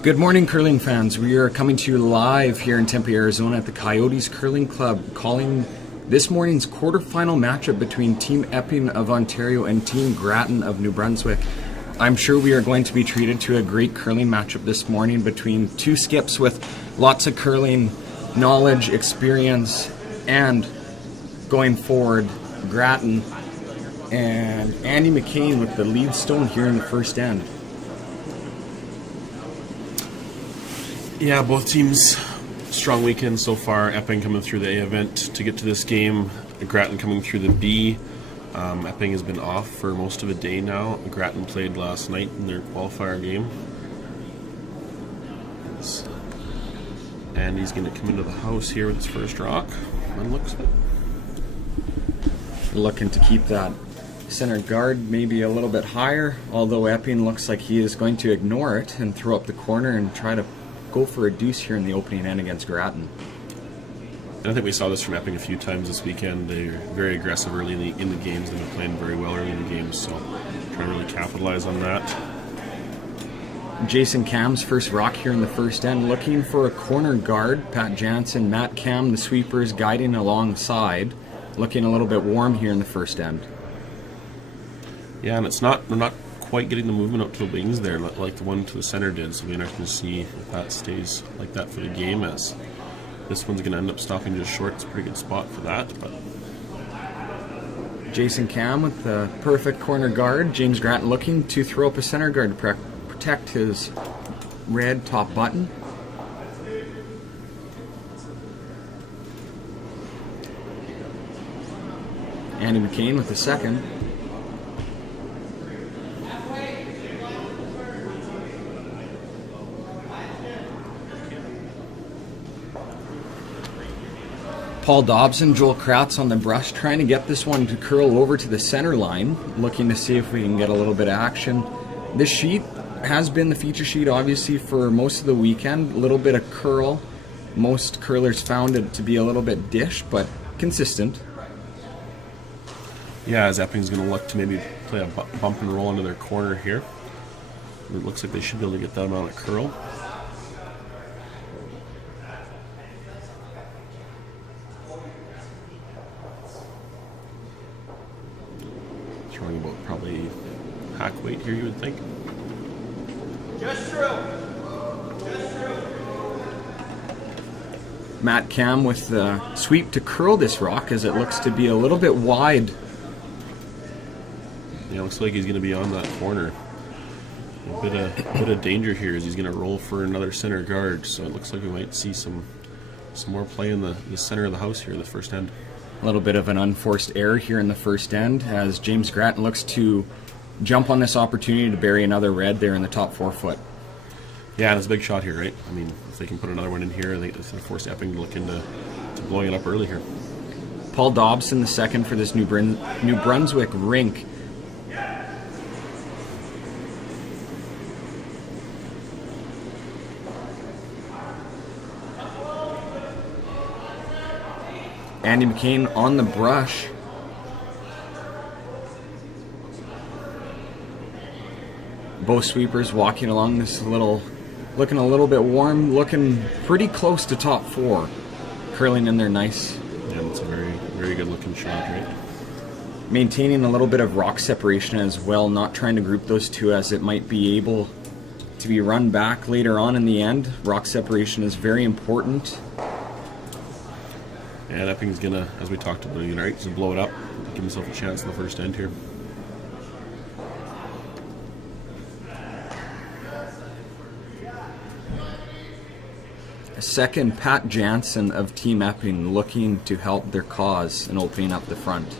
Good morning, curling fans. We are coming to you live here in Tempe, Arizona at the Coyotes Curling Club, calling this morning's quarterfinal matchup between Team Epping of Ontario and Team Grattan of New Brunswick. I'm sure we are going to be treated to a great curling matchup this morning between two skips with lots of curling knowledge, experience, and going forward, Grattan and Andy McCain with the lead stone here in the first end. Yeah, both teams strong weekend so far. Epping coming through the A event to get to this game. Grattan coming through the B. Epping has been off for most of the day now. Grattan played last night in their qualifier game. And he's going to come into the house here with his first rock. And looks Looking to keep that center guard maybe a little bit higher, although Epping looks like he is going to ignore it and throw up the corner and try to go for a deuce here in the opening end against Grattan. And I think we saw this from Epping a few times this weekend. They're very aggressive early in the games. They've been playing very well early in the games, so trying to really capitalize on that. Jason Cam's first rock here in the first end, looking for a corner guard. Pat Jansen, Matt Cam, the sweepers guiding alongside, looking a little bit warm here in the first end. Yeah, and they're not quite getting the movement up to the wings there like the one to the center did, so we're not going to see if that stays like that for the game, as this one's going to end up stopping just short. It's a pretty good spot for that. But Jason Cam with the perfect corner guard. James Grattan looking to throw up a center guard to protect his red top button. Andy McCain with the second. Paul Dobson, Joel Kratz on the brush, trying to get this one to curl over to the center line, looking to see if we can get a little bit of action. This sheet has been the feature sheet, obviously, for most of the weekend. A little bit of curl. Most curlers found it to be a little bit dish, but consistent. yeah, as Epping's going to look to maybe play a bump and roll into their corner here. It looks like they should be able to get that amount of curl. Throwing about probably hack weight here, you would think. Just through. Matt Cam with the sweep to curl this rock, as it looks to be a little bit wide. Yeah, looks like he's going to be on that corner. A bit of danger here as he's going to roll for another center guard, so it looks like we might see some more play in the center of the house here in the first end. A little bit of an unforced error here in the first end, as James Grattan looks to jump on this opportunity to bury another red there in the top 4 foot. Yeah, and it's a big shot here, right? I mean, if they can put another one in here, they force Epping to look into blowing it up early here. Paul Dobson, the second for this New Brunswick rink. Andy McCain on the brush. Both sweepers walking along this looking a little bit warm, looking pretty close to top 4. Curling in there nice. Yeah, it's a very, very good looking shot, right? Maintaining a little bit of rock separation as well, not trying to group those two, as it might be able to be run back later on in the end. Rock separation is very important. And Epping's gonna, as we talked about, right, just blow it up, give himself a chance in the first end here. Second, Pat Jansen of Team Epping looking to help their cause and opening up the front.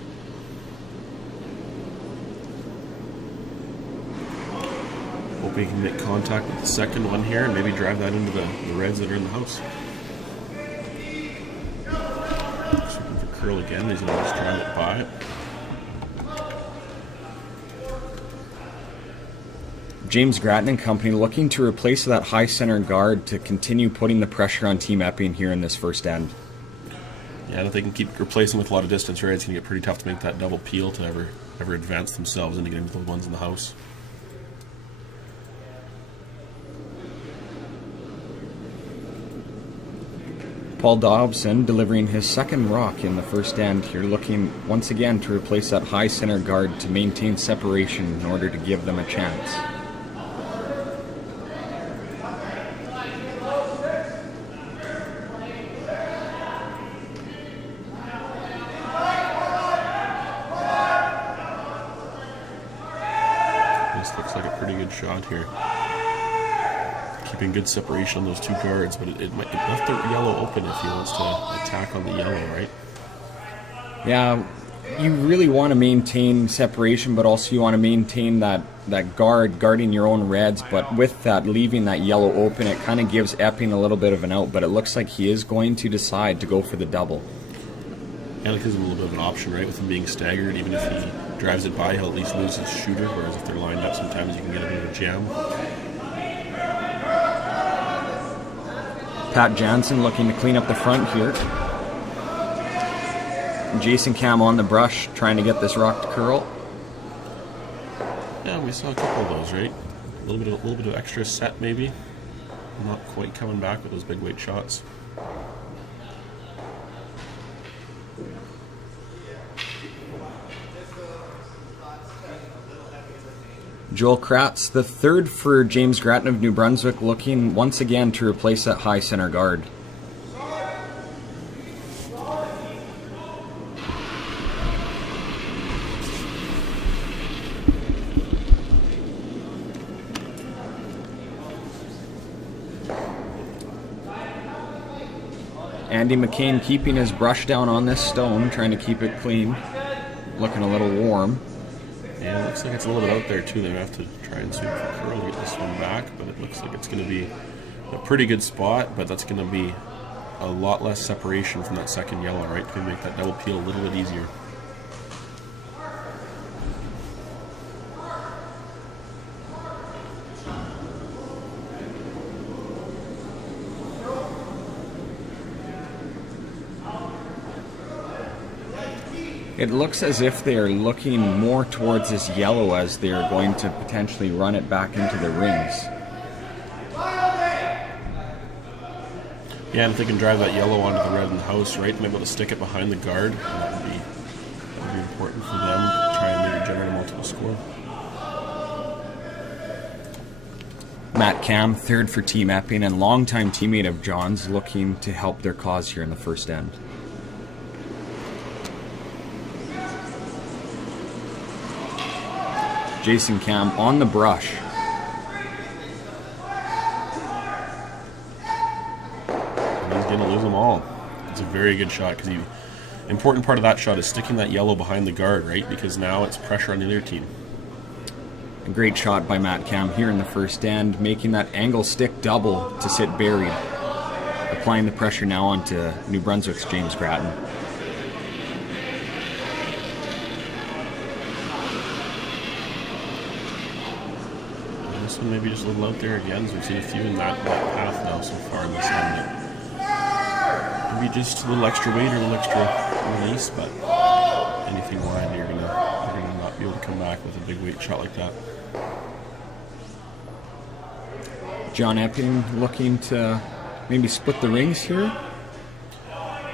Hope he can make contact with the second one here and maybe drive that into the reds that are in the house. Just looking for curl again. He's going to just drive it by it. James Grattan and company looking to replace that high center guard to continue putting the pressure on Team Epping here in this first end. Yeah, if they can keep replacing with a lot of distance, right, it's going to get pretty tough to make that double peel to ever advance themselves and to get into the ones in the house. Paul Dobson delivering his second rock in the first end. You're looking once again to replace that high center guard to maintain separation in order to give them a chance. This looks like a pretty good shot here. Keeping good separation on those two guards, but it might left the yellow open if he wants to attack on the yellow, right? Yeah, you really want to maintain separation, but also you want to maintain that guard guarding your own reds. But with that, leaving that yellow open, it kind of gives Epping a little bit of an out. But it looks like he is going to decide to go for the double. And it gives him a little bit of an option, right? With him being staggered, even if he drives it by, he'll at least lose his shooter. Whereas if they're lined up, sometimes you can get a bit of a jam. Pat Jansen looking to clean up the front here. Jason Cam on the brush, trying to get this rock to curl. Yeah, we saw a couple of those, right? A little bit of extra set, maybe. Not quite coming back with those big weight shots. Joel Kratz, the third for James Grattan of New Brunswick, looking once again to replace that high center guard. Andy McCain keeping his brush down on this stone, trying to keep it clean. Looking a little warm. Yeah, it looks like it's a little bit out there too. They have to try and sweep for curl to get this one back, but it looks like it's going to be a pretty good spot, but that's going to be a lot less separation from that second yellow, right? To make that double peel a little bit easier. It looks as if they are looking more towards this yellow as they are going to potentially run it back into the rings. Yeah, and if they can drive that yellow onto the red in the house, right, and be able to stick it behind the guard, that would be important for them to try and maybe generate a multiple score. Matt Cam, third for Team Epping, and longtime teammate of John's, looking to help their cause here in the first end. Jason Cam on the brush. And he's going to lose them all. It's a very good shot because the important part of that shot is sticking that yellow behind the guard, right? Because now it's pressure on the other team. A great shot by Matt Cam here in the first end, making that angle stick double to sit buried. Applying the pressure now onto New Brunswick's James Grattan. This one maybe just a little out there again, as we've seen a few in that path now so far in this end. Maybe just a little extra weight or a little extra release, but anything wide, you're gonna not be able to come back with a big weight shot like that. John Epping looking to maybe split the rings here. Yeah,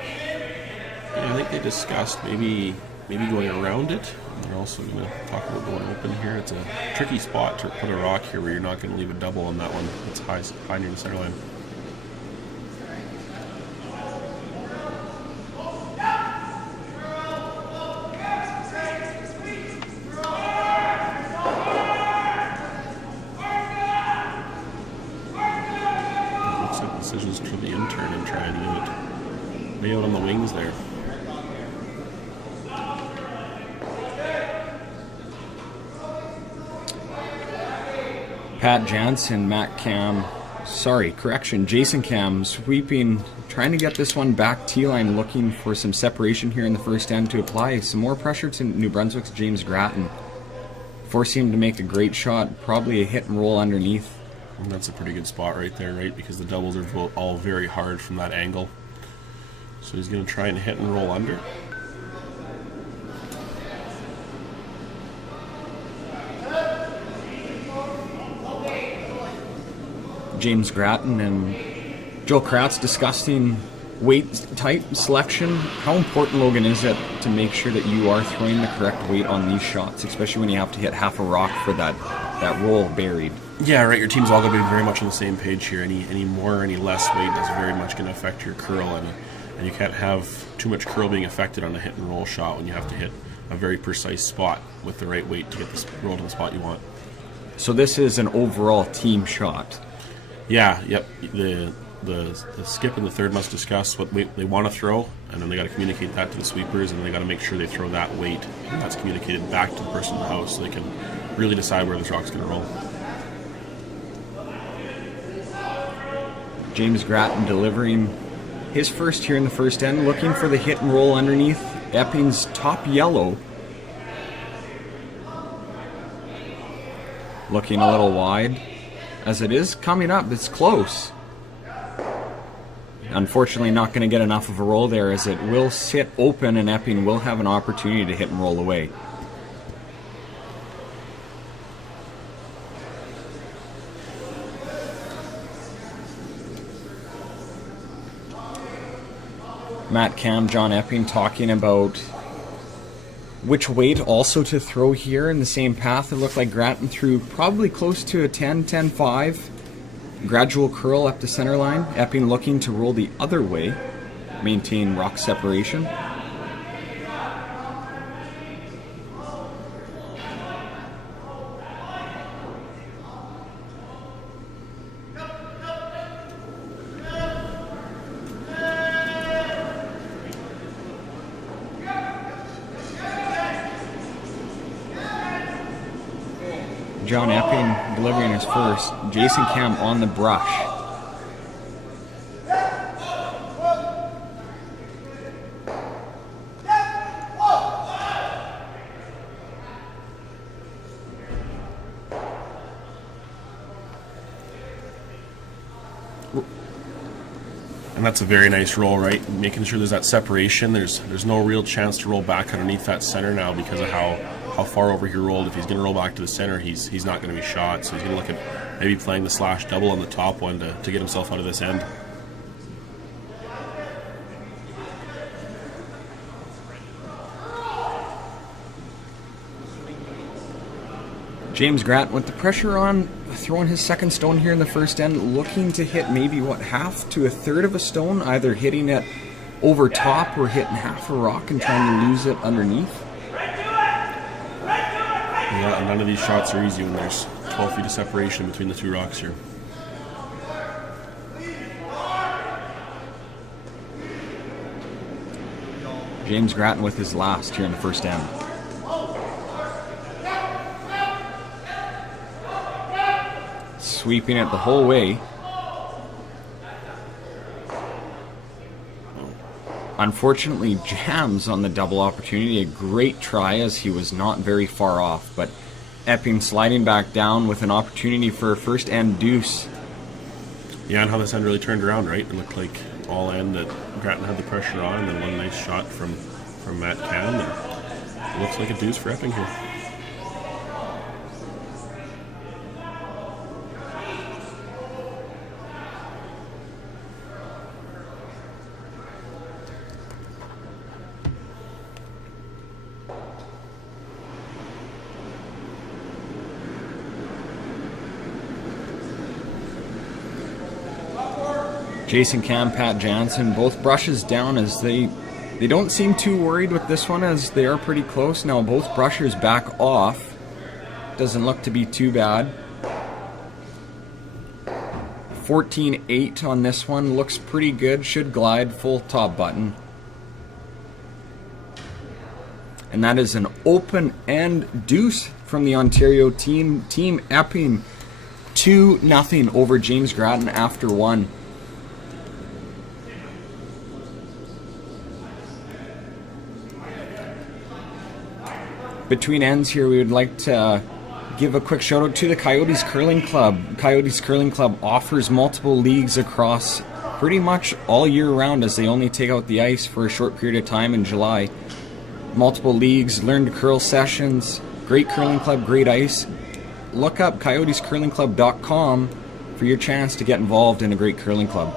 I think they discussed maybe going around it. They're also going to talk about going open here. It's a tricky spot to put a rock here where you're not going to leave a double on that one. It's high near the center line. It looks like decisions to the intern and try and get it way out on the wings there. Pat Jansen, Jason Cam sweeping, trying to get this one back T-line, looking for some separation here in the first end to apply some more pressure to New Brunswick's James Grattan. Forcing him to make a great shot, probably a hit and roll underneath. And that's a pretty good spot right there, right? Because the doubles are all very hard from that angle. So he's going to try and hit and roll under. James Grattan and Joel Kratz discussing weight type selection, how important, Logan, is it to make sure that you are throwing the correct weight on these shots, especially when you have to hit half a rock for that roll buried? Yeah, right. Your team's all going to be very much on the same page here. Any more or any less weight is very much going to affect your curl, and you can't have too much curl being affected on a hit and roll shot when you have to hit a very precise spot with the right weight to get this roll to the spot you want. So this is an overall team shot. Yeah, yep. The skip and the third must discuss what weight they want to throw, and then they got to communicate that to the sweepers, and they got to make sure they throw that weight, and that's communicated back to the person in the house so they can really decide where this rock's going to roll. James Grattan delivering his first here in the first end, looking for the hit and roll underneath Epping's top yellow. Looking a little wide. As it is coming up, it's close. Unfortunately not going to get enough of a roll there, as it will sit open and Epping will have an opportunity to hit and roll away. Matt Cam, John Epping talking about which weight also to throw here in the same path. It looked like Grattan threw probably close to a 10-10-5. Gradual curl up the center line. Epping looking to roll the other way, maintain rock separation. John Epping delivering his first. Jason Cam on the brush. And that's a very nice roll, right? Making sure there's that separation. There's no real chance to roll back underneath that center now because of how far over he rolled. If he's going to roll back to the center, he's not going to be shot. So he's going to look at maybe playing the slash double on the top one to get himself out of this end. James Grattan with the pressure on, throwing his second stone here in the first end, looking to hit maybe half to a third of a stone, either hitting it over top or hitting half a rock and trying to lose it underneath. Yeah, none of these shots are easy when there's 12 feet of separation between the two rocks here. James Grattan with his last here in the first end. Sweeping it the whole way. Unfortunately jams on the double opportunity. A great try, as he was not very far off, but Epping sliding back down with an opportunity for a first end deuce. Yeah, and how this end really turned around, right? It looked like all end that Grattan had the pressure on, and then one nice shot from Matt Cam, and it looks like a deuce for Epping here. Jason Cam, Pat Jansen, both brushes down, as they don't seem too worried with this one, as they are pretty close. Now both brushers back off. Doesn't look to be too bad. 14-8 on this one. Looks pretty good. Should glide. Full top button. And that is an open end deuce from the Ontario team. Team Epping 2-0 over James Grattan after one. Between ends here, we would like to give a quick shout out to the Coyotes Curling Club. Coyotes Curling Club offers multiple leagues across pretty much all year round, as they only take out the ice for a short period of time in July. Multiple leagues, learn to curl sessions, great curling club, great ice. Look up coyotescurlingclub.com for your chance to get involved in a great curling club.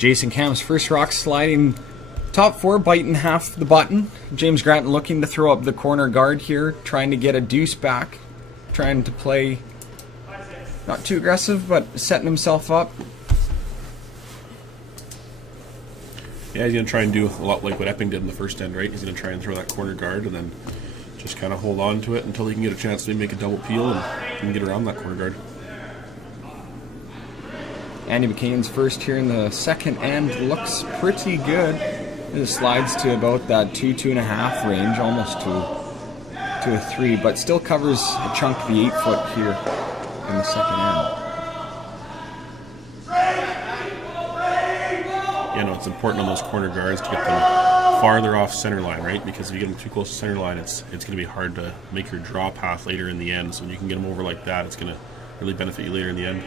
Jason Cam's first rock sliding top 4, biting half the button. James Grattan looking to throw up the corner guard here, trying to get a deuce back, trying to play not too aggressive, but setting himself up. Yeah, he's going to try and do a lot like what Epping did in the first end, right? He's going to try and throw that corner guard and then just kind of hold on to it until he can get a chance to make a double peel and get around that corner guard. Andy McCain's first here in the second end looks pretty good. It slides to about that 2.5 range, almost to a 3, but still covers a chunk of the 8 foot here in the second end. You know, it's important on those corner guards to get them farther off center line, right? Because if you get them too close to center line, it's going to be hard to make your draw path later in the end. So when you can get them over like that, it's going to really benefit you later in the end.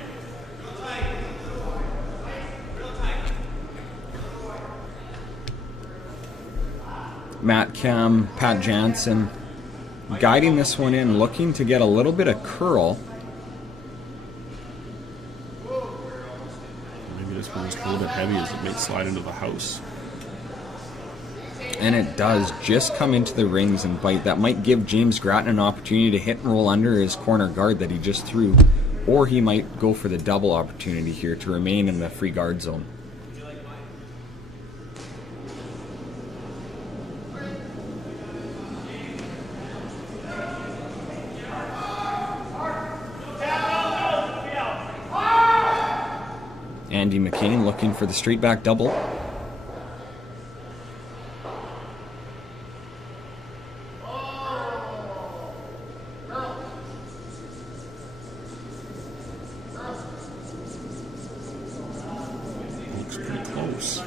Matt Cam, Pat Jansen guiding this one in, looking to get a little bit of curl. Maybe this one's a little bit heavy as it may slide into the house. And it does just come into the rings and bite. That might give James Grattan an opportunity to hit and roll under his corner guard that he just threw. Or he might go for the double opportunity here to remain in the free guard zone. Andy McCain looking for the straight back double. Looks pretty close.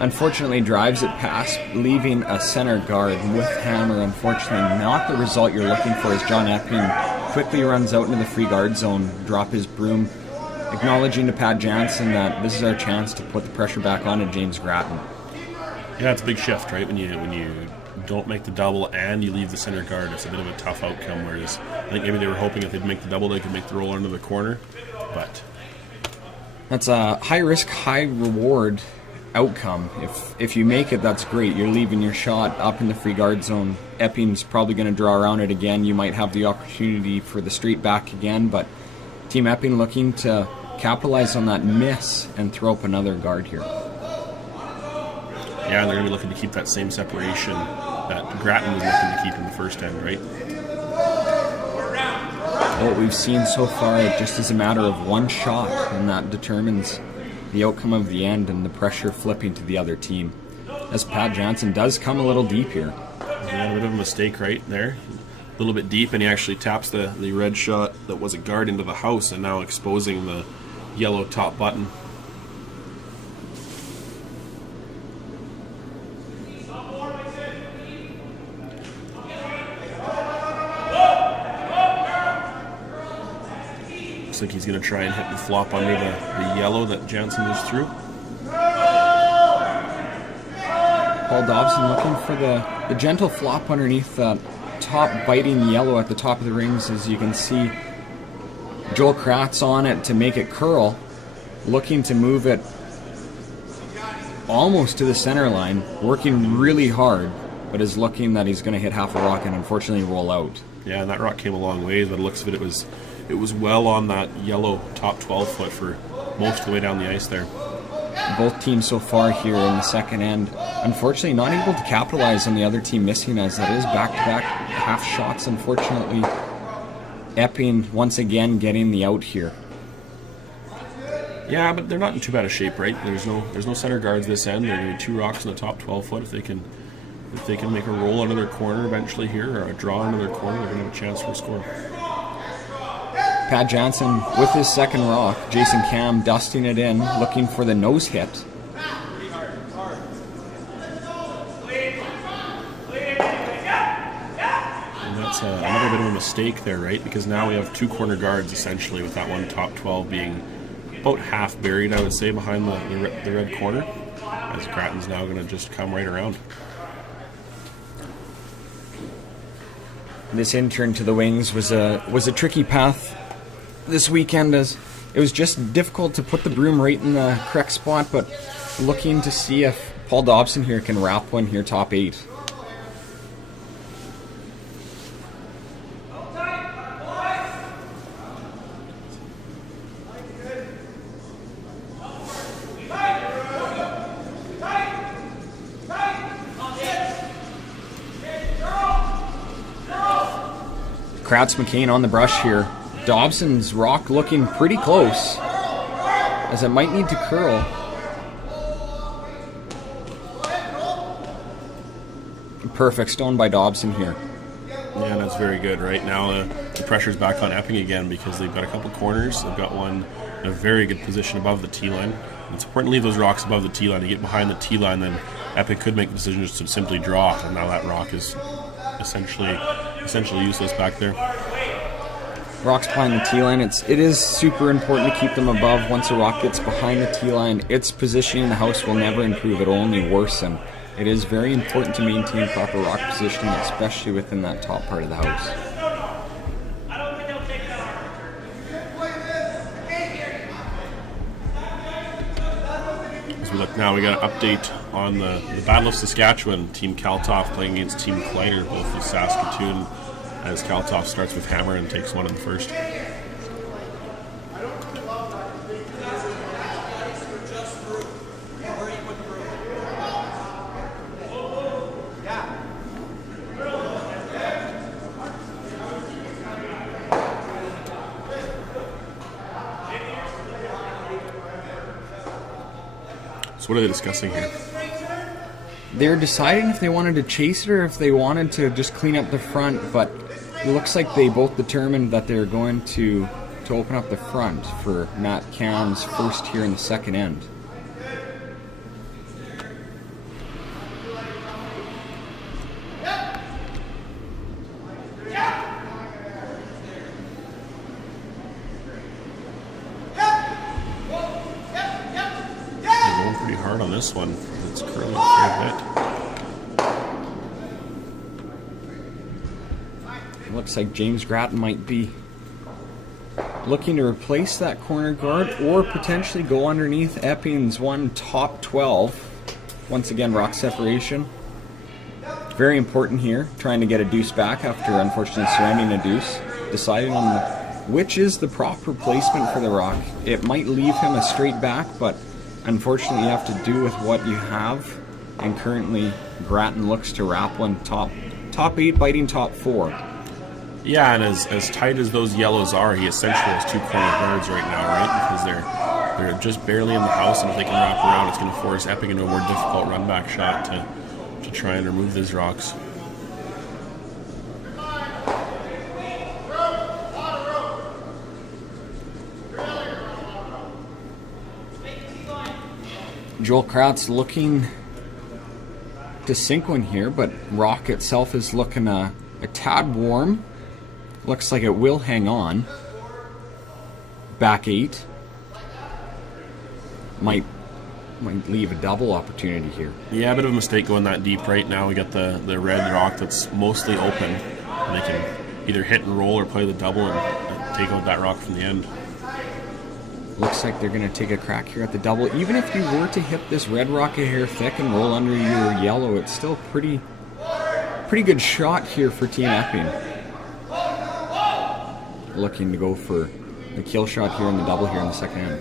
Unfortunately drives it past, leaving a center guard with hammer. Unfortunately not the result you're looking for as John Epping quickly runs out into the free guard zone, drop his broom, acknowledging to Pat Jansen that this is our chance to put the pressure back on to James Grattan. Yeah, it's a big shift, right? When you don't make the double and you leave the center guard, it's a bit of a tough outcome. Whereas I think maybe they were hoping if they'd make the double, they could make the roll under the corner. But that's a high risk, high reward outcome. If you make it, that's great. You're leaving your shot up in the free guard zone. Epping's probably going to draw around it again. You might have the opportunity for the straight back again, but Team Epping looking to capitalize on that miss and throw up another guard here. Yeah, they're going to be looking to keep that same separation that Grattan was looking to keep in the first end, right? What we've seen so far, it just is a matter of one shot, and that determines the outcome of the end and the pressure flipping to the other team. As Pat Jansen does come a little deep here. He had a bit of a mistake right there. A little bit deep, and he actually taps the red shot that was a guard into the house and now exposing the yellow top button. Looks like he's going to try and hit the flop under the yellow that Jansen just threw. Paul Dobson looking for the gentle flop underneath that top biting yellow at the top of the rings. As you can see, Joel Kratz on it to make it curl, looking to move it almost to the center line, working really hard, but is looking that he's going to hit half a rock and unfortunately roll out. Yeah, and that rock came a long ways, but it looks of it was well on that yellow top 12 foot for most of the way down the ice there. Both teams so far here in the second end, unfortunately not able to capitalize on the other team missing, as that is back-to-back half shots. Unfortunately, Epping once again getting the out here. Yeah, but they're not in too bad a shape, right? There's no center guards this end. They're going to be 2 rocks in the top 12 foot. If they can make a roll under their corner eventually here, or a draw under their corner, they're going to have a chance for a score. Pat Jansen with his second rock. Jason Cam dusting it in, looking for the nose hit. And that's another bit of a mistake there, right? Because now we have 2 corner guards essentially, with that one top 12 being about half buried, I would say, behind the red corner. As Grattan's now going to just come right around. This intern to the wings was a tricky path this weekend, as it was just difficult to put the broom right in the correct spot, but looking to see if Paul Dobson here can wrap one here top 8. Kratz McCain on the brush here. Dobson's rock looking pretty close, as it might need to curl. Perfect stone by Dobson here. Yeah, that's very good. Right now, the pressure's back on Epping again because they've got a couple corners. They've got one in a very good position above the tee line. It's important to leave those rocks above the tee line. To get behind the tee line, then Epping could make the decision just to simply draw it, and now that rock is essentially useless back there. Rocks behind the tee line. It is super important to keep them above. Once a rock gets behind the tee line, its positioning in the house will never improve. It'll only worsen. It is very important to maintain proper rock positioning, especially within that top part of the house. As we look now, we got an update on the Battle of Saskatchewan. Team Kaltoff playing against Team Kleider, both of Saskatoon, as Kaltoff starts with hammer and takes one in the first. So what are they discussing here? They're deciding if they wanted to chase it or if they wanted to just clean up the front, but it looks like they both determined that they're going to open up the front for Matt Cam's first here in the second end. They're going pretty hard on this one. It's curling a fair bit. It looks like James Grattan might be looking to replace that corner guard or potentially go underneath Epping's one top 12. Once again, rock separation. Very important here, trying to get a deuce back after unfortunately surrendering a deuce. Deciding on which is the proper placement for the rock. It might leave him a straight back, but unfortunately you have to do with what you have. And currently Grattan looks to wrap one top 8, biting top 4. Yeah, and as tight as those yellows are, he essentially has two corner guards right now, right? Because they're just barely in the house, and if they can wrap around, it's going to force Epping into a more difficult run back shot to try and remove these rocks. Joel Kratz looking to sink one here, but rock itself is looking a tad warm. Looks like it will hang on. Back 8. Might leave a double opportunity here. Yeah, a bit of a mistake going that deep right now. We got the red rock that's mostly open. And they can either hit and roll or play the double and take out that rock from the end. Looks like they're going to take a crack here at the double. Even if you were to hit this red rock a hair thick and roll under your yellow, it's still pretty good shot here for Team Epping. Looking to go for the kill shot here in the double here in the second end.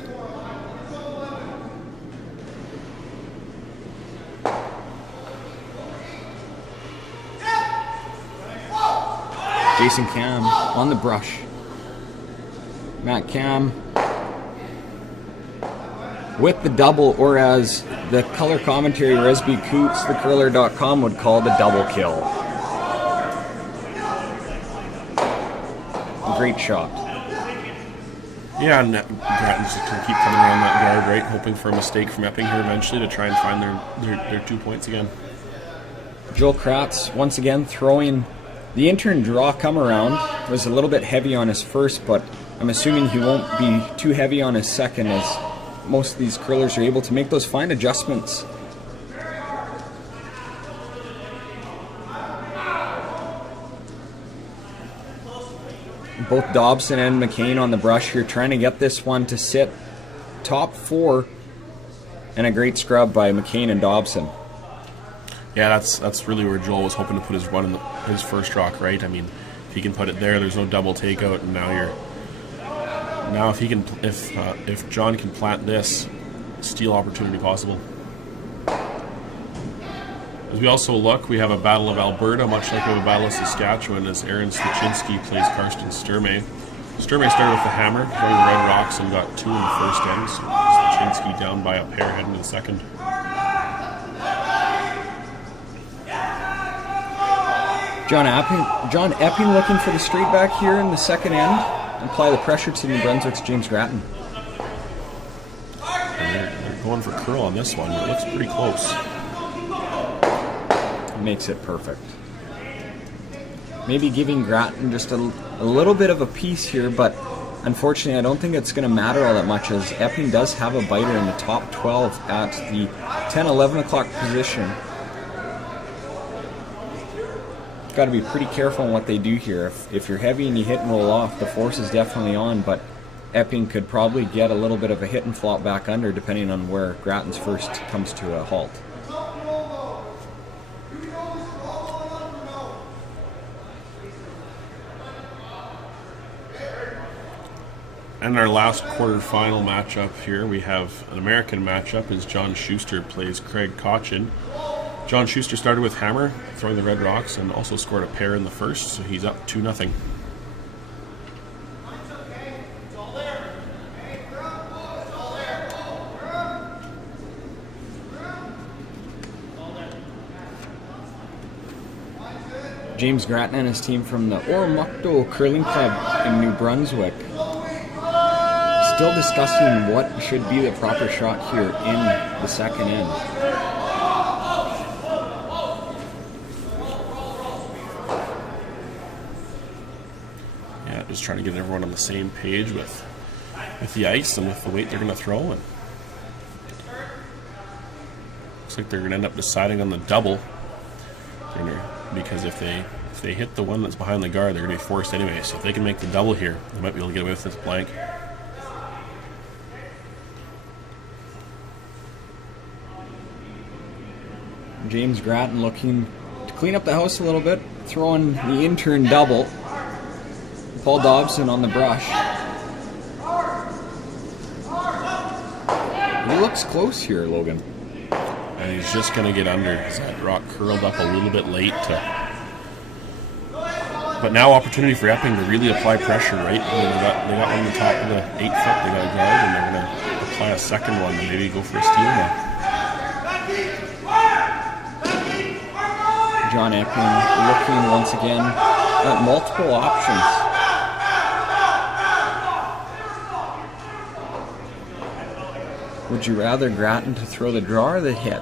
Jason Cam on the brush. Matt Cam with the double, or as the color commentary Resby Coots, thecurler.com would call the double kill. Great shot. Yeah, and Grattan's just going to keep coming around that guard, right? Hoping for a mistake from Epping here eventually to try and find their 2 points again. Joel Kratz once again throwing the intern draw come around. Was a little bit heavy on his first, but I'm assuming he won't be too heavy on his second, as most of these curlers are able to make those fine adjustments. Both Dobson and McCain on the brush here, trying to get this one to sit top 4, and a great scrub by McCain and Dobson. Yeah, that's really where Joel was hoping to put his his first rock, right? I mean, if he can put it there, there's no double takeout, and now if John can plant this, steal opportunity possible. As we also look, we have a Battle of Alberta, much like we have a Battle of Saskatchewan, as Aaron Stachinski plays Karsten Sturmey. Sturmey started with the hammer, throwing the red rocks, and got 2 in the first end. So Stachinski down by a pair heading to the second. John Epping looking for the straight back here in the second end. Apply the pressure to New Brunswick's James Grattan. And they're going for curl on this one. It looks pretty close. Makes it perfect. Maybe giving Grattan just a little bit of a piece here, but unfortunately I don't think it's going to matter all that much, as Epping does have a biter in the top 12 at the 10-11 o'clock position. Got to be pretty careful on what they do here. If you're heavy and you hit and roll off, the force is definitely on, but Epping could probably get a little bit of a hit and flop back under depending on where Grattan's first comes to a halt. And our last quarterfinal matchup here, we have an American matchup as John Schuster plays Craig Cochin. John Schuster started with hammer, throwing the red rocks, and also scored a pair in the first, so he's up 2-0. James Grattan and his team from the Oromocto Curling Club in New Brunswick still discussing what should be the proper shot here in the second end. Yeah, just trying to get everyone on the same page with the ice and with the weight they're going to throw. And looks like they're going to end up deciding on the double, because if they hit the one that's behind the guard, they're going to be forced anyway. So if they can make the double here, they might be able to get away with this blank. James Grattan looking to clean up the house a little bit, throwing the intern double. Paul Dobson on the brush. He looks close here, Logan. And he's just going to get under. That rock curled up a little bit late. But now opportunity for Epping to really apply pressure, right? I mean, they got on the top of the 8 foot, they got a guard, and they're going to apply a second one and maybe go for a steal now. John Epping looking once again at multiple options. Would you rather Grattan to throw the draw or the hit?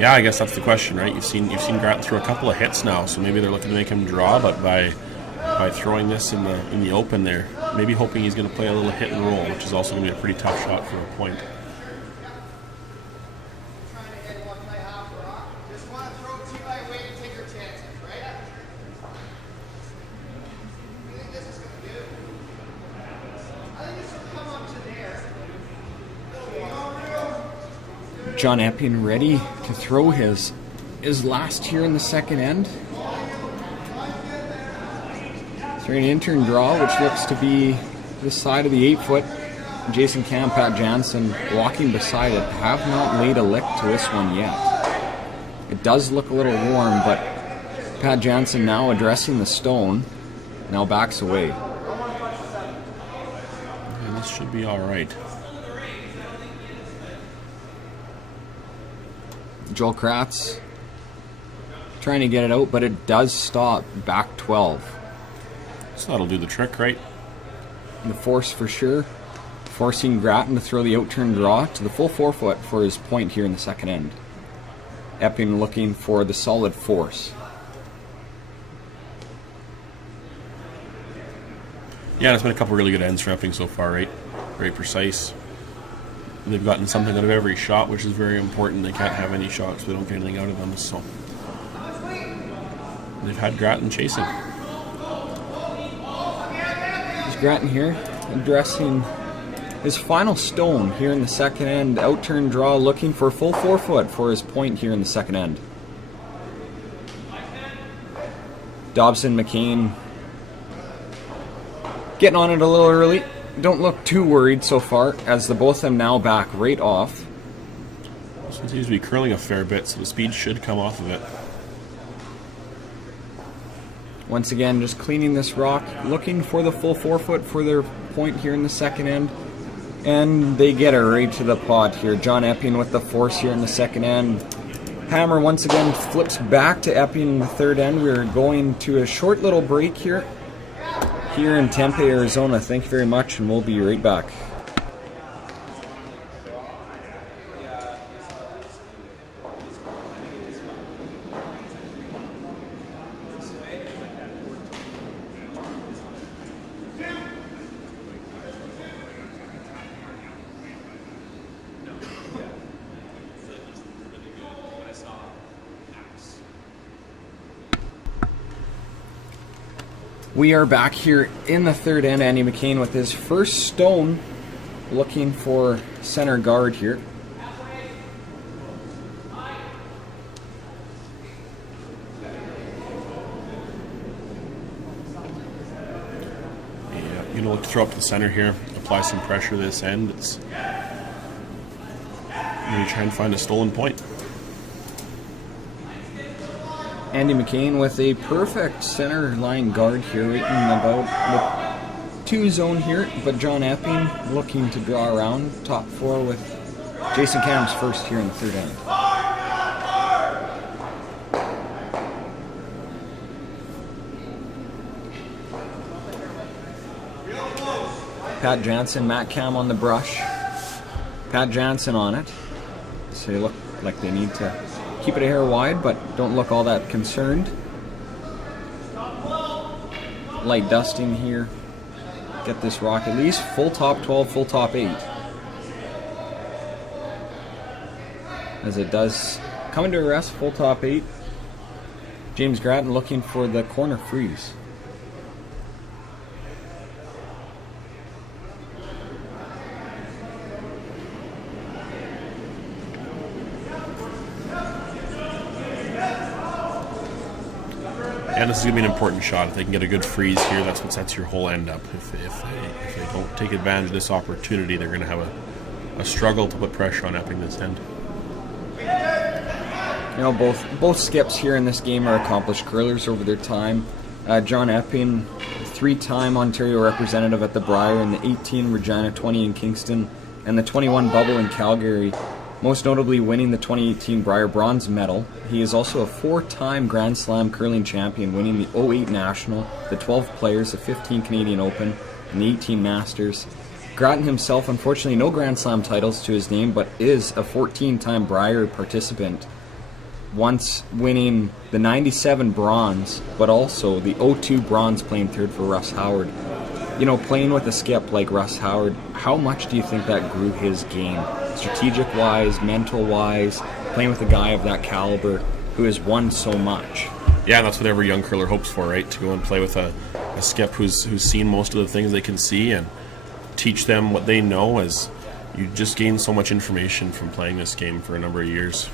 Yeah, I guess that's the question, right? You've seen Grattan throw a couple of hits now, so maybe they're looking to make him draw, but by throwing this in the open there, maybe hoping he's going to play a little hit and roll, which is also going to be a pretty tough shot for a point. John Epping ready to throw his last here in the second end. Throwing an intern draw, which looks to be the side of the 8 foot. Jason Cam, Pat Jansen walking beside it, have not laid a lick to this one yet. It does look a little warm, but Pat Jansen now addressing the stone, now backs away. Yeah, this should be all right. Joel Kratz trying to get it out, but it does stop back 12. So that'll do the trick, right? The force for sure. Forcing Grattan to throw the out-turn draw to the full 4 foot for his point here in the second end. Epping looking for the solid force. Yeah, it's been a couple really good ends for Epping so far, right? Very precise. They've gotten something out of every shot, which is very important. They can't have any shots if they don't get anything out of them. So they've had Grattan chasing. Grattan here, addressing his final stone here in the second end. Out-turn draw, looking for full 4-foot for his point here in the second end. Dobson, McCain getting on it a little early. Don't look too worried so far, as the both of them now back right off. This one seems to be curling a fair bit, so the speed should come off of it. Once again, just cleaning this rock, looking for the full 4-foot for their point here in the second end. And they get it right to the pot here. John Epping with the force here in the second end. Hammer once again flips back to Epping in the third end. We're going to a short little break here in Tempe, Arizona. Thank you very much, and we'll be right back. We are back here in the third end. Andy McCain with his first stone, looking for center guard here. Yeah, you know, look to throw up to the center here, apply some pressure this end. It's really try and find a stolen point. Andy McCain with a perfect center line guard here, right in about the 2 zone here, but John Epping looking to draw around top 4 with Jason Cam's first here in the third end. Pat Jansen, Matt Cam on the brush. Pat Jansen on it. So they look like they need to keep it a hair wide, but don't look all that concerned. Light dusting here. Get this rock at least full top 12, full top 8. As it does come into a rest, full top 8. James Grattan looking for the corner freeze. And this is going to be an important shot. If they can get a good freeze here, that's what sets your whole end up. If they don't take advantage of this opportunity, they're going to have a struggle to put pressure on Epping this end. You know, both skips here in this game are accomplished curlers over their time. John Epping, 3-time Ontario representative at the Brier in the 18 Regina, 20 in Kingston, and the 21 Bubble in Calgary, most notably winning the 2018 Brier Bronze Medal. He is also a 4-time Grand Slam curling champion, winning the 08 National, the 12 Players, the 15 Canadian Open, and the 18 Masters. Grattan himself, unfortunately, no Grand Slam titles to his name, but is a 14-time Brier participant, once winning the 97 bronze, but also the 02 bronze, playing third for Russ Howard. You know, playing with a skip like Russ Howard, how much do you think that grew his game? Strategic-wise, mental-wise, playing with a guy of that caliber who has won so much. Yeah, that's what every young curler hopes for, right? To go and play with a skip who's seen most of the things they can see and teach them what they know, as you just gain so much information from playing this game for a number of years.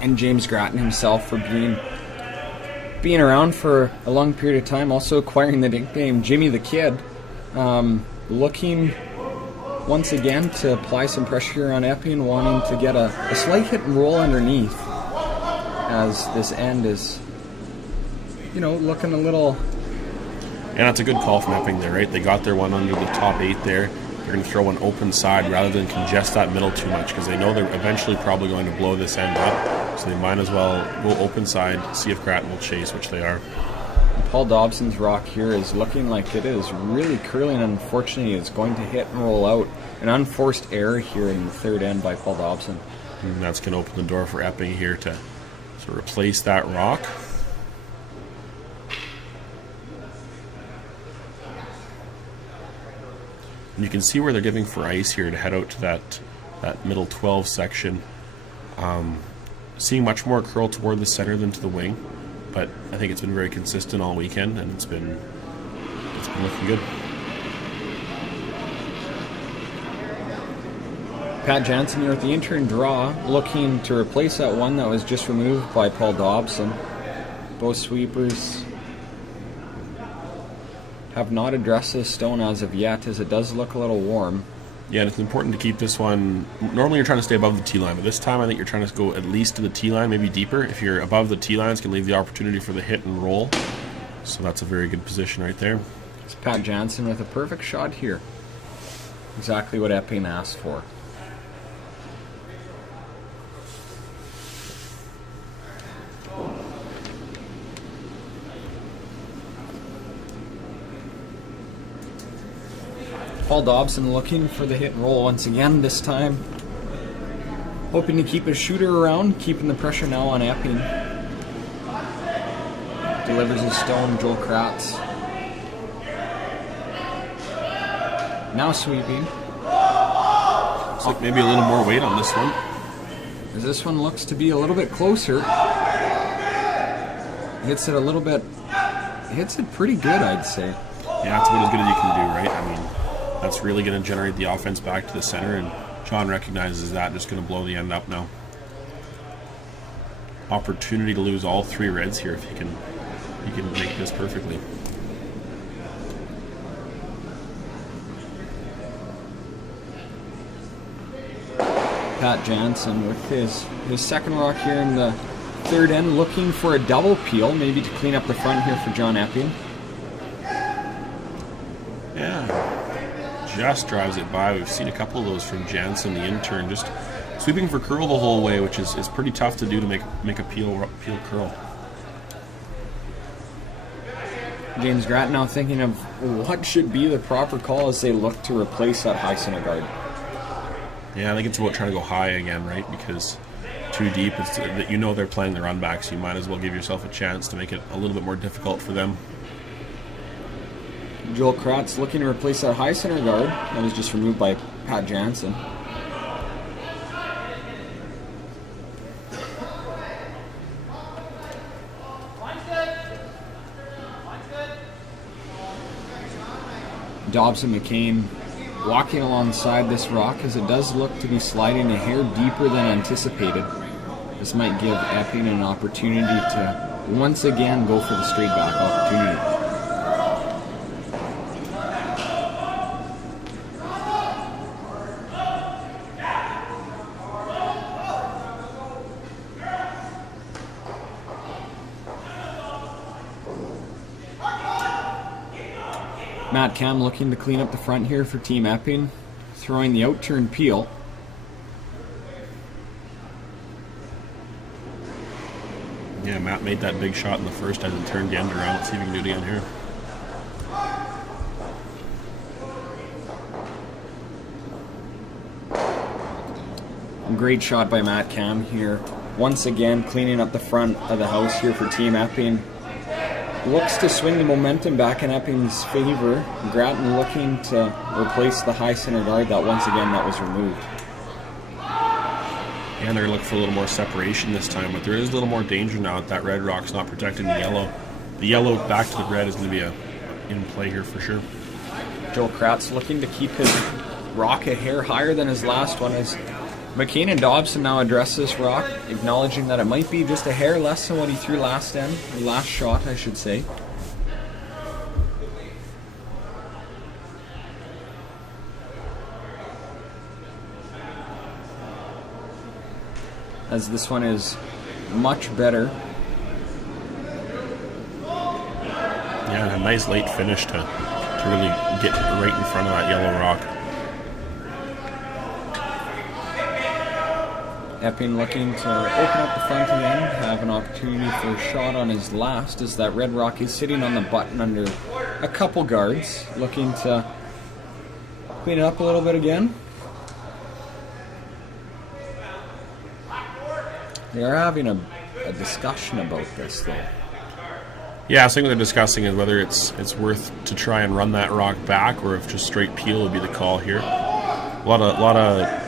And James Grattan himself for being around for a long period of time, also acquiring the nickname Jimmy the Kid. Looking once again to apply some pressure on Epping, wanting to get a slight hit and roll underneath, as this end is, you know, looking a little... And that's a good call from Epping there, right? They got their one under the top 8 there. They're going to throw an open side rather than congest that middle too much, because they know they're eventually probably going to blow this end up. So they might as well go open side, see if Grattan will chase, which they are. Paul Dobson's rock here is looking like it is really curling. Unfortunately, it's going to hit and roll out. An unforced error here in the third end by Paul Dobson. And that's going to open the door for Epping here to replace that rock. And you can see where they're giving for ice here to head out to that middle 12 section. Seeing much more curl toward the center than to the wing, but I think it's been very consistent all weekend, and it's been looking good. Pat Jansen here with the intern draw, looking to replace that one that was just removed by Paul Dobson. Both sweepers have not addressed this stone as of yet, as it does look a little warm. Yeah, and it's important to keep this one. Normally you're trying to stay above the tee line, but this time I think you're trying to go at least to the tee line, maybe deeper. If you're above the tee line, it's going to leave the opportunity for the hit and roll. So that's a very good position right there. It's Pat Jansen with a perfect shot here. Exactly what Epping asked for. Paul Dobson looking for the hit and roll once again, this time hoping to keep his shooter around, keeping the pressure now on Epping. Delivers his stone, Joel Kratz. Now sweeping. Looks like maybe a little more weight on this one. As this one looks to be a little bit closer. Hits it a little bit, hits it pretty good, I'd say. Yeah, that's about as good as you can do, right? I mean, that's really going to generate the offense back to the center, and John recognizes that, just going to blow the end up now. Opportunity to lose all 3 reds here if he can make this perfectly. Pat Jansen with his second rock here in the third end, looking for a double peel, maybe to clean up the front here for John Epping. Yeah, just drives it by. We've seen a couple of those from Jansen, the intern, just sweeping for curl the whole way, which is pretty tough to do to make a peel curl. James Grattan now thinking of what should be the proper call as they look to replace that high center guard. Yeah, I think it's about trying to go high again, right? Because too deep, you know they're playing the run back, so you might as well give yourself a chance to make it a little bit more difficult for them. Joel Kratz looking to replace that high center guard that was just removed by Pat Jansen. Dobson McCain walking alongside this rock as it does look to be sliding a hair deeper than anticipated. This might give Epping an opportunity to once again go for the straight back opportunity. Matt Cam looking to clean up the front here for Team Epping, throwing the out-turn peel. Yeah, Matt made that big shot in the first as it turned the end around. Let's see if we can do it again here. Great shot by Matt Cam here. Once again, cleaning up the front of the house here for Team Epping. Looks to swing the momentum back in Epping's favor. Grattan looking to replace the high center guard that once again that was removed. And they're going to look for a little more separation this time, but there is a little more danger now that that red rock's not protecting the yellow. The yellow back to the red is going to be in play here for sure. Joel Kratz looking to keep his rock a hair higher than his last one as McCain and Dobson now address this rock, acknowledging that it might be just a hair less than what he threw last end, or last shot, I should say. As this one is much better. Yeah, a nice late finish to really get right in front of that yellow rock. Epping looking to open up the front again, have an opportunity for a shot on his last as that red rock is sitting on the button under a couple guards, looking to clean it up a little bit again. They are having a discussion about this though. Yeah, I think what they're discussing is whether it's worth to try and run that rock back or if just straight peel would be the call here. A lot of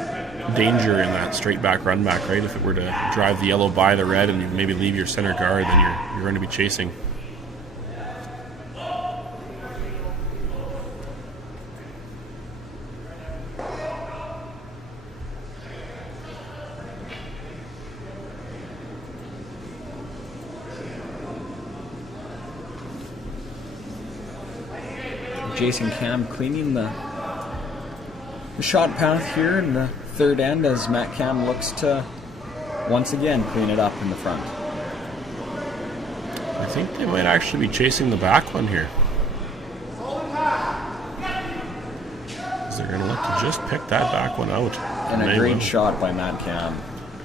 danger in that straight back run back, right? If it were to drive the yellow by the red and you maybe leave your center guard, then you're going to be chasing. Jason Cam cleaning the shot path here in the third end as Matt Cam looks to once again clean it up in the front. I think they might actually be chasing the back one here. They're going to look to just pick that back one out. And a great shot by Matt Cam.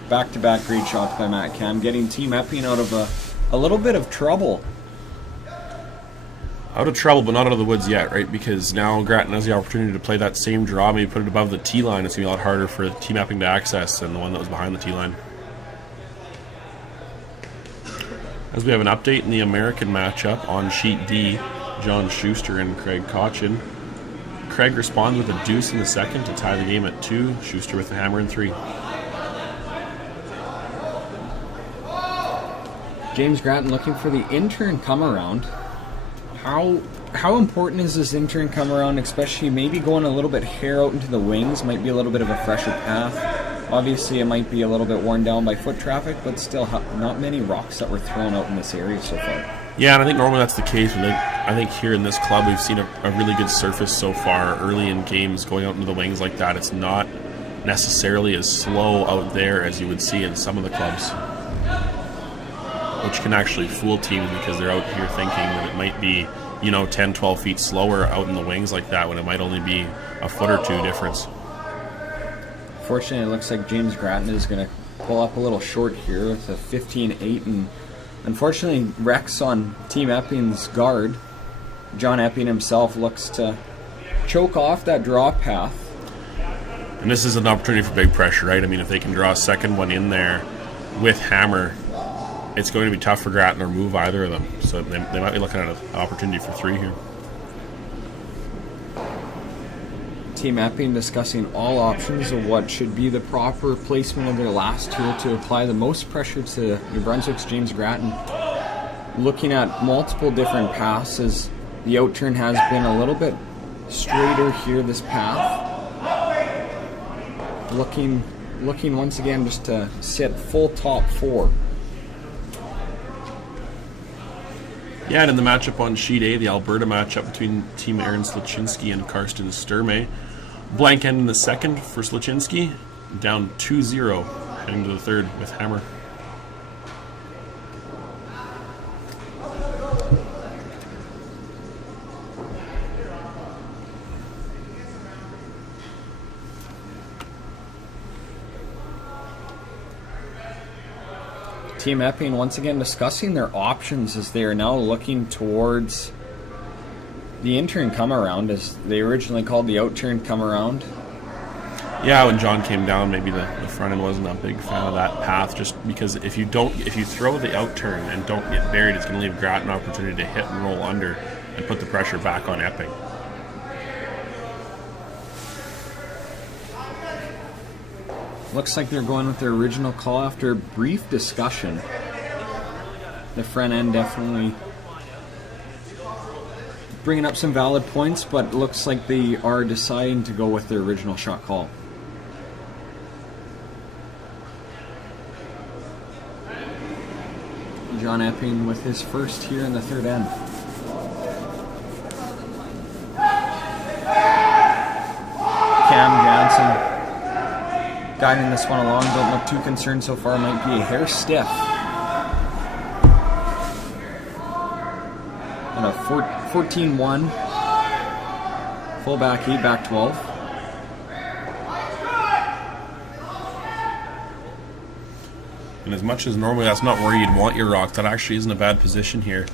Back-to-back great shots by Matt Cam, getting Team Epping out of a little bit of trouble. Out of trouble, but not out of the woods yet, right? Because now Grattan has the opportunity to play that same draw, maybe put it above the tee line. It's going to be a lot harder for Team Epping to access than the one that was behind the tee line. As we have an update in the American matchup on Sheet D, John Schuster and Craig Cochin. Craig responds with a deuce in the second to tie the game at 2. Schuster with the hammer in 3. James Grattan looking for the in-turn come-around. How important is this in-turn come-around, especially maybe going a little bit hair out into the wings, might be a little bit of a fresher path. Obviously, it might be a little bit worn down by foot traffic, but still not many rocks that were thrown out in this area so far. Yeah, and I think normally that's the case. I think here in this club we've seen a really good surface so far early in games going out into the wings like that. It's not necessarily as slow out there as you would see in some of the clubs, which can actually fool teams because they're out here thinking that it might be 10, 12 feet slower out in the wings like that when it might only be a foot or two difference. Fortunately, it looks like James Grattan is going to pull up a little short here with a 15-8, and unfortunately Rex on Team Epping's guard. John Epping himself looks to choke off that draw path. And this is an opportunity for big pressure, right? I mean, if they can draw a second one in there with hammer, it's going to be tough for Grattan to remove either of them. So they might be looking at an opportunity for 3 here. Team Epping discussing all options of what should be the proper placement of their last tool to apply the most pressure to New Brunswick's James Grattan. Looking at multiple different paths as the outturn has been a little bit straighter here this path. Looking once again just to sit full top 4. Yeah, and in the matchup on Sheet A, the Alberta matchup between Team Aaron Sluchinski and Karsten Sturmey. Blank end in the second for Sluchinski, down 2-0, heading to the third with hammer. Team Epping once again discussing their options as they are now looking towards the in-turn come-around, as they originally called the out-turn come-around. Yeah, when John came down, maybe the front end wasn't a big fan of that path, just because if you throw the out-turn and don't get buried, it's going to leave Grattan an opportunity to hit and roll under and put the pressure back on Epping. Looks like they're going with their original call after a brief discussion. The front end definitely bringing up some valid points, but it looks like they are deciding to go with their original shot call. John Epping with his first here in the third end. Cam Jansen guiding this one along, don't look too concerned so far, might be a hair stiff. And a 14-1, full back 8, back 12. And as much as normally that's not where you'd want your rock, that actually isn't a bad position here.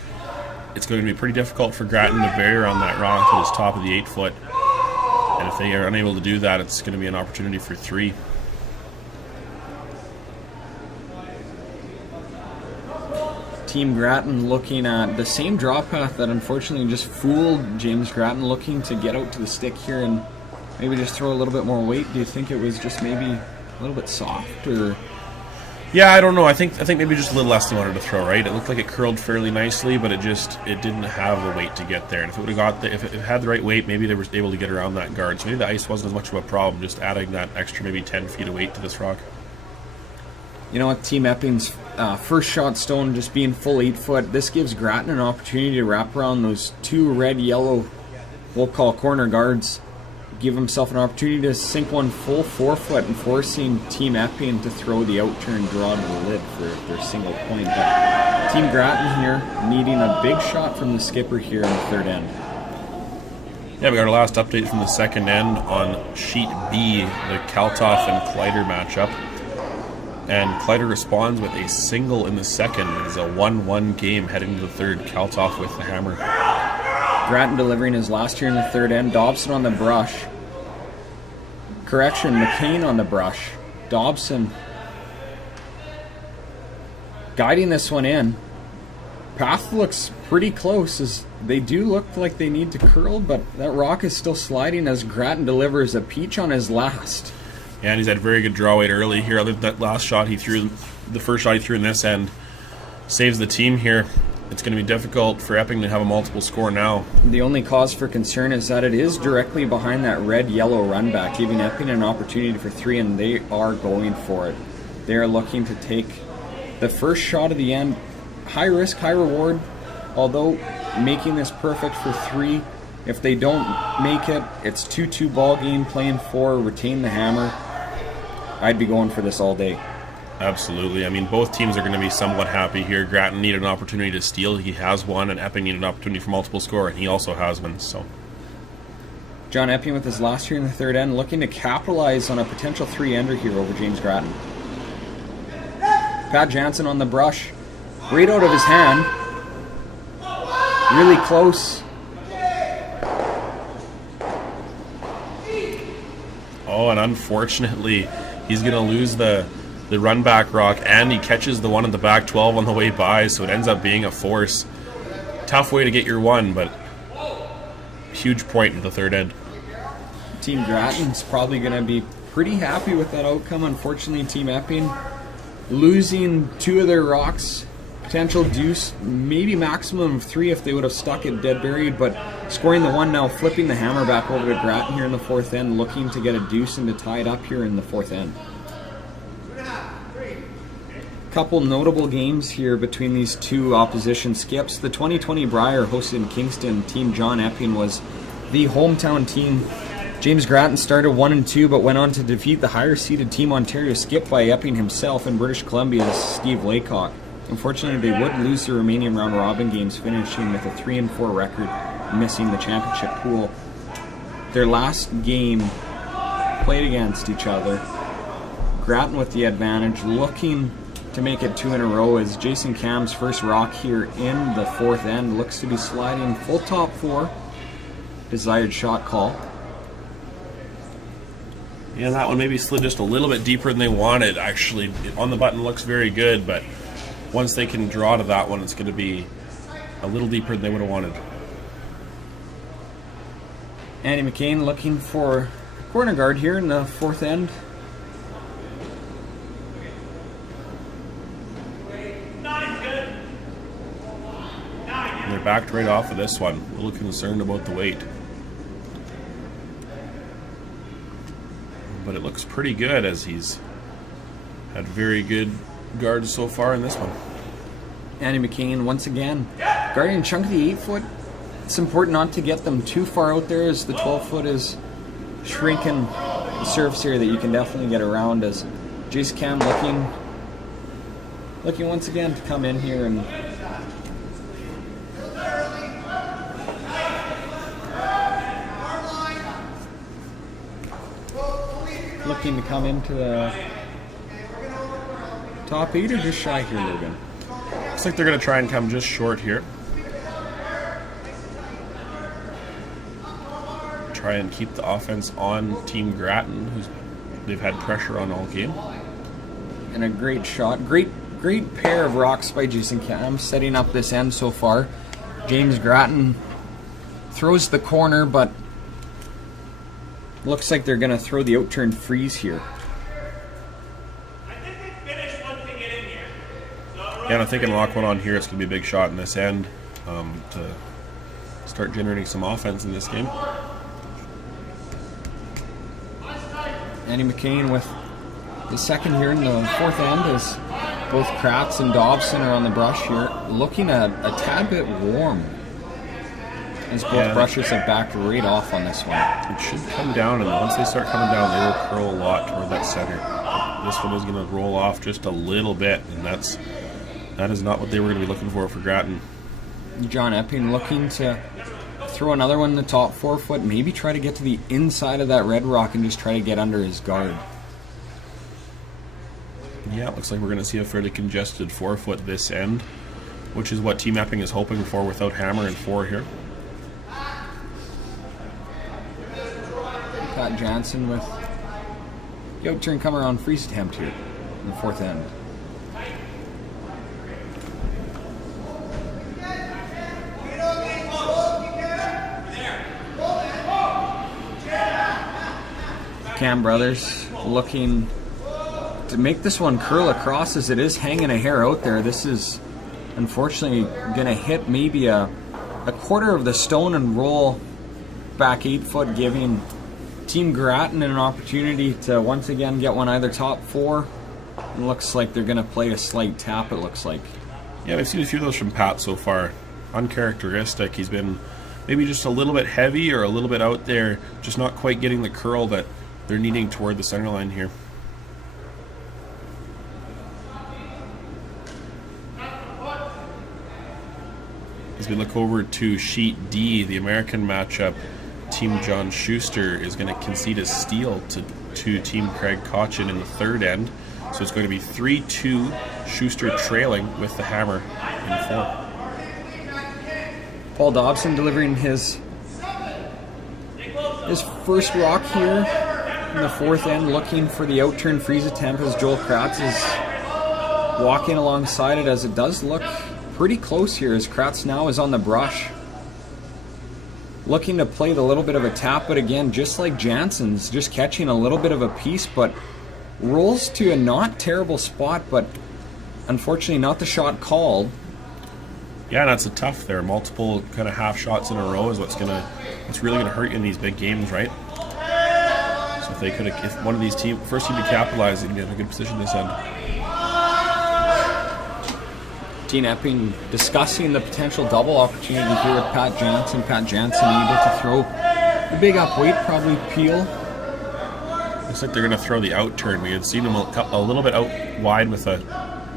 It's going to be pretty difficult for Grattan to bury around that rock to the top of the 8 foot. And if they are unable to do that, it's going to be an opportunity for 3. Team Grattan looking at the same draw path that unfortunately just fooled James Grattan, looking to get out to the stick here and maybe just throw a little bit more weight. Do you think it was just maybe a little bit soft, or? Yeah, I don't know. I think maybe just a little less than wanted to throw. Right, it looked like it curled fairly nicely, but it didn't have the weight to get there. And if it would have if it had the right weight, maybe they were able to get around that guard. So maybe the ice wasn't as much of a problem. Just adding that extra maybe 10 feet of weight to this rock. You know what, Team Epping's first shot stone just being full 8 foot, this gives Grattan an opportunity to wrap around those 2 red-yellow we'll call corner guards, give himself an opportunity to sink one full forefoot and forcing Team Epping to throw the outturn draw to the lid for their single point. But Team Grattan here needing a big shot from the skipper here in the third end. Yeah, we got our last update from the second end on Sheet B, the Kaltoff and Kleider matchup. And Kleider responds with a single in the second. It is a 1-1 game heading to the third. Kaltoff with the hammer. Grattan delivering his last here in the third end. Dobson on the brush. Correction, McCain on the brush. Dobson guiding this one in. Path looks pretty close as they do look like they need to curl, but that rock is still sliding as Grattan delivers a peach on his last. Yeah, and he's had very good draw weight early here. That last shot he threw, the first shot he threw in this end, saves the team here. It's going to be difficult for Epping to have a multiple score now. The only cause for concern is that it is directly behind that red-yellow run back, giving Epping an opportunity for three, and they are going for it. They are looking to take the first shot of the end. High risk, high reward, although making this perfect for three. If they don't make it, it's 2-2 ball game, playing four, retain the hammer. I'd be going for this all day. Absolutely. I mean, both teams are going to be somewhat happy here. Grattan needed an opportunity to steal. He has one, and Epping needed an opportunity for multiple score, and he also has one. So, John Epping with his last here in the third end, looking to capitalize on a potential three-ender here over James Grattan. Pat Jansen on the brush. Right out of his hand. Really close. oh, and unfortunately, he's going to lose the run back rock, and he catches the one at the back 12 on the way by, so it ends up being a force. Tough way to get your one, but huge point in the third end. Team Grattan's probably going to be pretty happy with that outcome. Unfortunately, Team Epping losing two of their rocks. Potential deuce, maybe maximum of three if they would have stuck it dead buried, but scoring the one now, flipping the hammer back over to Grattan here in the fourth end, looking to get a deuce and to tie it up here in the fourth end. Couple notable games here between these two opposition skips. The 2020 Brier hosted in Kingston, Team John Epping was the hometown team. James Grattan started 1-2, but went on to defeat the higher-seeded Team Ontario skip by Epping himself in British Columbia's Steve Laycock. Unfortunately, they would lose the remaining round-robin games, finishing with a 3-4 record, missing the championship pool. Their last game played against each other. Grattan with the advantage, looking to make it two in a row as Jason Cam's first rock here in the fourth end looks to be sliding full top four. Desired shot call. Yeah, that one maybe slid just a little bit deeper than they wanted. Actually, on the button looks very good, but once they can draw to that one, it's going to be a little deeper than they would have wanted. Andy McCain looking for corner guard here in the fourth end. And they're backed right off of this one. A little concerned about the weight. But it looks pretty good as he's had very good guards so far in this one. Andy McCain once again guarding a chunk of the 8-foot. It's important not to get them too far out there as the 12-foot is shrinking the surface here that you can definitely get around, as Jason Cam looking once again to come in here and looking to come into the top 8 or just shy here, Logan? Looks like they're going to try and come just short here. Try and keep the offense on Team Grattan, who's they've had pressure on all game. And a great shot. Great pair of rocks by Jason Cam setting up this end so far. James Grattan throws the corner, but looks like they're going to throw the outturned freeze here. Yeah, and I think in lock one on here, it's going to be a big shot in this end to start generating some offense in this game. Andy McCain with the second here in the fourth end as both Kratz and Dobson are on the brush here, looking at a tad bit warm. As both brushes have backed right off on this one. It should come down, and once they start coming down, they will curl a lot toward that center. This one is going to roll off just a little bit, and that is not what they were going to be looking for Grattan. John Epping looking to throw another one in the top 4 foot, maybe try to get to the inside of that red rock and just try to get under his guard. Yeah, it looks like we're going to see a fairly congested 4 foot this end, which is what Team Epping is hoping for without hammer and 4 here. Pat Jansen with the out turn come around freeze attempt here in the 4th end. Cam Brothers looking to make this one curl across as it is hanging a hair out there. This is unfortunately going to hit maybe a quarter of the stone and roll back 8 foot, giving Team Grattan an opportunity to once again get one either top 4. It looks like they're going to play a slight tap, it looks like. Yeah, we've seen a few of those from Pat so far. Uncharacteristic. He's been maybe just a little bit heavy or a little bit out there, just not quite getting the curl that they're needing toward the center line here. As we look over to sheet D, the American matchup, Team John Schuster is going to concede a steal to Team Craig Cochin in the 3rd end. So it's going to be 3-2, Schuster trailing with the hammer in 4. Paul Dobson delivering his first rock here in the 4th end, looking for the out-turn freeze attempt as Joel Kratz is walking alongside it, as it does look pretty close here as Kratz now is on the brush. Looking to play the little bit of a tap, but again, just like Jansen's, just catching a little bit of a piece, but rolls to a not terrible spot, but unfortunately not the shot called. Yeah, that's a tough there. Multiple kind of half shots in a row is what's really gonna hurt you in these big games, right? So if one of these first team to capitalize, they can get in a good position this end. Team Epping discussing the potential double opportunity here with Pat Jansen. Pat Jansen able to throw the big up weight, probably peel. Looks like they're going to throw the out turn. We had seen them a little bit out wide with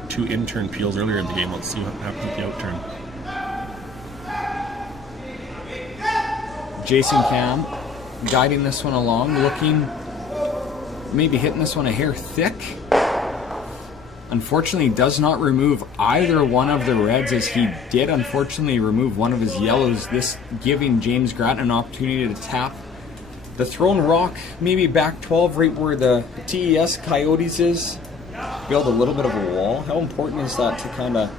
2 in-turn peels earlier in the game. Let's see what happens with the out turn. Jason Cam guiding this one along, looking, maybe hitting this one a hair thick. Unfortunately does not remove either one of the reds, as he did unfortunately remove one of his yellows, this giving James Grattan an opportunity to tap the thrown rock maybe back 12 right where the TES Coyotes is. Build a little bit of a wall. How important is that to kind of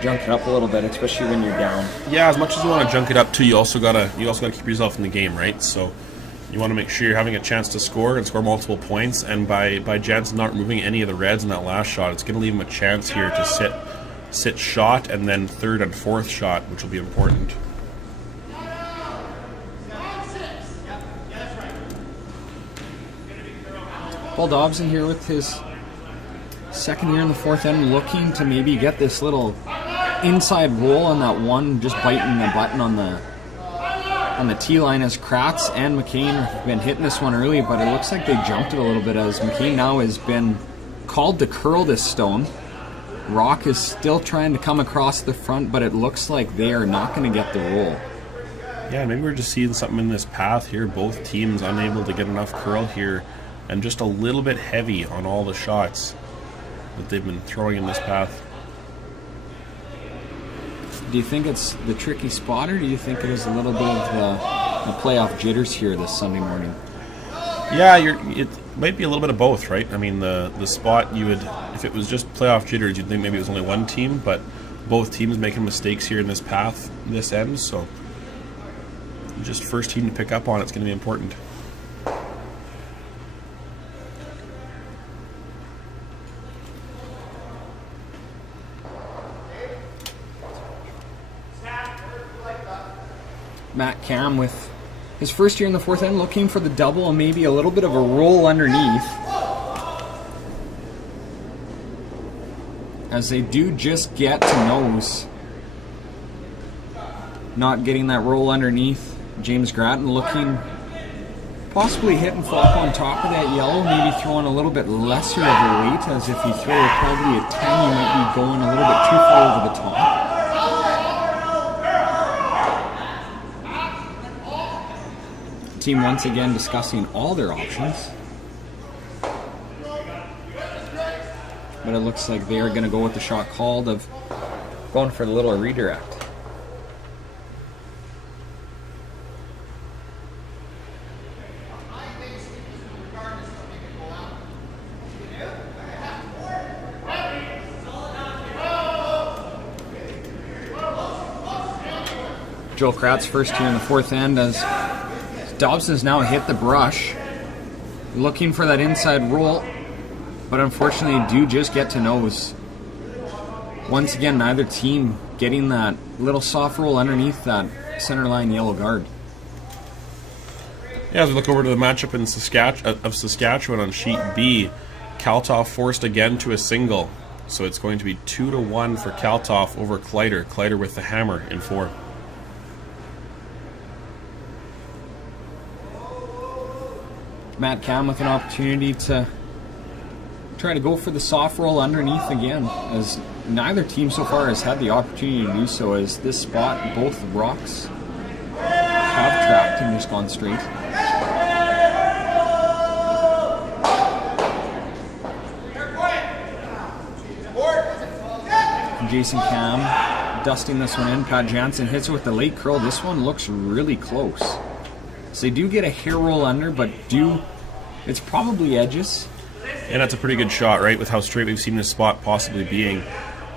junk it up a little bit, especially when you're down? Yeah, as much as you want to junk it up too, you also gotta keep yourself in the game, right? So you want to make sure you're having a chance to score and score multiple points, and by Jansen not removing any of the reds in that last shot, it's going to leave him a chance here to sit shot and then 3rd and 4th shot, which will be important. Paul Dobson here with his 2nd year in the 4th end, looking to maybe get this little inside roll on that one, just biting the button on the T-line, as Kratz and McCain have been hitting this one early, but it looks like they jumped it a little bit as McCain now has been called to curl this stone. Rock is still trying to come across the front, but it looks like they are not going to get the roll. Yeah, maybe we're just seeing something in this path here. Both teams unable to get enough curl here, and just a little bit heavy on all the shots that they've been throwing in this path. Do you think it's the tricky spot, or do you think it is a little bit of the playoff jitters here this Sunday morning? Yeah, it might be a little bit of both, right? I mean, the spot, if it was just playoff jitters, you'd think maybe it was only one team, but both teams making mistakes here in this path, this end, so just first team to pick up on it's going to be important. Matt Cam with his first year in the 4th end, looking for the double and maybe a little bit of a roll underneath, as they do just get to nose. not getting that roll underneath. James Grattan looking possibly hit and flop on top of that yellow, maybe throwing a little bit lesser of a weight, as if you throw probably a 10, you might be going a little bit too far over the top. Team once again discussing all their options. But it looks like they are going to go with the shot called of going for the little redirect. Joel Kratz first here in the fourth end as Dobson's now hit the brush. Looking for that inside roll, but unfortunately do just get to nose. Once again, neither team getting that little soft roll underneath that center line yellow guard. Yeah, as we look over to the matchup in Saskatchewan on sheet B, Kaltoff forced again to a single. So it's going to be 2-1 for Kaltoff over Kleider. Kleider with the hammer in 4. Matt Cam with an opportunity to try to go for the soft roll underneath again, as neither team so far has had the opportunity to do so, as this spot, both rocks have tracked and just gone straight. Jason Cam dusting this one in. Pat Jansen hits it with the late curl. This one looks really close. So they do get a hair roll under, but it's probably edges. And that's a pretty good shot, right? With how straight we've seen this spot possibly being.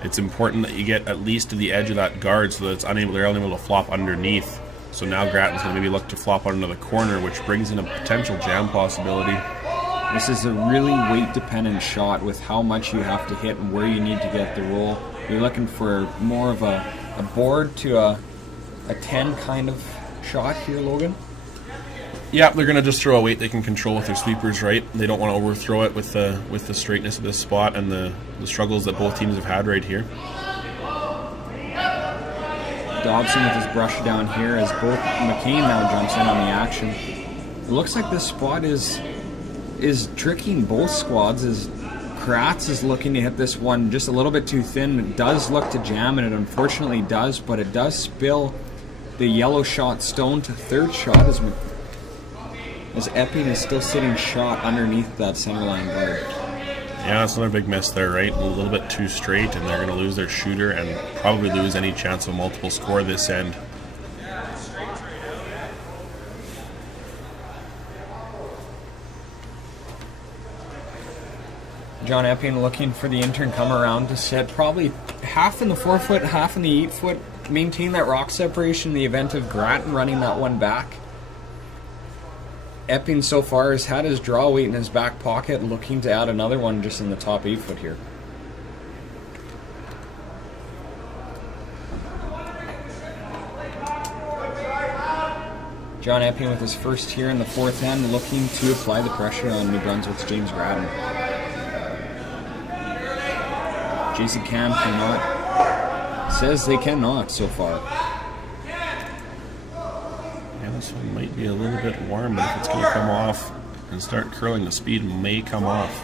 It's important that you get at least to the edge of that guard so that they're unable to flop underneath. So now Grattan's going to maybe look to flop out into the corner, which brings in a potential jam possibility. This is a really weight-dependent shot with how much you have to hit and where you need to get the roll. You're looking for more of a board to a 10 kind of shot here, Logan. Yeah, they're going to just throw a weight they can control with their sweepers, right? They don't want to overthrow it with the straightness of this spot and the struggles that both teams have had right here. Dobson with his brush down here as both McCain now jumps in on the action. It looks like this spot is tricking both squads, as Kratz is looking to hit this one just a little bit too thin. It does look to jam, and it unfortunately does, but it does spill the yellow shot stone to third shot as Epping is still sitting shot underneath that center line guard. Yeah, that's another big miss there, right? A little bit too straight, and they're going to lose their shooter and probably lose any chance of a multiple score this end. John Epping looking for the intern come around to sit probably half in the 4-foot, half in the 8-foot, maintain that rock separation in the event of Grattan running that one back. Epping so far has had his draw weight in his back pocket, looking to add another one just in the top 8-foot here. John Epping with his first here in the fourth end, looking to apply the pressure on New Brunswick's James Grattan. Jason Cam says they cannot so far. Yeah, this one might be a little bit warm, but if it's going to come off and start curling, the speed may come off.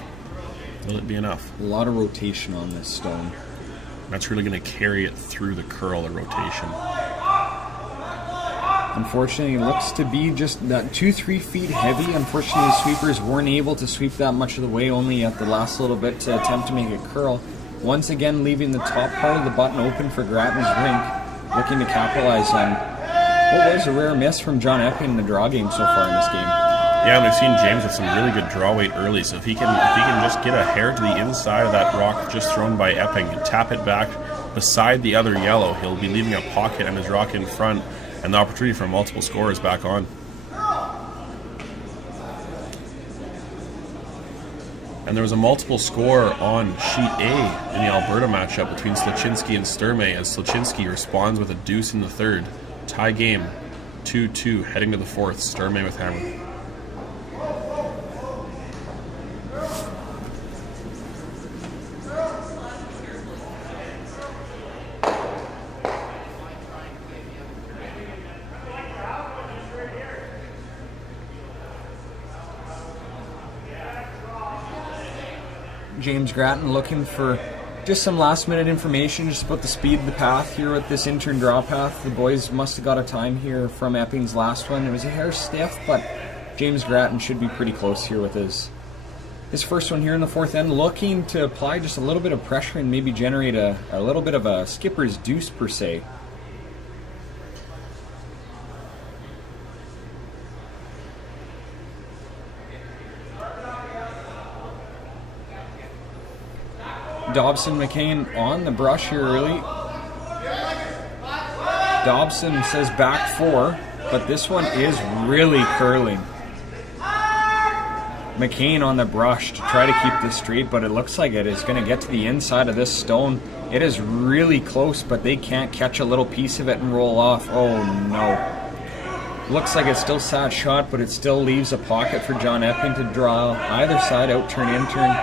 Will it be enough? A lot of rotation on this stone. That's really going to carry it through the curl, the rotation. Unfortunately, it looks to be just that 2-3 feet heavy. Unfortunately, the sweepers weren't able to sweep that much of the way, only at the last little bit to attempt to make it curl. Once again, leaving the top part of the button open for Grattan's rink, looking to capitalize on what was a rare miss from John Epping in the draw game so far in this game. Yeah, and we've seen James with some really good draw weight early, so if he can just get a hair to the inside of that rock just thrown by Epping and tap it back beside the other yellow, he'll be leaving a pocket and his rock in front, and the opportunity for multiple score is back on. And there was a multiple score on sheet A in the Alberta matchup between Sluchinski and Sturmey, as Sluchinski responds with a deuce in the third. Tie game, 2-2, heading to the fourth. Sturmey with hammer. James Grattan looking for just some last minute information just about the speed of the path here with this intern draw path. The boys must have got a time here from Epping's last one. It was a hair stiff, but James Grattan should be pretty close here with his first one here in the fourth end, looking to apply just a little bit of pressure and maybe generate a little bit of a skipper's deuce per se. Dobson McCain on the brush here early. Dobson says back 4, but this one is really curling. McCain on the brush to try to keep this straight, but it looks like it is going to get to the inside of this stone. It is really close, but they can't catch a little piece of it and roll off. Oh no. Looks like it's still sat shot, but it still leaves a pocket for John Epping to draw either side, out turn, in turn,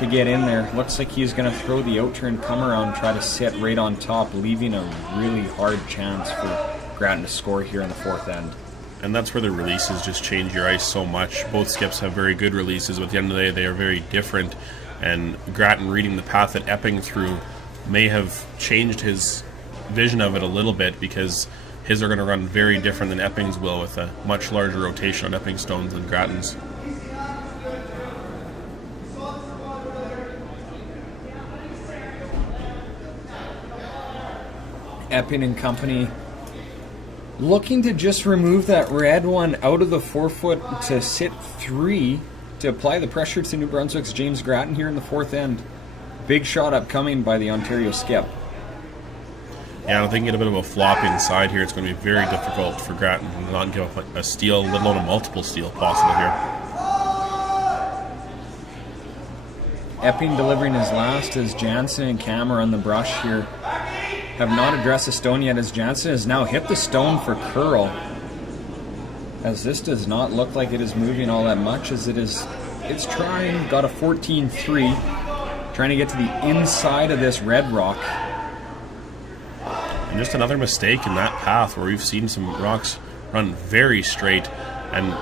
to get in there. Looks like he's going to throw the out turn, come around, try to sit right on top, leaving a really hard chance for Grattan to score here in the fourth end. And that's where the releases just change your ice so much. Both skips have very good releases, but at the end of the day, they are very different. And Grattan reading the path that Epping threw may have changed his vision of it a little bit, because his are going to run very different than Epping's will, with a much larger rotation on Epping stones than Grattan's. Epping and company looking to just remove that red one out of the 4-foot to sit 3 to apply the pressure to New Brunswick's James Grattan here in the fourth end. Big shot upcoming by the Ontario skip. Yeah, if they can get a bit of a flop inside here, it's going to be very difficult for Grattan to not give up a steal, let alone a multiple steal possible here. Epping delivering his last as Jansen and Cam are on the brush here. Have not addressed the stone yet, as Jansen has now hit the stone for curl. As this does not look like it is moving all that much, as it's trying, got a 14-3, trying to get to the inside of this red rock. And just another mistake in that path where we've seen some rocks run very straight, and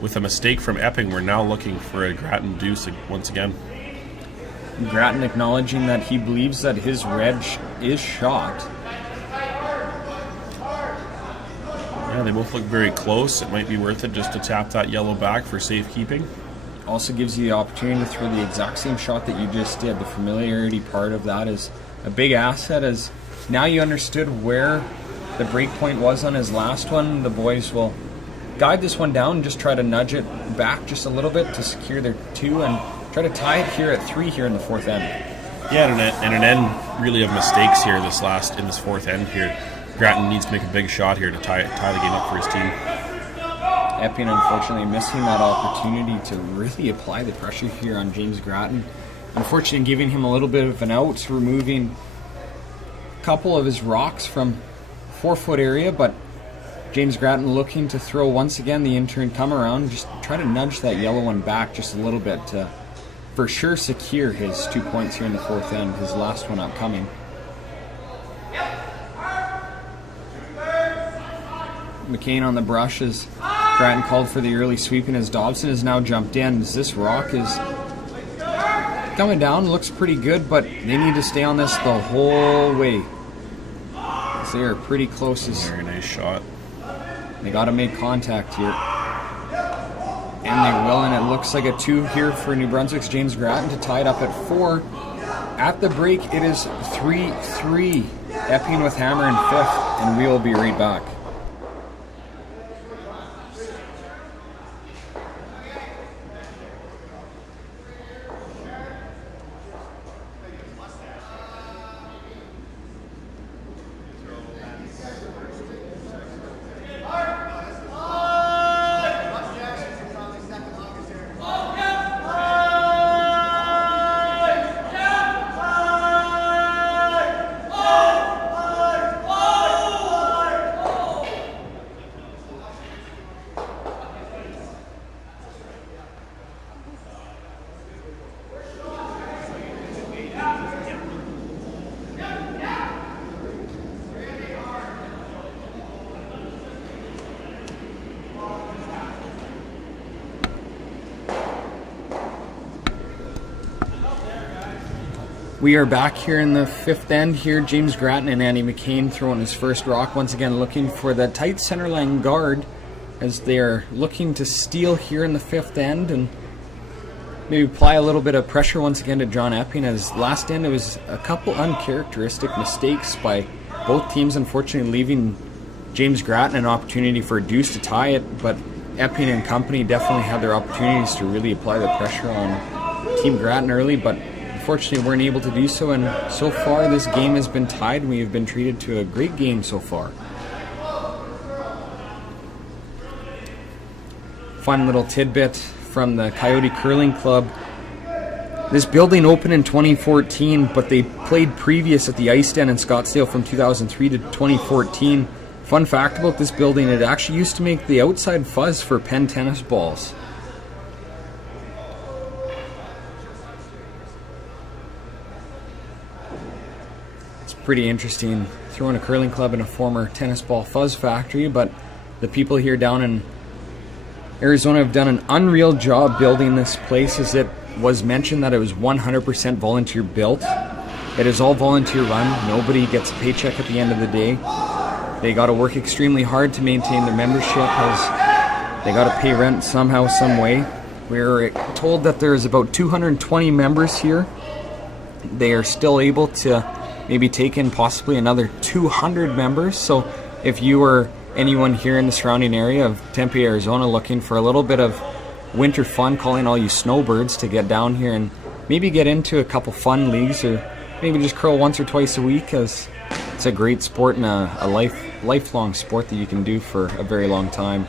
with a mistake from Epping, we're now looking for a Grattan deuce once again. Grattan acknowledging that he believes that his red is shot. Yeah, they both look very close. It might be worth it just to tap that yellow back for safekeeping. Also gives you the opportunity to throw the exact same shot that you just did. The familiarity part of that is a big asset, as now you understood where the break point was on his last one. The boys will guide this one down and just try to nudge it back just a little bit to secure their 2 and try to tie it here at 3 here in the fourth end. Yeah, and an end really of mistakes here in this fourth end here. Grattan needs to make a big shot here to tie the game up for his team. Epping unfortunately missing that opportunity to really apply the pressure here on James Grattan. Unfortunately giving him a little bit of an out, removing a couple of his rocks from 4-foot area, but James Grattan looking to throw once again the in-turn come around, just try to nudge that yellow one back just a little bit to for sure secure his 2 points here in the fourth end, his last one upcoming. McCain on the brush as Grattan called for the early sweep, and as Dobson has now jumped in, as this rock is coming down, looks pretty good, but they need to stay on this the whole way. They are pretty close. Very nice shot. They got to make contact here. And they will, and it looks like a 2 here for New Brunswick's James Grattan to tie it up at 4. At the break, it is 3-3. Epping with hammer in 5th, and we will be right back. We are back here in the fifth end here. James Grattan and Andy McCain throwing his first rock. Once again looking for the tight center line guard as they're looking to steal here in the fifth end and maybe apply a little bit of pressure once again to John Epping. As last end it was a couple uncharacteristic mistakes by both teams, unfortunately leaving James Grattan an opportunity for a deuce to tie it, but Epping and company definitely had their opportunities to really apply the pressure on Team Grattan early, but unfortunately weren't able to do so, and so far this game has been tied. We have been treated to a great game so far. Fun little tidbit from the Coyote Curling Club. This building opened in 2014, but they played previous at the Ice Den in Scottsdale from 2003 to 2014. Fun fact about this building, it actually used to make the outside fuzz for Penn tennis balls. Pretty interesting, throwing a curling club in a former tennis ball fuzz factory, but the people here down in Arizona have done an unreal job building this place, as it was mentioned that it was 100% volunteer built. It is all volunteer run. Nobody gets a paycheck at the end of the day. They got to work extremely hard to maintain their membership, as they got to pay rent somehow, some way. We're told that there's about 220 members here. They are still able to maybe take in possibly another 200 members. So if you or anyone here in the surrounding area of Tempe, Arizona looking for a little bit of winter fun, calling all you snowbirds to get down here and maybe get into a couple fun leagues, or maybe just curl once or twice a week, as it's a great sport and a lifelong sport that you can do for a very long time.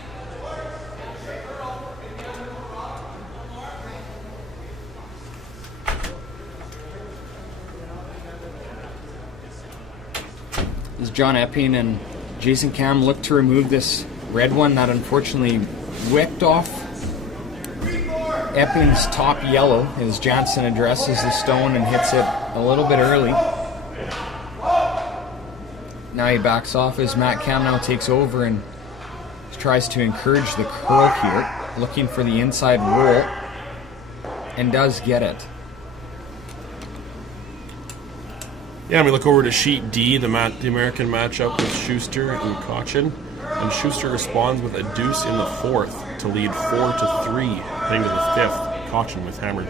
As John Epping and Jason Cam look to remove this red one that unfortunately whipped off Epping's top yellow, as Jansen addresses the stone and hits it a little bit early. Now he backs off as Matt Cam now takes over and tries to encourage the curl here, looking for the inside roll, and does get it. Yeah, we look over to sheet D, the American matchup with Schuster and Cochin. And Schuster responds with a deuce in the fourth to lead 4-3, heading to the fifth. Cochin with hammered.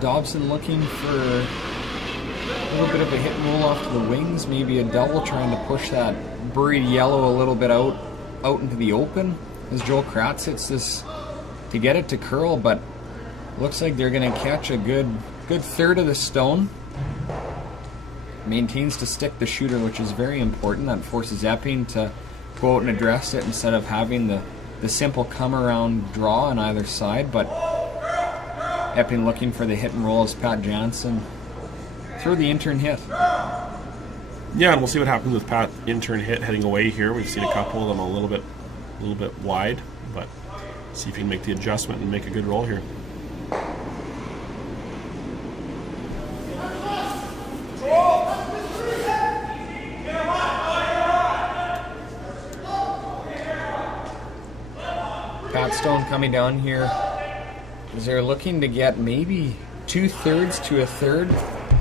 Dobson looking for a little bit of a hit and roll off to the wings, maybe a double, trying to push that buried yellow a little bit out into the open, as Joel Kratz hits this to get it to curl, but looks like they're going to catch a good third of the stone. Maintains to stick the shooter, which is very important. That forces Epping to go out and address it instead of having the simple come around draw on either side, but Epping looking for the hit and roll as Pat Jansen throw the intern hit. Yeah, and we'll see what happens with Pat intern hit heading away here. We've seen a couple of them a little bit wide, but see if he can make the adjustment and make a good roll here. Pat Stone coming down here as they're looking to get maybe 2/3 to a third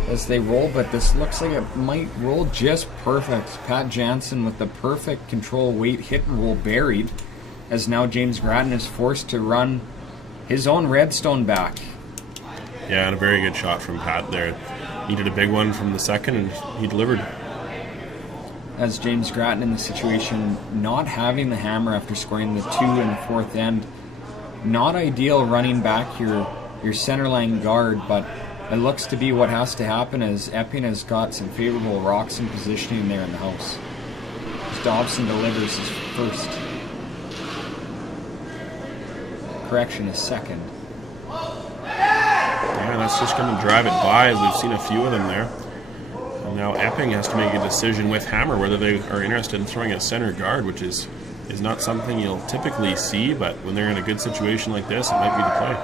as they roll, but this looks like it might roll just perfect. Pat Jansen with the perfect control weight hit and roll buried, as now James Grattan is forced to run his own redstone back. Yeah, and a very good shot from Pat there. Needed a big one from the second, and he delivered. As James Grattan in the situation, not having the hammer after scoring the 2 in the fourth end. Not ideal running back your center line guard, but it looks to be what has to happen, as Epping has got some favorable rocks and positioning there in the house. As Dobson delivers his first. Correction, his second. Yeah, that's just going to drive it by, as we've seen a few of them there. And now Epping has to make a decision with hammer whether they are interested in throwing a center guard, which is not something you'll typically see, but when they're in a good situation like this, it might be the play.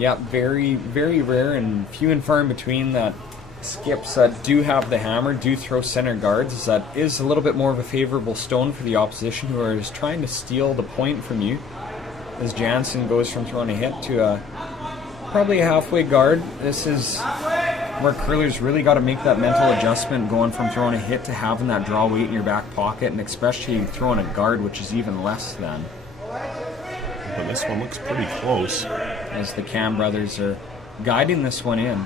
Yeah, very, very rare and few and far in between that skips that do have the hammer, do throw center guards. That is a little bit more of a favorable stone for the opposition, who is trying to steal the point from you. As Jansen goes from throwing a hit to probably a halfway guard. This is where curlers really got to make that mental adjustment, going from throwing a hit to having that draw weight in your back pocket, and especially throwing a guard, which is even less than. But this one looks pretty close. As the Cam brothers are guiding this one in.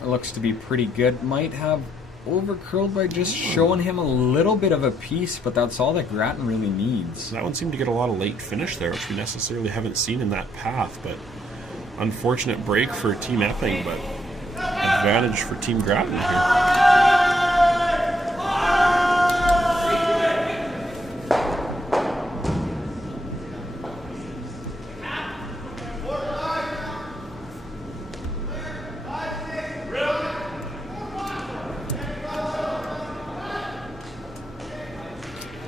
It looks to be pretty good. Might have overcurled by just showing him a little bit of a piece, but that's all that Grattan really needs. That one seemed to get a lot of late finish there, which we necessarily haven't seen in that path, but unfortunate break for Team Epping, but advantage for Team Grattan here.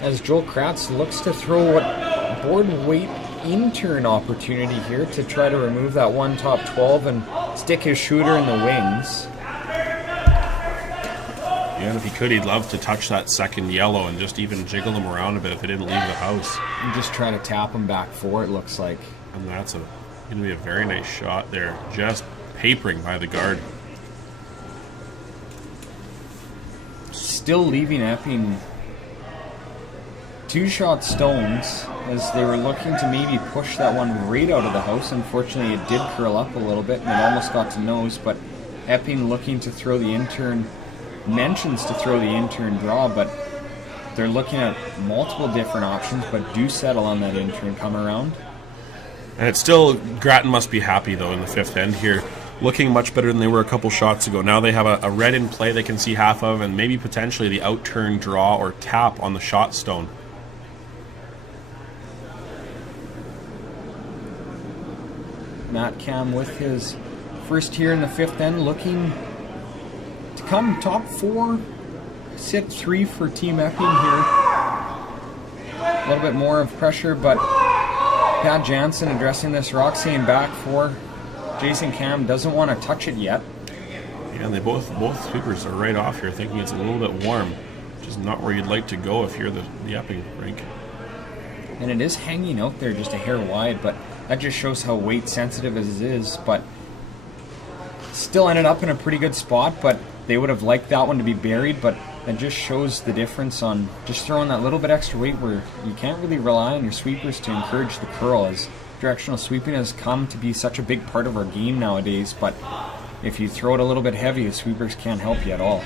As Joel Kratz looks to throw what board weight intern opportunity here to try to remove that one top 12 and stick his shooter in the wings. Yeah, and if he could, he'd love to touch that second yellow and just even jiggle them around a bit if they didn't leave the house. And just try to tap him back four, it looks like. And that's going to be a very nice shot there, just papering by the guard. Still leaving Epping two-shot stones, as they were looking to maybe push that one right out of the house. Unfortunately, it did curl up a little bit, and it almost got to nose, but Epping looking to throw the intern, mentions to throw the intern draw, but they're looking at multiple different options, but do settle on that intern come around. And it's still, Grattan must be happy, though, in the fifth end here. Looking much better than they were a couple shots ago. Now they have a red in play they can see half of, and maybe potentially the out-turn draw or tap on the shot stone. Matt Cam with his first here in the fifth end, looking to come top four, sit three for Team Epping here. A little bit more of pressure, but Pat Jansen addressing this rock, saying back four. Jason Cam doesn't want to touch it yet. Yeah, and they both sweepers are right off here, thinking it's a little bit warm, which is not where you'd like to go if you're the Epping rink. And it is hanging out there just a hair wide, but that just shows how weight sensitive it is. But still ended up in a pretty good spot, but they would have liked that one to be buried, but that just shows the difference on just throwing that little bit extra weight, where you can't really rely on your sweepers to encourage the curl, as directional sweeping has come to be such a big part of our game nowadays. But if you throw it a little bit heavy, the sweepers can't help you at all.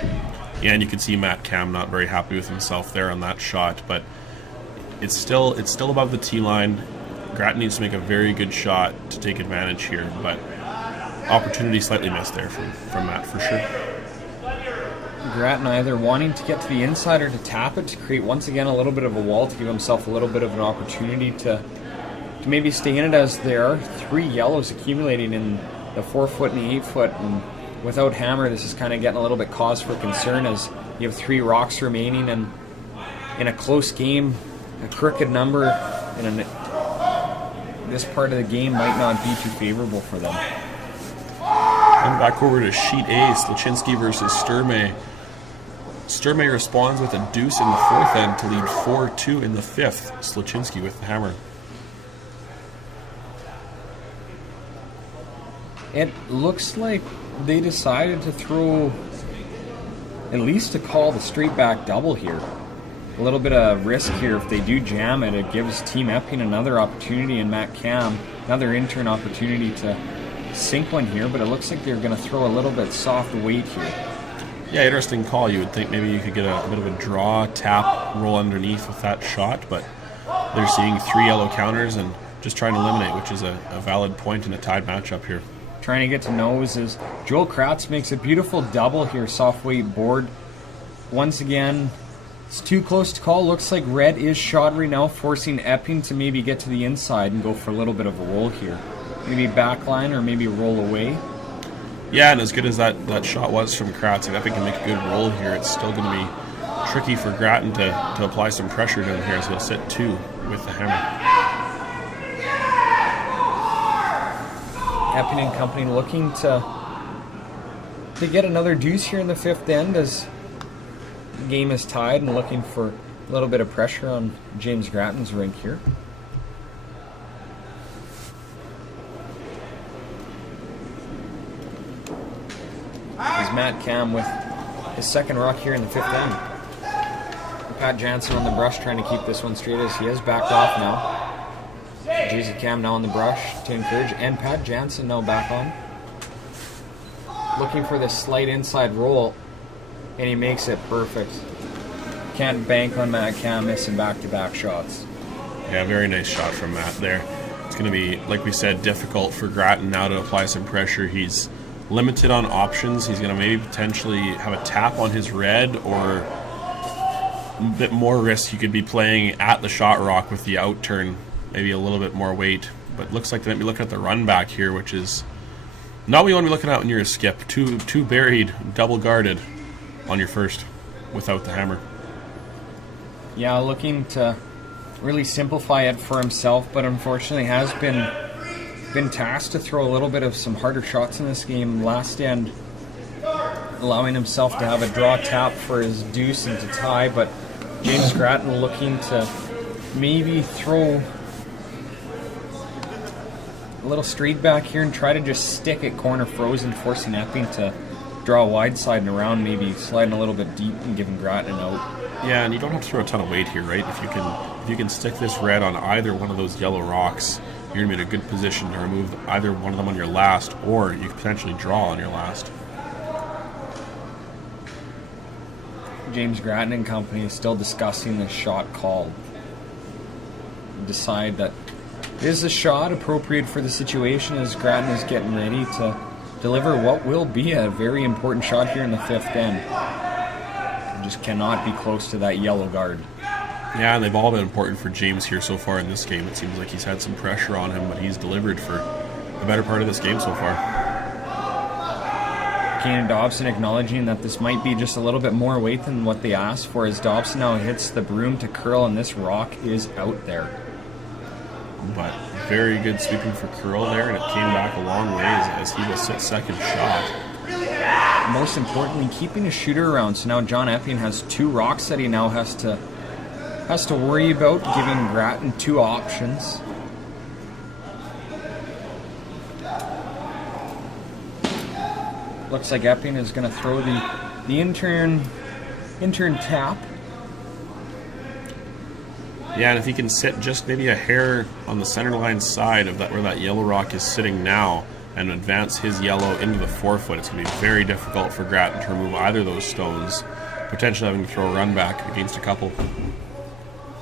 Yeah, and you can see Matt Cam not very happy with himself there on that shot, but it's still above the tee line. Grattan needs to make a very good shot to take advantage here, but opportunity slightly missed there from Matt for sure. Grattan either wanting to get to the inside or to tap it to create once again a little bit of a wall to give himself a little bit of an opportunity to maybe stay in it, as there are three yellows accumulating in the 4 foot and the 8 foot, and without hammer this is kind of getting a little bit cause for concern, as you have three rocks remaining, and in a close game a crooked number in this part of the game might not be too favorable for them. And back over to sheet A, Sluchinski versus Sturmey. Sturmey responds with a deuce in the fourth end to lead 4-2 in the fifth. Sluchinski with the hammer. It looks like they decided to throw, at least to call the straight back double here. A little bit of risk here. If they do jam it, it gives Team Epping another opportunity, and Matt Cam another intern opportunity to sink one here, but it looks like they're going to throw a little bit soft weight here. Yeah, interesting call. You would think maybe you could get a bit of a draw, tap, roll underneath with that shot, but they're seeing three yellow counters and just trying to eliminate, which is a valid point in a tied matchup here. Trying to get to nose as Joel Kratz makes a beautiful double here, soft weight board. Once again, it's too close to call. Looks like red is shot right now, forcing Epping to maybe get to the inside and go for a little bit of a roll here. Maybe backline or maybe roll away. Yeah, and as good as that shot was from Kratz, if Epping can make a good roll here, it's still going to be tricky for Grattan to apply some pressure down here, so he'll sit two with the hammer. Epping and company looking to get another deuce here in the fifth end as the game is tied and looking for a little bit of pressure on James Grattan's rink here. Is Matt Cam with his second rock here in the fifth end. Pat Jansen on the brush trying to keep this one straight as he has backed off now. Jason Cam now on the brush to encourage, and Pat Jansen now back on. Looking for this slight inside roll, and he makes it perfect. Can't bank on Matt Cam missing back-to-back shots. Yeah, very nice shot from Matt there. It's going to be, like we said, difficult for Grattan now to apply some pressure. He's limited on options. He's going to maybe potentially have a tap on his red, or a bit more risk. He could be playing at the shot rock with the out turn, maybe a little bit more weight. But looks like they might be looking at the run back here, which is not what you want to be looking at when you're a skip. Two buried, double guarded on your first without the hammer. Yeah, looking to really simplify it for himself, but unfortunately has been tasked to throw a little bit of some harder shots in this game last end, allowing himself to have a draw tap for his deuce and to tie, but James Grattan looking to maybe throw a little straight back here and try to just stick it corner frozen, forcing Epping to draw wide side and around, maybe sliding a little bit deep and giving Grattan an out. Yeah, and you don't have to throw a ton of weight here, right? If you can stick this red on either one of those yellow rocks, you're going to be in a good position to remove either one of them on your last, or you could potentially draw on your last. James Grattan and company is still discussing this shot call. Decide that is the shot appropriate for the situation as Grattan is getting ready to deliver what will be a very important shot here in the fifth end. Just cannot be close to that yellow guard. Yeah, and they've all been important for James here so far in this game. It seems like he's had some pressure on him, but he's delivered for the better part of this game so far. Kane and Dobson acknowledging that this might be just a little bit more weight than what they asked for as Dobson now hits the broom to curl, and this rock is out there. But very good sweeping for curl there, and it came back a long way as he was his second shot. Most importantly, keeping a shooter around. So now John Epping has two rocks that he now has to worry about, giving Grattan two options. Looks like Epping is going to throw the intern tap. Yeah, and if he can sit just maybe a hair on the center line side of that where that yellow rock is sitting now, and advance his yellow into the forefoot, it's going to be very difficult for Grattan to remove either of those stones, potentially having to throw a run back against a couple.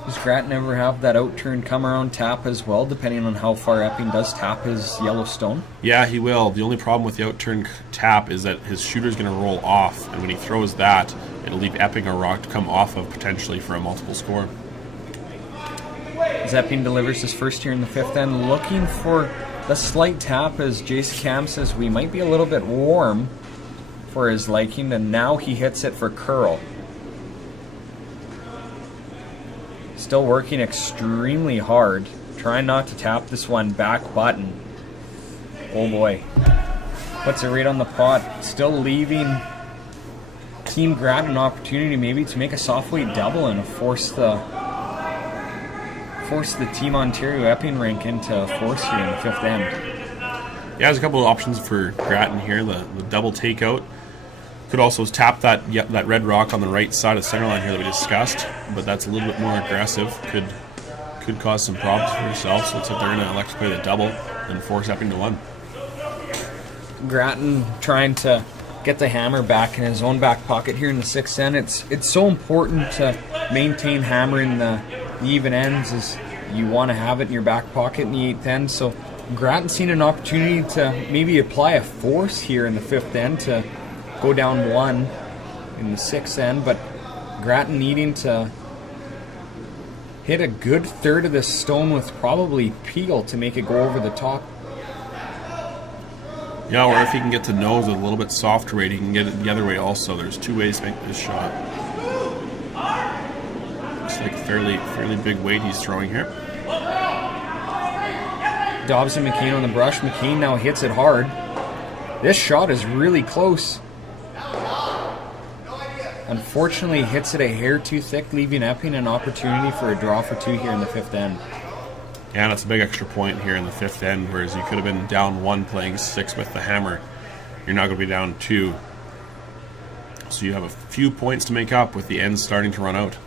Does Grattan ever have that out turn come around tap as well, depending on how far Epping does tap his yellow stone? Yeah, he will. The only problem with the out turn tap is that his shooter's going to roll off, and when he throws that, it'll leave Epping a rock to come off of potentially for a multiple score. As Epping delivers his first here in the fifth end, looking for the slight tap as Jason Cam says we might be a little bit warm for his liking, and now he hits it for curl. Still working extremely hard, trying not to tap this one back button. Oh boy. Puts it right on the pot, still leaving Team Grattan an opportunity maybe to make a soft weight double and force the Team Ontario Epping rink into force here in the fifth end. Yeah, there's a couple of options for Grattan here. The double takeout. Could also tap that red rock on the right side of the center line here that we discussed, but that's a little bit more aggressive. Could cause some problems for yourself, so looks like they're going to elect to play the double and force Epping to one. Grattan trying to get the hammer back in his own back pocket here in the sixth end. It's so important to maintain hammer in the even ends as you want to have it in your back pocket in the eighth end. So Grattan seen an opportunity to maybe apply a force here in the fifth end to go down one in the sixth end, but Grattan needing to hit a good third of this stone with probably peel to make it go over the top. Yeah, or if he can get the nose with a little bit softer weight, he can get it the other way also. There's two ways to make this shot. Looks like fairly big weight he's throwing here. Dobson McCain on the brush. McCain now hits it hard. This shot is really close. Unfortunately, hits it a hair too thick, leaving Epping an opportunity for a draw for 2 here in the 5th end. Yeah, that's a big extra point here in the 5th end, whereas you could have been down 1 playing 6 with the hammer. You're now going to be down 2. So you have a few points to make up with the ends starting to run out.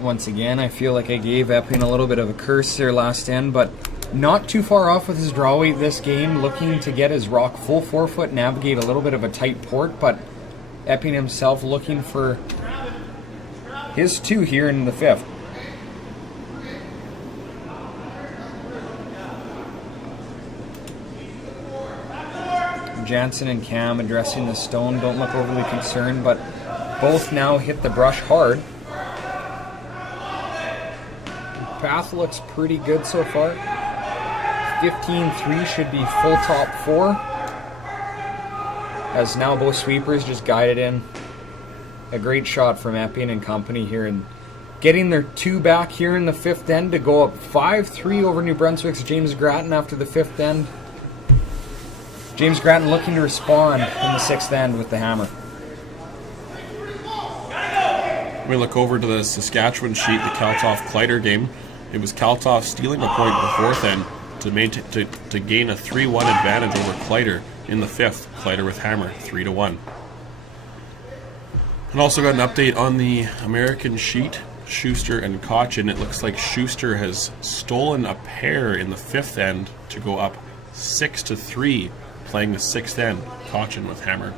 Once again, I feel like I gave Epping a little bit of a curse there last end, but not too far off with his draw weight this game, looking to get his rock full forefoot, navigate a little bit of a tight port, but Epping himself looking for his 2 here in the 5th. Jansen and Cam addressing the stone, don't look overly concerned, but both now hit the brush hard. Path looks pretty good so far. 15-3 should be full top 4. As now both sweepers just guided in. A great shot from Epping and company here, and getting their 2 back here in the 5th end to go up 5-3 over New Brunswick's James Grattan after the 5th end. James Grattan looking to respond in the 6th end with the hammer. We look over to the Saskatchewan sheet, the Kaltoff-Kleider game. It was Kaltoff stealing a point in the 4th end to gain a 3-1 advantage over Kleider in the 5th. Kleider with hammer, 3-1. And also got an update on the American sheet, Schuster and Cochin. It looks like Schuster has stolen a pair in the 5th end to go up 6-3, playing the 6th end. Cochin with hammer.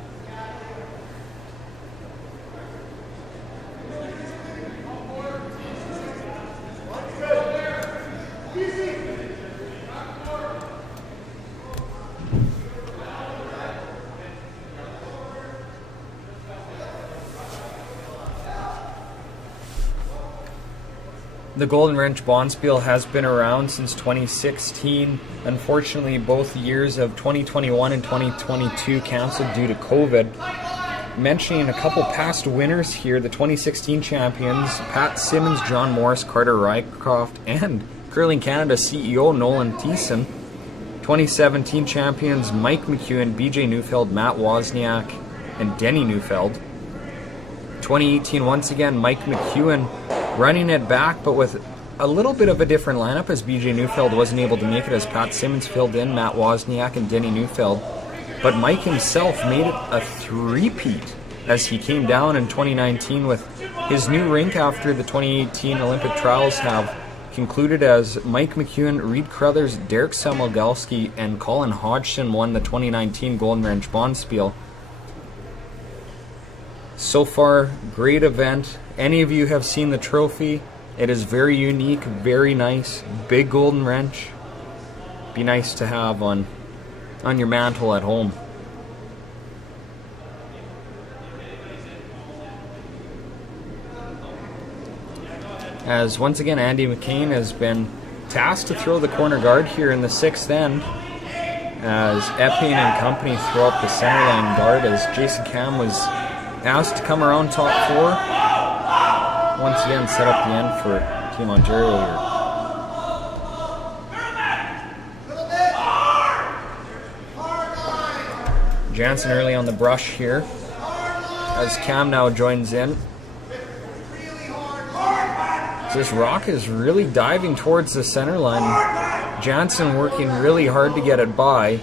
The Golden Wrench Bonspiel has been around since 2016. Unfortunately, both years of 2021 and 2022 canceled due to COVID. Mentioning a couple past winners here, the 2016 champions, Pat Simmons, John Morris, Carter Rycroft, and Curling Canada CEO Nolan Thiessen. 2017 champions, Mike McEwen, BJ Neufeld, Matt Wozniak, and Denny Neufeld. 2018, once again, Mike McEwen running it back, but with a little bit of a different lineup, as BJ Neufeld wasn't able to make it, as Pat Simmons filled in, Matt Wozniak and Denny Neufeld. But Mike himself made it a three-peat as he came down in 2019 with his new rink after the 2018 Olympic trials have concluded, as Mike McEwen, Reed Crothers, Derek Samolgalski, and Colin Hodgson won the 2019 Golden Wrench Bonspiel. So far, great event. Any of you have seen the trophy, it is very unique, very nice, big golden wrench. Be nice to have on your mantle at home. As once again Andy McCain has been tasked to throw the corner guard here in the 6th end, as Epping and company throw up the centerline guard, as Jason Cam was asked to come around top 4. Once again, set up the end for Team Ontario here. Jansen early on the brush here, as Cam now joins in. This rock is really diving towards the center line. Jansen working really hard to get it by.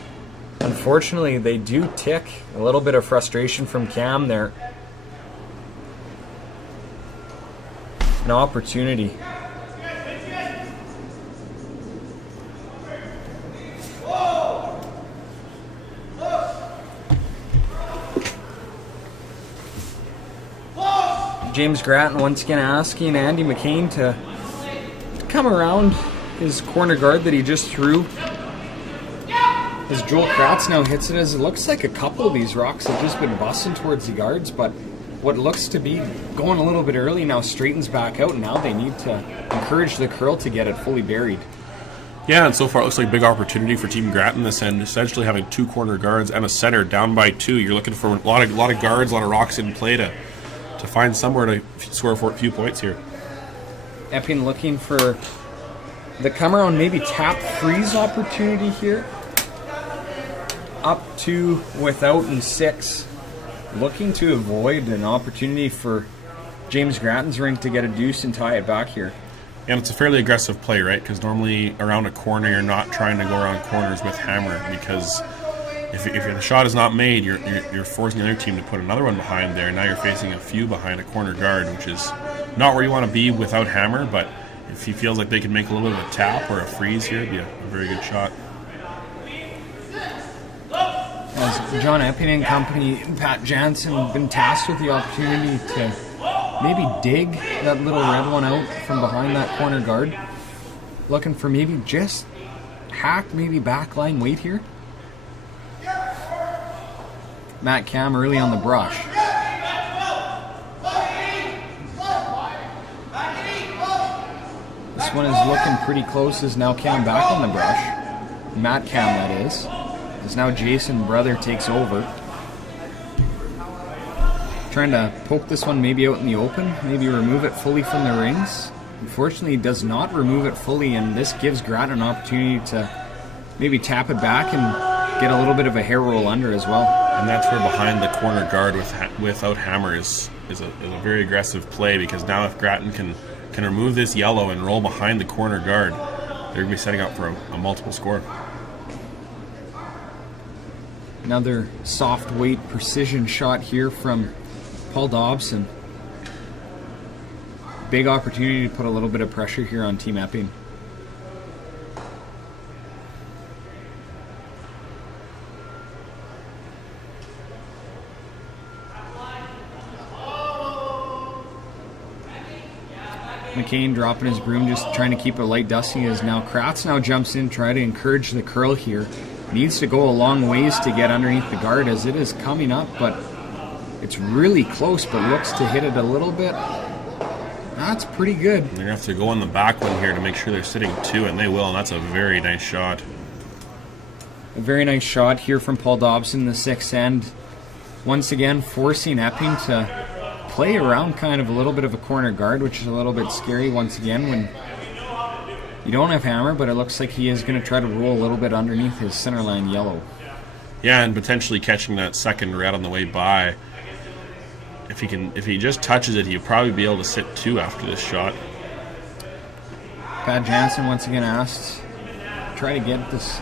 Unfortunately, they do tick. A little bit of frustration from Cam there. An opportunity. James Grattan once again asking Andy McCain to come around his corner guard that he just threw. As Joel Kratz now hits it, as it looks like a couple of these rocks have just been busting towards the guards, but what looks to be going a little bit early now straightens back out, and now they need to encourage the curl to get it fully buried. Yeah, and so far it looks like a big opportunity for Team Grattan this end, essentially having 2 corner guards and a center down by 2. You're looking for a lot of guards, a lot of rocks in play to find somewhere to score a few points here. Epping looking for The come around maybe tap freeze opportunity here. Up to without and 6. Looking to avoid an opportunity for James Grattan's rink to get a deuce and tie it back here. And it's a fairly aggressive play, right? Because normally around a corner, you're not trying to go around corners with hammer, because if the shot is not made, you're forcing the other team to put another one behind there. Now you're facing a few behind a corner guard, which is not where you want to be without hammer. But if he feels like they can make a little bit of a tap or a freeze here, it'd be a very good shot. As John Epping and company, Pat Jansen have been tasked with the opportunity to maybe dig that little red one out from behind that corner guard. Looking for maybe just hack, maybe backline weight here. Matt Cam early on the brush. This one is looking pretty close, is now Cam back on the brush. Matt Cam, that is. As now Jason Brother takes over. Trying to poke this one maybe out in the open, maybe remove it fully from the rings. Unfortunately, he does not remove it fully, and this gives Grattan an opportunity to maybe tap it back and get a little bit of a hair roll under as well. And that's where behind the corner guard without hammer is a very aggressive play, because now if Grattan can remove this yellow and roll behind the corner guard, they're going to be setting up for a multiple score. Another soft weight precision shot here from Paul Dobson. Big opportunity to put a little bit of pressure here on Team Epping. McCain dropping his broom, just trying to keep it light dusting, as now Kratz now jumps in, try to encourage the curl here. Needs to go a long ways to get underneath the guard as it is coming up, but it's really close, but looks to hit it a little bit. That's pretty good. They're going to have to go on the back one here to make sure they're sitting 2, and they will, and that's a very nice shot. A very nice shot here from Paul Dobson in the 6th end. Once again, forcing Epping to play around kind of a little bit of a corner guard, which is a little bit scary once again when you don't have hammer, but it looks like he is going to try to roll a little bit underneath his centerline yellow. Yeah, and potentially catching that second red on the way by. If he just touches it, he'll probably be able to sit 2 after this shot. Pat Jansen once again asked try to get this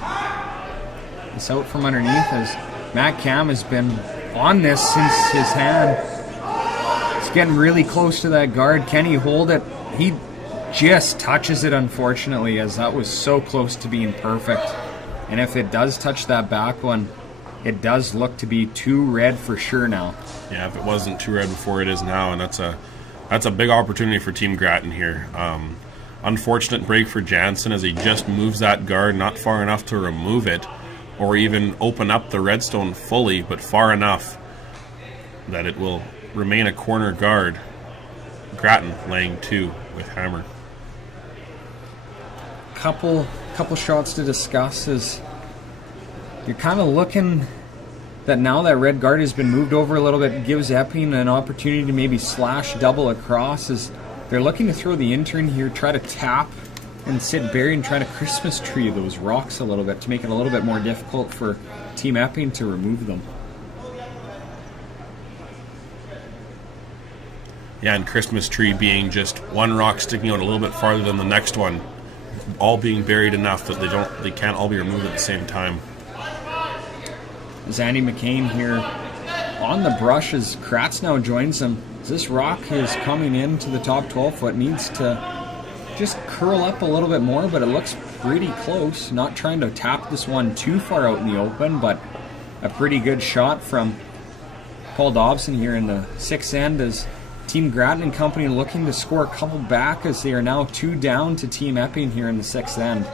out from underneath, as Matt Cam has been on this since his hand. It's getting really close to that guard. Can he hold it? He just touches it, unfortunately, as that was so close to being perfect. And if it does touch that back one, it does look to be 2 red for sure now. Yeah, if it wasn't 2 red before, it is now, and that's a big opportunity for Team Grattan here. Unfortunate break for Jansen, as he just moves that guard not far enough to remove it, or even open up the redstone fully, but far enough that it will remain a corner guard. Grattan laying 2 with hammer. Couple shots to discuss, as you're kind of looking that now that red guard has been moved over a little bit, gives Epping an opportunity to maybe slash double across, as they're looking to throw the intern here, try to tap and sit buried and try to Christmas tree those rocks a little bit to make it a little bit more difficult for Team Epping to remove them. Yeah, and Christmas tree being just one rock sticking out a little bit farther than the next one, all being buried enough that they can't all be removed at the same time. Zandy McCain here on the brush as Kratz now joins him. This rock is coming into the top 12 foot, needs to just curl up a little bit more, but it looks pretty close. Not trying to tap this one too far out in the open, but a pretty good shot from Paul Dobson here in the 6th end, as Team Grattan and company looking to score a couple back, as they are now 2 down to Team Epping here in the 6th end.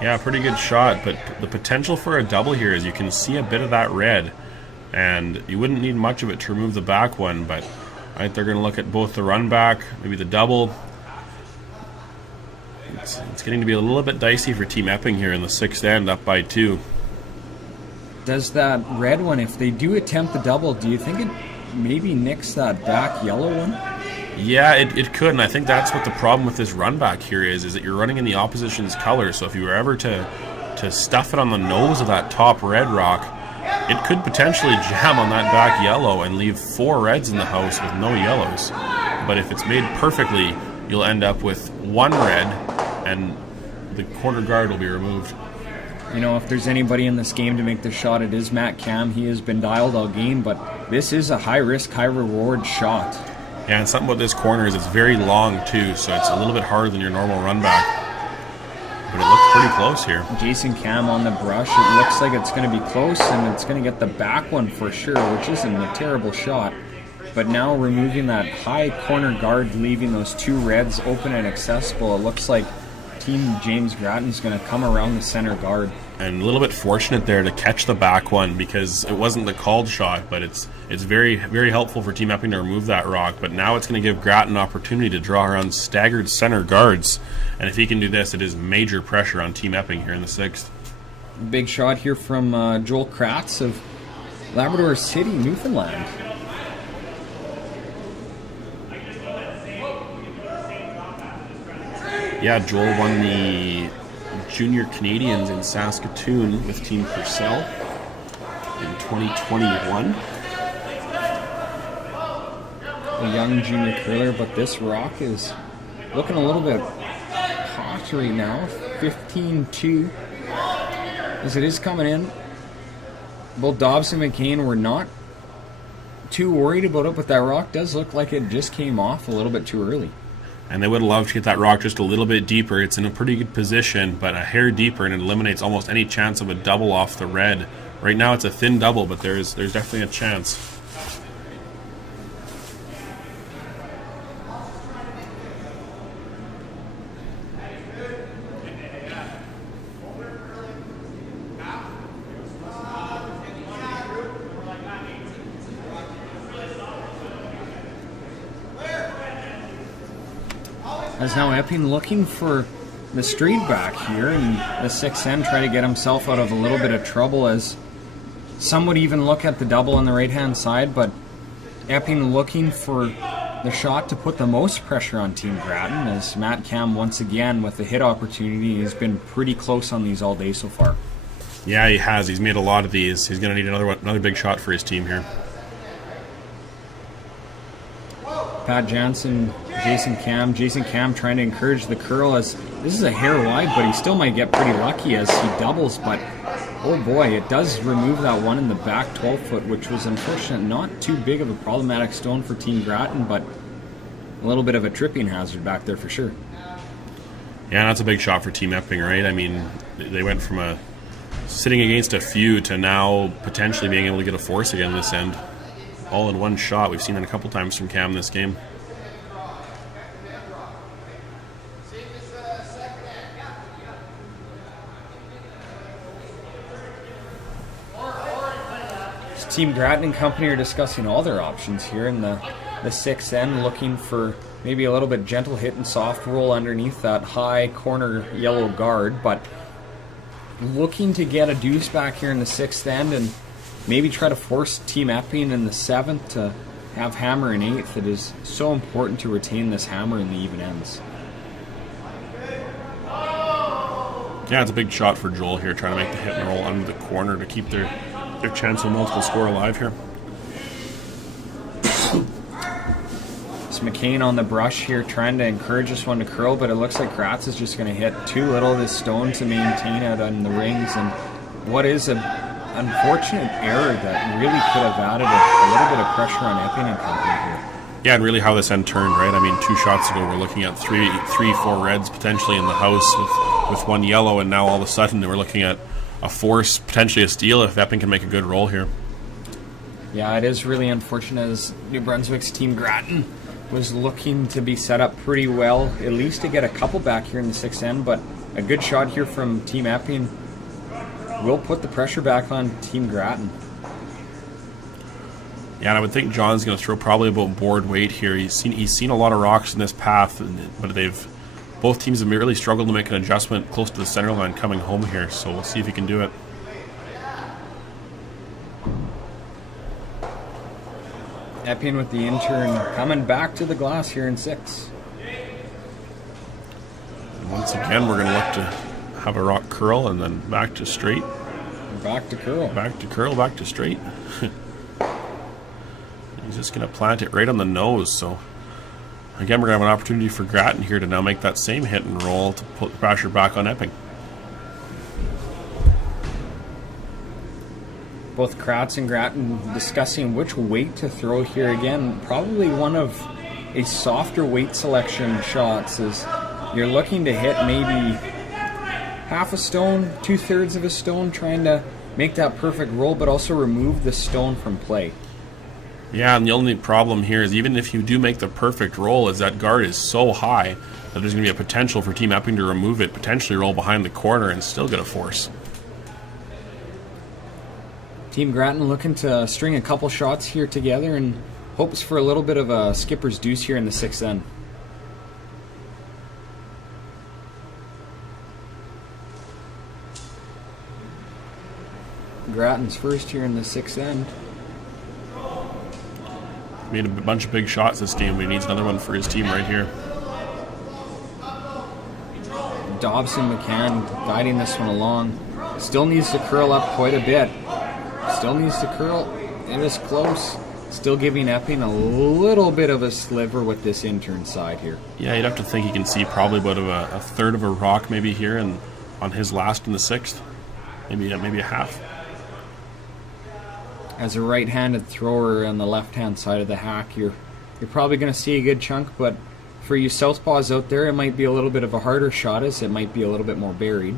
Yeah, pretty good shot, but the potential for a double here is you can see a bit of that red, and you wouldn't need much of it to remove the back one, but I think they're going to look at both the run back, maybe the double. It's getting to be a little bit dicey for Team Epping here in the 6th end, up by 2. Does that red one, if they do attempt the double, do you think it maybe nicks that back yellow one? Yeah, it could, and I think that's what the problem with this run back here is that you're running in the opposition's color. So if you were ever to stuff it on the nose of that top red rock, it could potentially jam on that back yellow and leave 4 reds in the house with no yellows. But if it's made perfectly, you'll end up with 1 red, and the corner guard will be removed. You know, if there's anybody in this game to make the shot, it is Matt Cam. He has been dialed all game, but this is a high-risk, high-reward shot. Yeah, and something about this corner is it's very long, too, so it's a little bit harder than your normal run back. But it looks pretty close here. Jason Cam on the brush. It looks like it's going to be close, and it's going to get the back one for sure, which isn't a terrible shot. But now removing that high corner guard, leaving those 2 reds open and accessible, it looks like Team James Grattan's going to come around the center guard. And a little bit fortunate there to catch the back one, because it wasn't the called shot, but it's very, very helpful for Team Epping to remove that rock. But now it's going to give Grattan an opportunity to draw around staggered center guards. And if he can do this, it is major pressure on Team Epping here in the 6th. Big shot here from Joel Kratz of Labrador City, Newfoundland. Yeah, Joel won the Junior Canadians in Saskatoon with Team Purcell in 2021. A young junior curler, but this rock is looking a little bit hot right now. 15-2 as it is coming in. Both Dobson and McCain were not too worried about it, but that rock does look like it just came off a little bit too early. And they would love to get that rock just a little bit deeper. It's in a pretty good position, but a hair deeper, and it eliminates almost any chance of a double off the red. Right now it's a thin double, but there's definitely a chance. As now Epping looking for the straight back here, and the 6th end try to get himself out of a little bit of trouble, as some would even look at the double on the right hand side, but Epping looking for the shot to put the most pressure on Team Grattan, as Matt Cam once again with the hit opportunity has been pretty close on these all day so far. Yeah, he has. He's made a lot of these. He's going to need another big shot for his team here. Pat Jansen, Jason Cam trying to encourage the curl, as this is a hair wide, but he still might get pretty lucky as he doubles, but oh boy, it does remove that one in the back 12 foot, which was unfortunate. Not too big of a problematic stone for Team Grattan, but a little bit of a tripping hazard back there for sure. Yeah, that's a big shot for Team Epping, right? I mean, they went from sitting against a few to now potentially being able to get a force again this end. All in one shot. We've seen that a couple times from Cam this game. Team Grattan and company are discussing all their options here in the 6th end, looking for maybe a little bit gentle hit and soft roll underneath that high corner yellow guard, but looking to get a deuce back here in the 6th end and maybe try to force Team Epping in the 7th to have hammer in 8th. It is so important to retain this hammer in the even ends. Yeah, it's a big shot for Joel here, trying to make the hit and roll under the corner to keep their chance of multiple score alive here. It's McCain on the brush here, trying to encourage this one to curl, but it looks like Kratz is just going to hit too little of this stone to maintain it on the rings, and what is a unfortunate error that really could have added a little bit of pressure on Epping and company here. Yeah, and really how this end turned, right? I mean, 2 shots ago we're looking at 4 reds potentially in the house with 1 yellow, and now all of a sudden we're looking at a force, potentially a steal if Epping can make a good roll here. Yeah, it is really unfortunate, as New Brunswick's Team Grattan was looking to be set up pretty well, at least to get a couple back here in the 6th end, but a good shot here from Team Epping will put the pressure back on Team Grattan. Yeah, and I would think John's going to throw probably about board weight here. He's seen a lot of rocks in this path, but both teams have really struggled to make an adjustment close to the center line coming home here, so we'll see if he can do it. Epping with the intern coming back to the glass here in 6. Once again, we're going to look to have a rock curl and then back to straight. Back to curl. Back to curl, back to straight. He's just going to plant it right on the nose. So, again, we're going to have an opportunity for Grattan here to now make that same hit and roll to put the pressure back on Epping. Both Kratz and Grattan discussing which weight to throw here. Again, probably one of a softer weight selection shots is you're looking to hit maybe half a stone, 2/3 of a stone, trying to make that perfect roll, but also remove the stone from play. Yeah, and the only problem here is even if you do make the perfect roll, is that guard is so high that there's going to be a potential for Team Epping to remove it, potentially roll behind the corner and still get a force. Team Grattan looking to string a couple shots here together and hopes for a little bit of a skipper's deuce here in the 6th end. Grattan's first here in the 6th end. Made a bunch of big shots this game, but he needs another one for his team right here. Dobson McCann guiding this one along. Still needs to curl up quite a bit. Still needs to curl. It is close. Still giving Epping a little bit of a sliver with this intern side here. Yeah, you'd have to think he can see probably about a third of a rock maybe here and on his last in the 6th. Maybe a half. As a right-handed thrower on the left-hand side of the hack, you're probably going to see a good chunk, but for you southpaws out there, it might be a little bit of a harder shot as it might be a little bit more buried.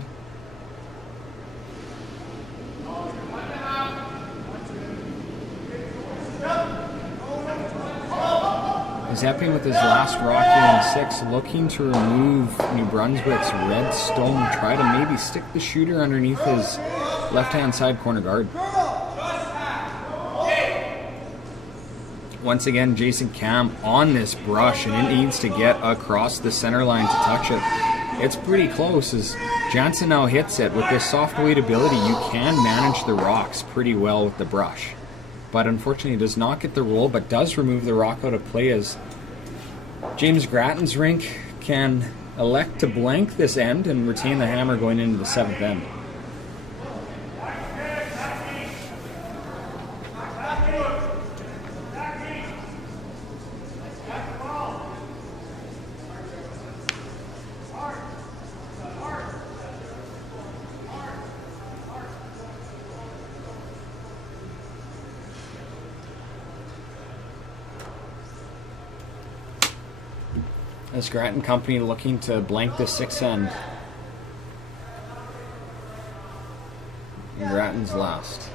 Is Epping with his last rock here in 6, looking to remove New Brunswick's red stone, try to maybe stick the shooter underneath his left-hand side corner guard. Once again, Jason Cam on this brush, and it needs to get across the center line to touch it. It's pretty close as Jansen now hits it. With this soft weight ability, you can manage the rocks pretty well with the brush. But unfortunately, does not get the roll, but does remove the rock out of play as James Grattan's rink can elect to blank this end and retain the hammer going into the 7th end. This Grattan company looking to blank the 6th end. Grattan's last.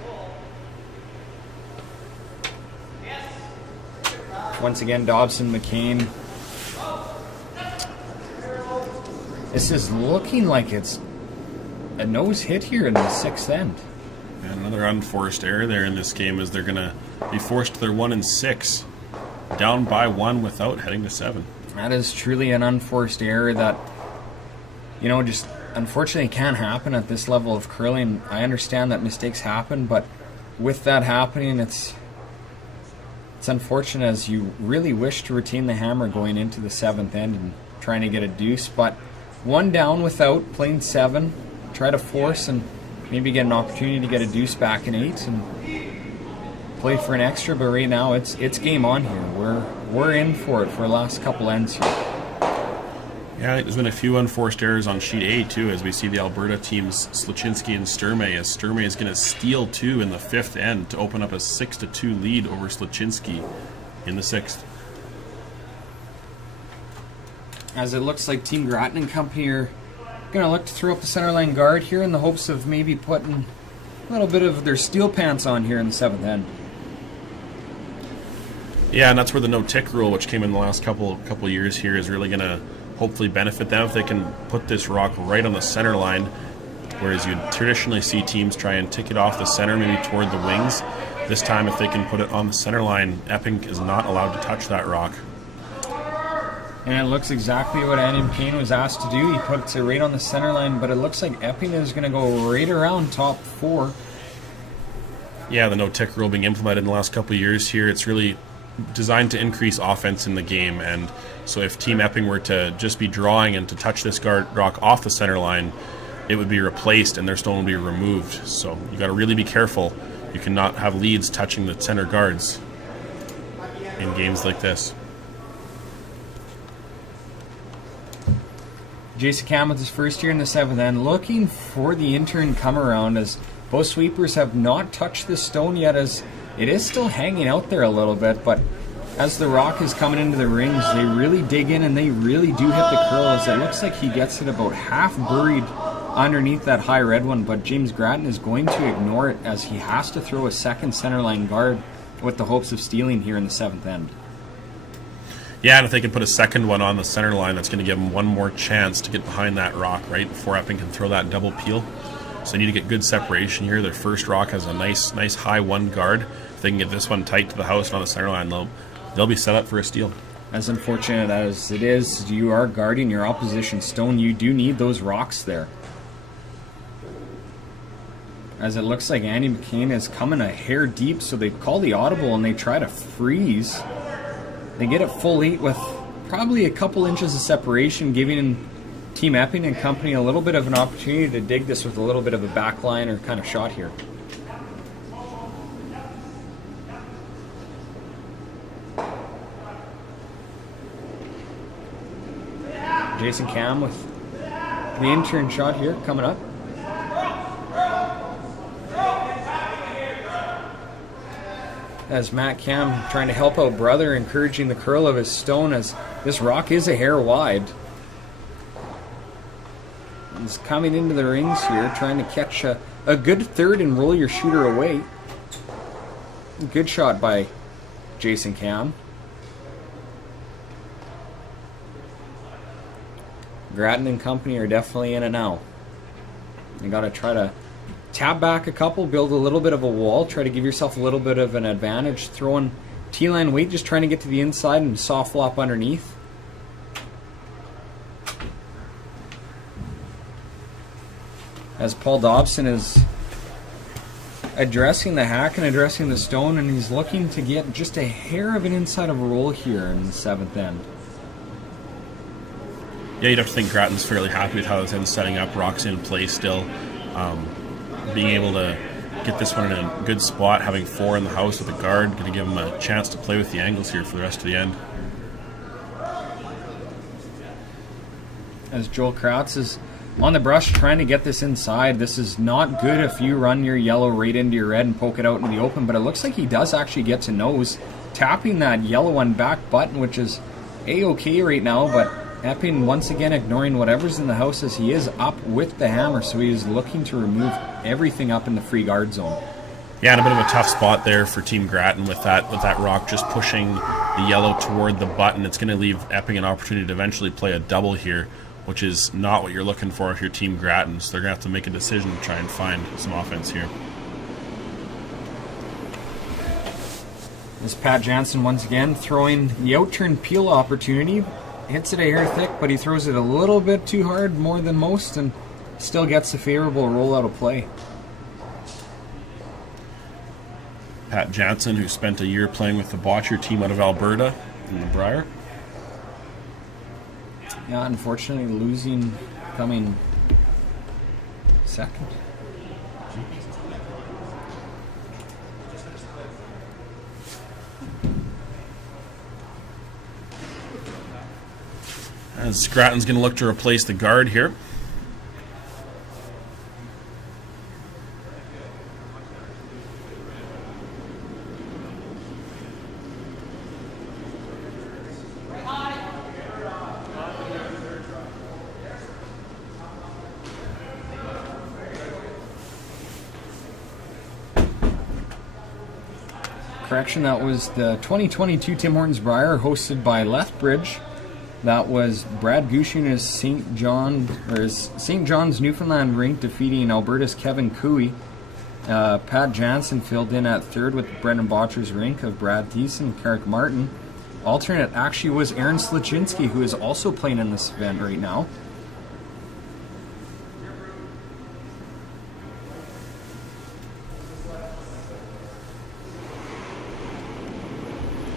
Once again, Dobson, McCain. This is looking like it's a nose hit here in the 6th end. And another unforced error there in this game is they're going to be forced to their 1 and 6. Down by 1 without heading to 7. That is truly an unforced error that, just unfortunately can happen at this level of curling. I understand that mistakes happen, but with that happening, it's unfortunate as you really wish to retain the hammer going into the 7th end and trying to get a deuce. But 1 down without, playing 7, try to force and maybe get an opportunity to get a deuce back in 8 and play for an extra. But right now, it's game on here. We're in for it for the last couple ends here. Yeah, there's been a few unforced errors on sheet A too, as we see the Alberta teams Sluchinski and Sturmey, as Sturmey is going to steal 2 in the 5th end to open up a 6-2 lead over Sluchinski in the 6th. As it looks like Team Grattan and company are going to look to throw up the centerline guard here in the hopes of maybe putting a little bit of their steel pants on here in the 7th end. Yeah, and that's where the no-tick rule, which came in the last couple years here, is really going to hopefully benefit them if they can put this rock right on the center line, whereas you'd traditionally see teams try and tick it off the center, maybe toward the wings. This time, if they can put it on the center line, Epping is not allowed to touch that rock. And it looks exactly what Adam Payne was asked to do. He puts it right on the center line, but it looks like Epping is going to go right around top 4. Yeah, the no-tick rule being implemented in the last couple of years here, it's really designed to increase offense in the game, and so if Team Epping were to just be drawing and to touch this rock off the center line, it would be replaced and their stone would be removed. So you got to really be careful. You cannot have leads touching the center guards in games like this. Jason Cam with his first year in the 7th end, looking for the intern come around, as both sweepers have not touched the stone yet, as it is still hanging out there a little bit, but as the rock is coming into the rings, they really dig in and they really do hit the curl, as it looks like he gets it about half buried underneath that high red one, but James Grattan is going to ignore it as he has to throw a second centerline guard with the hopes of stealing here in the 7th end. Yeah, and if they can put a second one on the center line, that's going to give them one more chance to get behind that rock, right, before Epping can throw that double peel. So they need to get good separation here. Their first rock has a nice high one guard. If they can get this one tight to the house and on the center line, they'll be set up for a steal. As unfortunate as it is, you are guarding your opposition stone. You do need those rocks there. As it looks like Andy McCain is coming a hair deep, so they call the audible and they try to freeze. They get it full 8 with probably a couple inches of separation, giving Team Epping and company a little bit of an opportunity to dig this with a little bit of a backline or kind of shot here. Jason Cam with the intern shot here coming up. As Matt Cam trying to help out brother, encouraging the curl of his stone, as this rock is a hair wide. He's coming into the rings here, trying to catch a good third and roll your shooter away. Good shot by Jason Cam. Grattan and company are definitely in it now. You got to try to tap back a couple, build a little bit of a wall, try to give yourself a little bit of an advantage, throwing T-line weight, just trying to get to the inside and soft flop underneath. As Paul Dobson is addressing the hack and addressing the stone, and he's looking to get just a hair of an inside of a roll here in the 7th end. Yeah, you'd have to think Grattan's fairly happy with how his end's setting up. Rock's in play still. Being able to get this one in a good spot, having 4 in the house with a guard, going to give him a chance to play with the angles here for the rest of the end. As Joel Krautz is on the brush trying to get this inside. This is not good if you run your yellow right into your red and poke it out in the open, but it looks like he does actually get to nose, tapping that yellow one back button, which is A-okay right now, but Epping once again ignoring whatever's in the house as he is up with the hammer, so he is looking to remove everything up in the free guard zone. Yeah, and a bit of a tough spot there for Team Grattan with that rock just pushing the yellow toward the button. It's going to leave Epping an opportunity to eventually play a double here, which is not what you're looking for if you're Team Grattan. So they're going to have to make a decision to try and find some offense here. As Pat Jansen once again throwing the out-turn peel opportunity. Hits it a hair thick, but he throws it a little bit too hard, more than most, and still gets a favorable roll out of play. Pat Jansen, who spent a year playing with the Botcher team out of Alberta in the Brier. Yeah, unfortunately losing, coming second. As Grattan's going to look to replace the guard here. Correction, that was the 2022 Tim Hortons Brier hosted by Lethbridge. That was Brad Gushin as St. John's Newfoundland rink defeating Alberta's Kevin Cooey. Pat Jansen filled in at third with Brendan Botcher's rink of Brad Thiessen and Carrick Martin. Alternate actually was Aaron Slachinski, who is also playing in this event right now.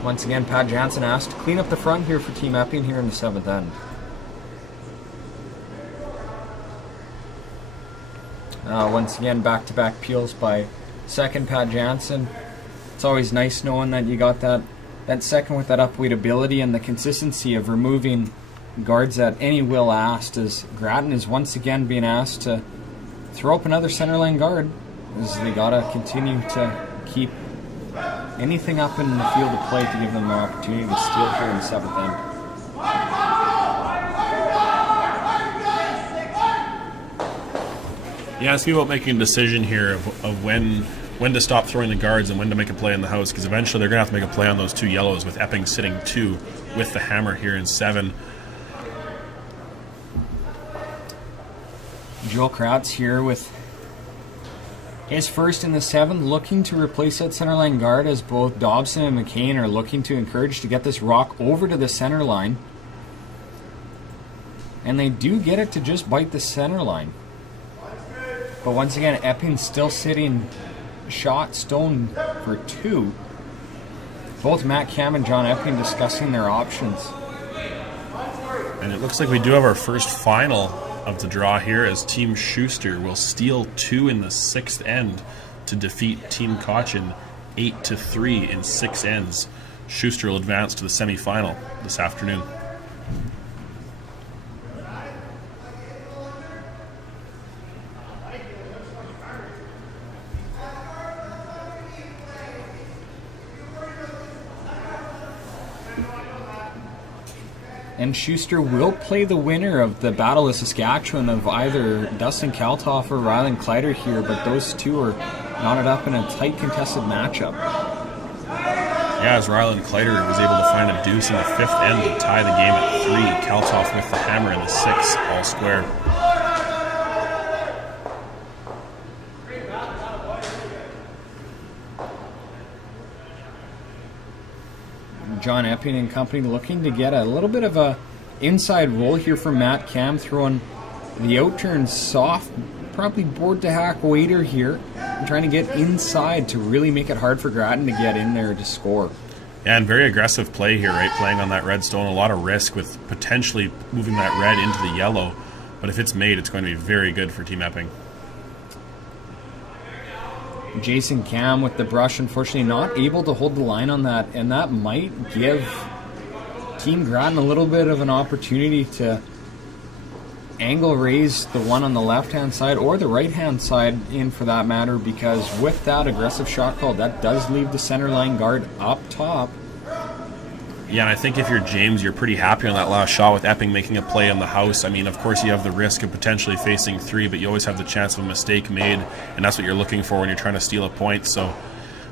Once again, Pat Jansen asked to clean up the front here for Team Epping here in the 7th end. Once again, back-to-back peels by second Pat Jansen. It's always nice knowing that you got that second with that upweight ability and the consistency of removing guards at any will asked, as Grattan is once again being asked to throw up another center line guard, as they gotta continue to keep anything up in the field of play to give them an opportunity to steal here in the 7th end. Yeah, it's about making a decision here of when to stop throwing the guards and when to make a play in the house, because eventually they're going to have to make a play on those 2 yellows, with Epping sitting 2 with the hammer here in 7. Joel Kratz here with his first in the 7th, looking to replace that center line guard, as both Dobson and McCain are looking to encourage to get this rock over to the center line. And they do get it to just bite the center line. But once again, Epping still sitting shot stone for 2. Both Matt Cam and John Epping discussing their options. And it looks like we do have our first final of the draw here, as Team Schuster will steal 2 in the 6th end to defeat Team Cochin 8-3 in 6 ends. Schuster will advance to the semifinal this afternoon. And Schuster will play the winner of the Battle of Saskatchewan of either Dustin Kaltoff or Rylan Kleider here, but those two are knotted up in a tight contested matchup. Yeah, as Rylan Kleider was able to find a deuce in the 5th end to tie the game at 3. Kaltoff with the hammer in the 6th, all square. John Epping and company looking to get a little bit of a inside roll here from Matt Cam, throwing the outturn soft, probably board to hack waiter here, and trying to get inside to really make it hard for Grattan to get in there to score. Yeah, and very aggressive play here, right? Playing on that red stone, a lot of risk with potentially moving that red into the yellow. But if it's made, it's going to be very good for Team Epping. Jason Cam with the brush, unfortunately not able to hold the line on that, and that might give Team Grattan a little bit of an opportunity to angle raise the one on the left-hand side or the right-hand side in, for that matter, because with that aggressive shot call, that does leave the center line guard up top. Yeah, and I think if you're James, you're pretty happy on that last shot with Epping making a play on the house. I mean, of course you have the risk of potentially facing 3, but you always have the chance of a mistake made, and that's what you're looking for when you're trying to steal a point. So,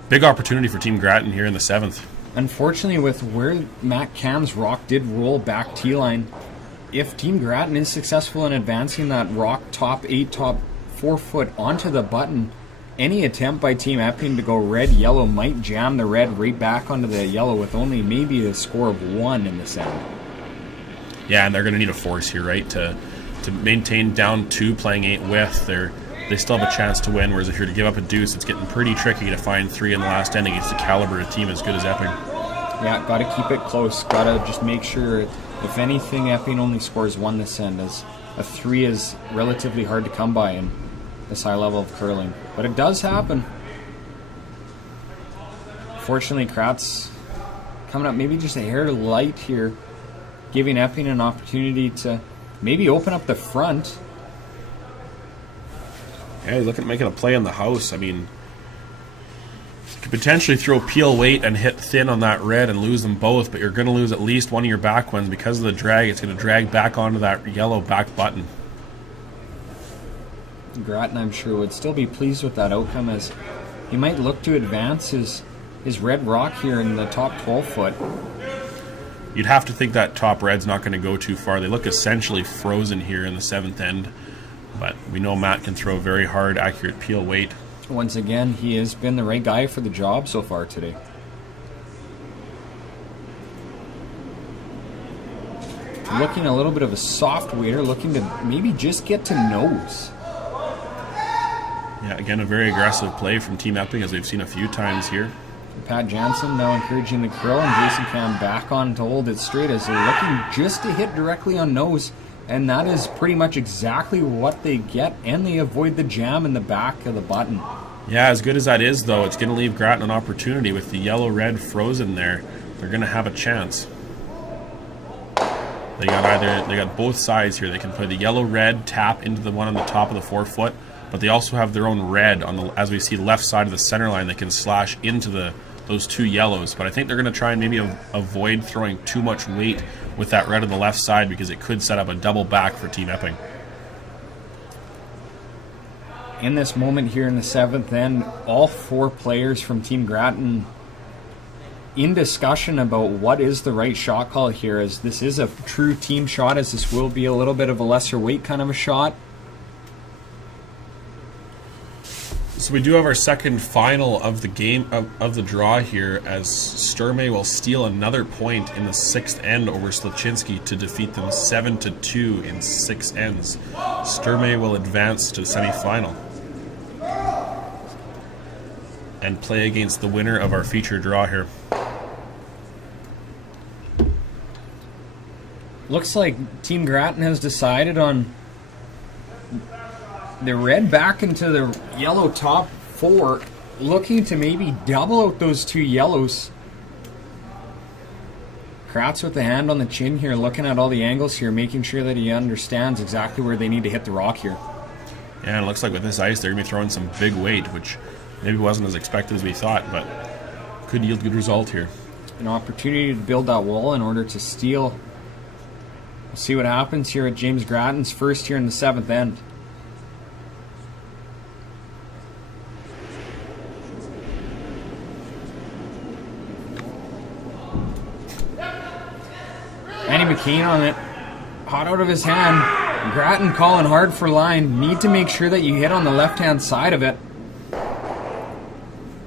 big opportunity for Team Grattan here in the 7th. Unfortunately, with where Matt Cam's rock did roll back T-line, if Team Grattan is successful in advancing that rock top 8, top 4 foot onto the button, any attempt by Team Epping to go red-yellow might jam the red right back onto the yellow with only maybe a score of 1 in this end. Yeah, and they're going to need a force here, right, to maintain down 2, playing 8 with. They still have a chance to win, whereas if you're to give up a deuce, it's getting pretty tricky to find 3 in the last end against the caliber of team as good as Epping. Yeah, got to keep it close. Got to just make sure, if anything, Epping only scores 1 this end, as a 3 is relatively hard to come by in this high level of curling. But it does happen. Fortunately, Kratz coming up maybe just a hair light here, giving Epping an opportunity to maybe open up the front. Yeah, he's looking at making a play on the house. I mean, you could potentially throw peel weight and hit thin on that red and lose them both, but you're going to lose at least one of your back ones because of the drag. It's going to drag back onto that yellow back button. Grattan, I'm sure, would still be pleased with that outcome, as he might look to advance his red rock here in the top 12 foot. You'd have to think that top red's not going to go too far. They look essentially frozen here in the 7th end, but we know Matt can throw very hard, accurate peel weight. Once again, he has been the right guy for the job so far today. Looking a little bit of a soft waiter, looking to maybe just get to nose. Yeah, again, a very aggressive play from Team Epping, as we've seen a few times here. Pat Jansen now encouraging the curl, and Jason Cam back on to hold it straight as they're looking just to hit directly on nose. And that is pretty much exactly what they get, and they avoid the jam in the back of the button. Yeah, as good as that is, though, it's going to leave Grattan an opportunity with the yellow-red frozen there. They're going to have a chance. They got both sides here. They can play the yellow-red tap into the one on the top of the forefoot, but they also have their own red on the, as we see, left side of the center line. They can slash into those two yellows, but I think they're going to try and maybe avoid throwing too much weight with that red on the left side because it could set up a double back for Team Epping. In this moment here in the 7th end, all 4 players from Team Grattan in discussion about what is the right shot call here, as this is a true team shot, as this will be a little bit of a lesser weight kind of a shot. So we do have our second final of the game, of the draw here, as Sturmey will steal another point in the 6th end over Slachinski to defeat them 7-2 in 6 ends. Sturmey will advance to the semifinal and play against the winner of our feature draw here. Looks like Team Grattan has decided on the red back into the yellow top 4, looking to maybe double out those 2 yellows. Kratz with the hand on the chin here, looking at all the angles here, making sure that he understands exactly where they need to hit the rock here. Yeah, and it looks like with this ice, they're going to be throwing some big weight, which maybe wasn't as expected as we thought, but could yield good result here. An opportunity to build that wall in order to steal. We'll see what happens here at James Grattan's first here in the 7th end. Andy McCain on it. Hot out of his hand. Grattan calling hard for line. Need to make sure that you hit on the left-hand side of it.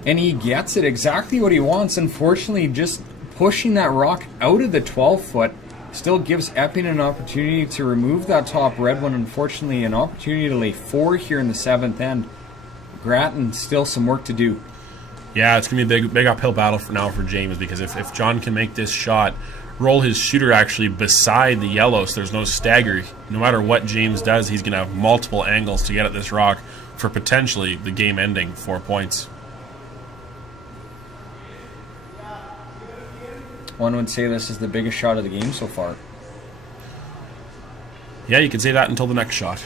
And he gets it exactly what he wants. Unfortunately, just pushing that rock out of the 12-foot still gives Epping an opportunity to remove that top red one. Unfortunately, an opportunity to lay 4 here in the 7th end. Grattan still some work to do. Yeah, it's going to be a big uphill battle for James, because if John can make this shot, roll his shooter actually beside the yellow so there's no stagger, no matter what James does, he's going to have multiple angles to get at this rock for potentially the game-ending 4 points. One would say this is the biggest shot of the game so far. Yeah, you can say that until the next shot.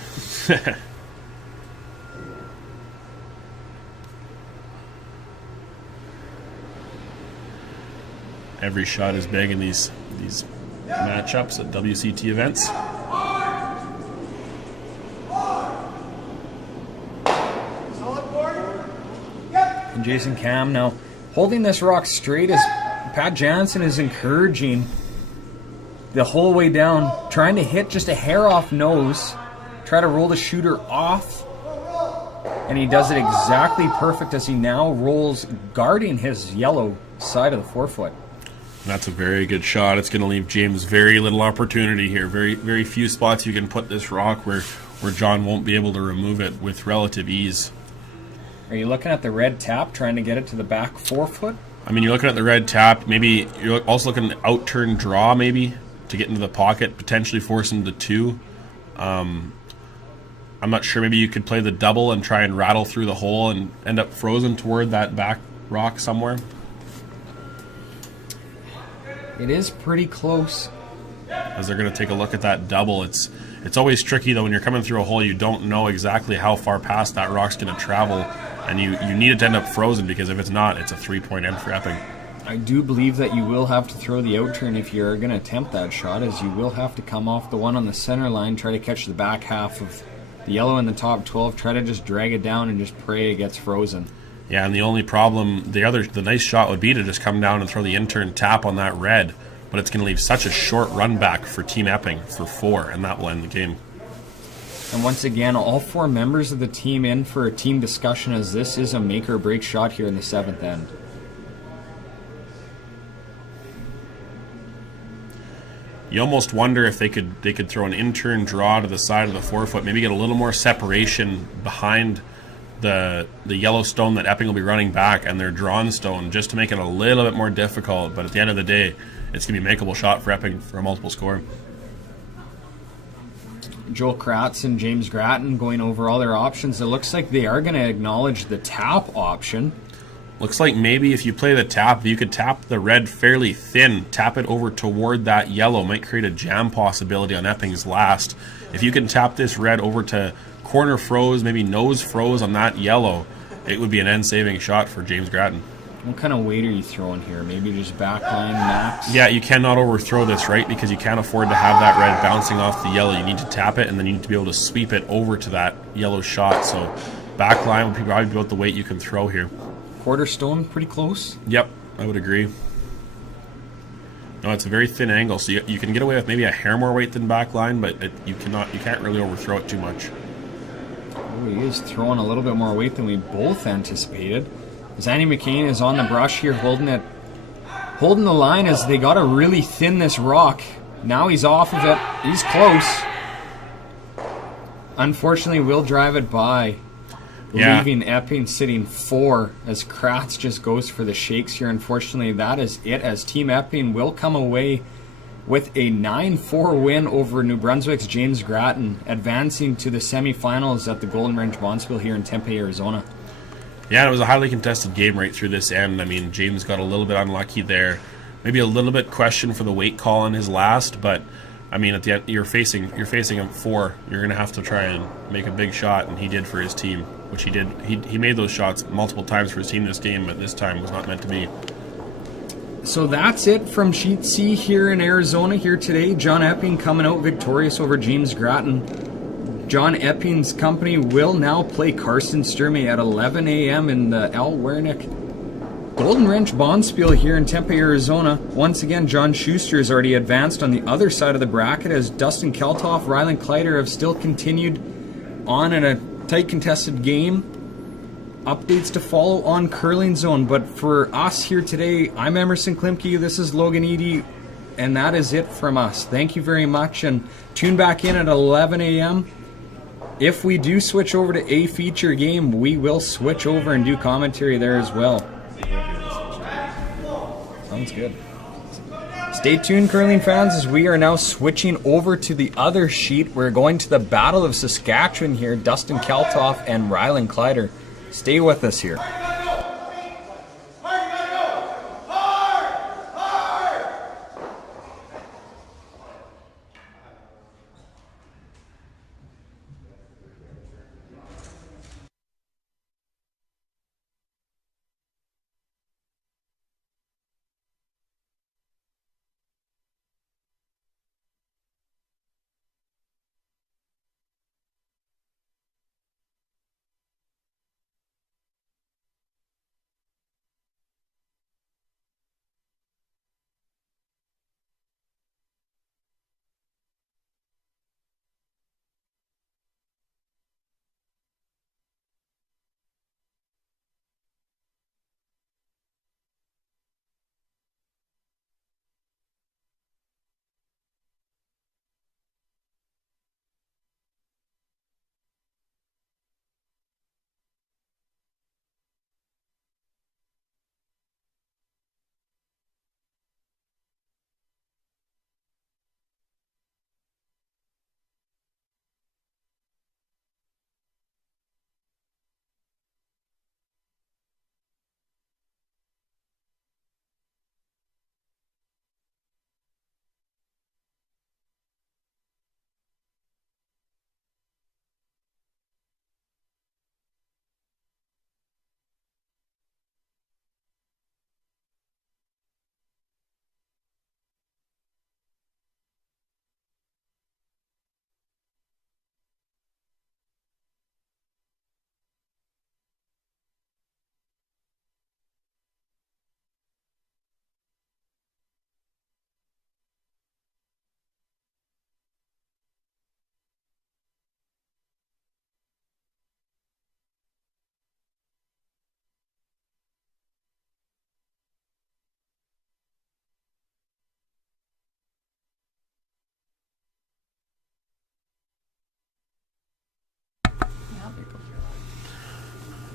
Every shot is big in these matchups at WCT events. And Jason Cam now holding this rock straight as Pat Jansen is encouraging the whole way down, trying to hit just a hair off nose, try to roll the shooter off, and he does it exactly perfect as he now rolls guarding his yellow side of the forefoot. That's a very good shot. It's going to leave James very little opportunity here. Very few spots you can put this rock where John won't be able to remove it with relative ease. Are you looking at the red tap, trying to get it to the back forefoot? I mean, you're looking at the red tap. Maybe you're also looking at out-turn draw, maybe, to get into the pocket, potentially force him to 2. I'm not sure. Maybe you could play the double and try and rattle through the hole and end up frozen toward that back rock somewhere. It is pretty close. As they're going to take a look at that double. It's always tricky, though, when you're coming through a hole, you don't know exactly how far past that rock's going to travel, and you need it to end up frozen, because if it's not, it's a 3-point end for Epping. I do believe that you will have to throw the out turn if you're going to attempt that shot, as you will have to come off the one on the center line, try to catch the back half of the yellow in the top 12, try to just drag it down and just pray it gets frozen. Yeah, and the only problem, the nice shot would be to just come down and throw the in-turn tap on that red, but it's going to leave such a short run back for Team Epping for 4, and that will end the game. And once again, all 4 members of the team in for a team discussion, as this is a make or break shot here in the 7th end. You almost wonder if they could throw an in-turn draw to the side of the forefoot, maybe get a little more separation behind the yellow stone that Epping will be running back and their drawn stone just to make it a little bit more difficult. But at the end of the day, it's going to be a makeable shot for Epping for a multiple score. Joel Kratz and James Grattan going over all their options. It looks like they are going to acknowledge the tap option. Looks like maybe if you play the tap, you could tap the red fairly thin, tap it over toward that yellow. Might create a jam possibility on Epping's last. If you can tap this red over to corner froze, maybe nose froze on that yellow, it would be an end-saving shot for James Grattan. What kind of weight are you throwing here? Maybe just backline max? Yeah, you cannot overthrow this, right? Because you can't afford to have that red bouncing off the yellow. You need to tap it, and then you need to be able to sweep it over to that yellow shot. So backline would probably be about the weight you can throw here. Quarter stone, pretty close? Yep, I would agree. No, it's a very thin angle, so you can get away with maybe a hair more weight than backline, but you can't really overthrow it too much. Oh, he is throwing a little bit more weight than we both anticipated. Zanny McCain is on the brush here, holding the line as they got to really thin this rock. Now he's off of it. He's close. Unfortunately, we'll drive it by, leaving Epping sitting 4 as Kratz just goes for the shakes here. Unfortunately, that is it, as Team Epping will come away with a 9-4 win over New Brunswick's James Grattan, advancing to the semifinals at the Golden Range Bonspiel here in Tempe, Arizona. Yeah, it was a highly contested game right through this end. I mean, James got a little bit unlucky there. Maybe a little bit question for the weight call on his last, but I mean, at the end, you're facing him 4. You're going to have to try and make a big shot, and he did for his team, which he did. He made those shots multiple times for his team this game, but this time was not meant to be. So that's it from Sheet C here in Arizona here today. John Epping coming out victorious over James Grattan. John Epping's company will now play Carson Sturmey at 11 a.m. in the Al Werenich Golden Wrench Bonspiel here in Tempe, Arizona. Once again, John Schuster has already advanced on the other side of the bracket, as Dustin Keltoff, Rylan Kleider have still continued on in a tight contested game. Updates to follow on Curling Zone, but for us here today, I'm Emerson Klimke, this is Logan Eady, and that is it from us. Thank you very much, and tune back in at 11 a.m. If we do switch over to a feature game, we will switch over and do commentary there as well. Sounds good. Stay tuned, curling fans, as we are now switching over to the other sheet. We're going to the Battle of Saskatchewan here. Dustin Keltoff and Rylan Kleider. Stay with us here.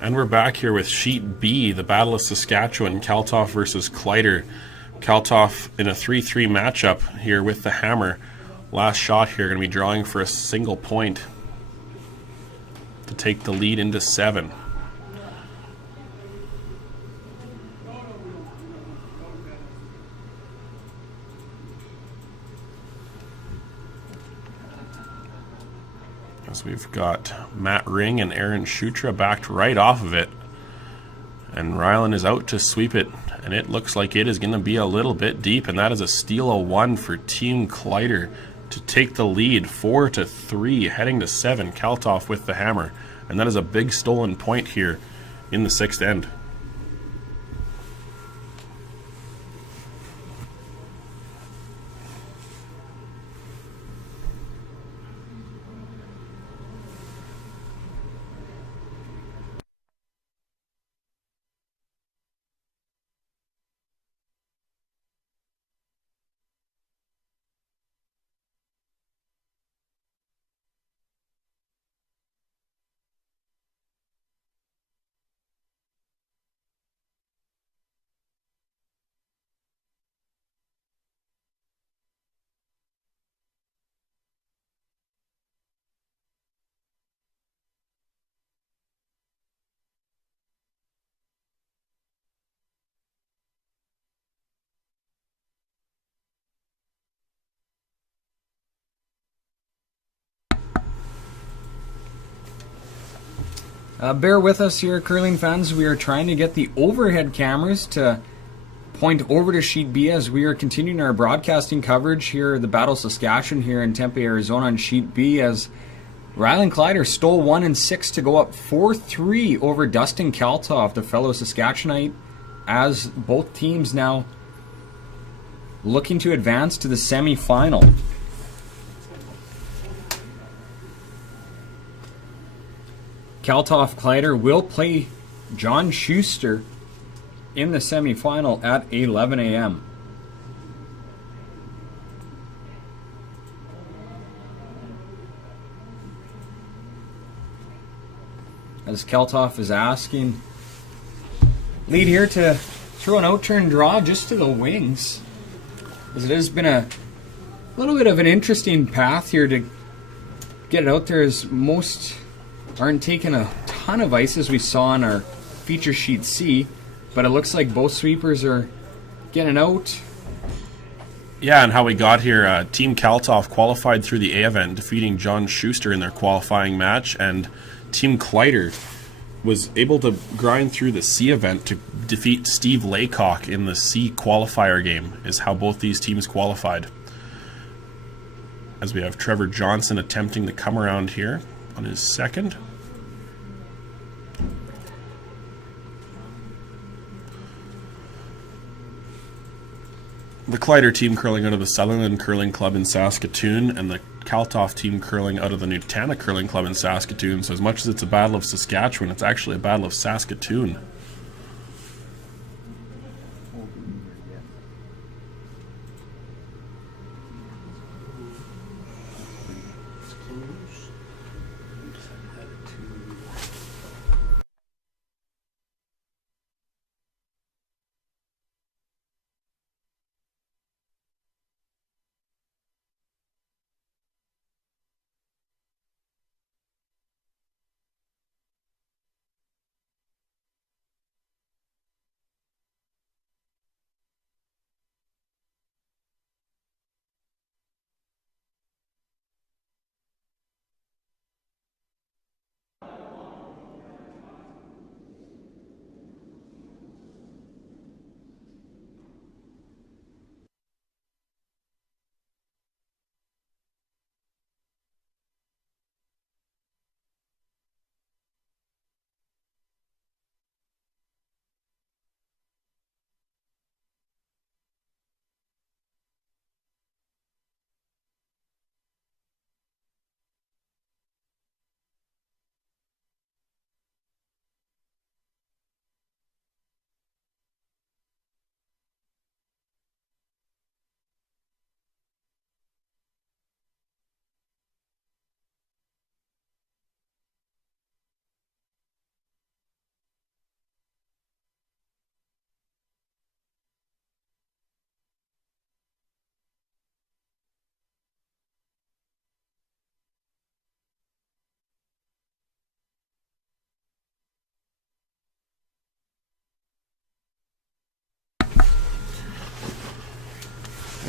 And we're back here with Sheet B, the Battle of Saskatchewan, Kaltoff versus Kleider. Kaltoff in a 3-3 matchup here with the hammer. Last shot here, going to be drawing for a single point to take the lead into 7. As we've got Matt Ring and Aaron Shutra backed right off of it. And Ryland is out to sweep it. And it looks like it is going to be a little bit deep. And that is a steal of 1 for Team Kleider to take the lead 4-3, heading to 7. Kaltoff with the hammer. And that is a big stolen point here in the 6th end. Bear with us here, curling fans. We are trying to get the overhead cameras to point over to Sheet B as we are continuing our broadcasting coverage here at the Battle of Saskatchewan here in Tempe, Arizona on Sheet B, as Ryland Kleider stole 1 and 6 to go up 4-3 over Dustin Kaltoff, the fellow Saskatchewanite, as both teams now looking to advance to the semifinal. Kaltoff Kleider will play John Schuster in the semifinal at 11 a.m. As Kaltoff is asking lead here to throw an out-turn draw just to the wings, as it has been a little bit of an interesting path here to get it out there, as most aren't taking a ton of ice as we saw in our feature sheet C, but it looks like both sweepers are getting out. Yeah, and how we got here, Team Kaltoff qualified through the A event, defeating John Schuster in their qualifying match, and Team Kleider was able to grind through the C event to defeat Steve Laycock in the C qualifier game, is how both these teams qualified. As we have Trevor Johnson attempting to come around here on his second. The Kleider team curling out of the Sutherland Curling Club in Saskatoon, and the Kaltoff team curling out of the Nutana Curling Club in Saskatoon. So as much as it's a battle of Saskatchewan, it's actually a battle of Saskatoon.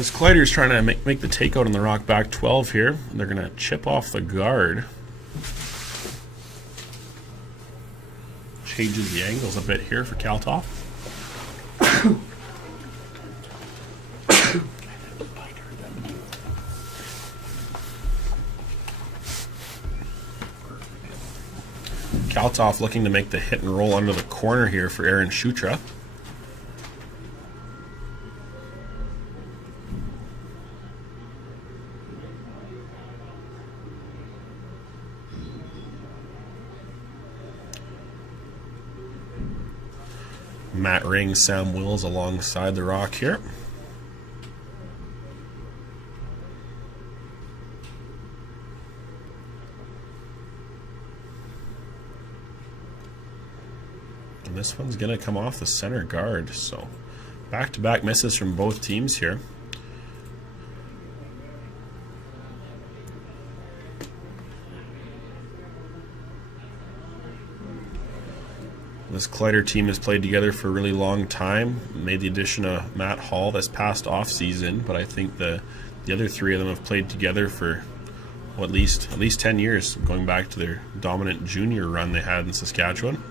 This Collider's trying to make the takeout on the rock back 12 here. And they're going to chip off the guard. Changes the angles a bit here for Kaltov. Kaltov looking to make the hit and roll under the corner here for Aaron Shutra. Matt Ring, Sam Wills alongside the rock here. And this one's going to come off the center guard. So back-to-back misses from both teams here. This Collider team has played together for a really long time. Made the addition of Matt Hall this past off-season, but I think the other three of them have played together for at least 10 years, going back to their dominant junior run they had in Saskatchewan.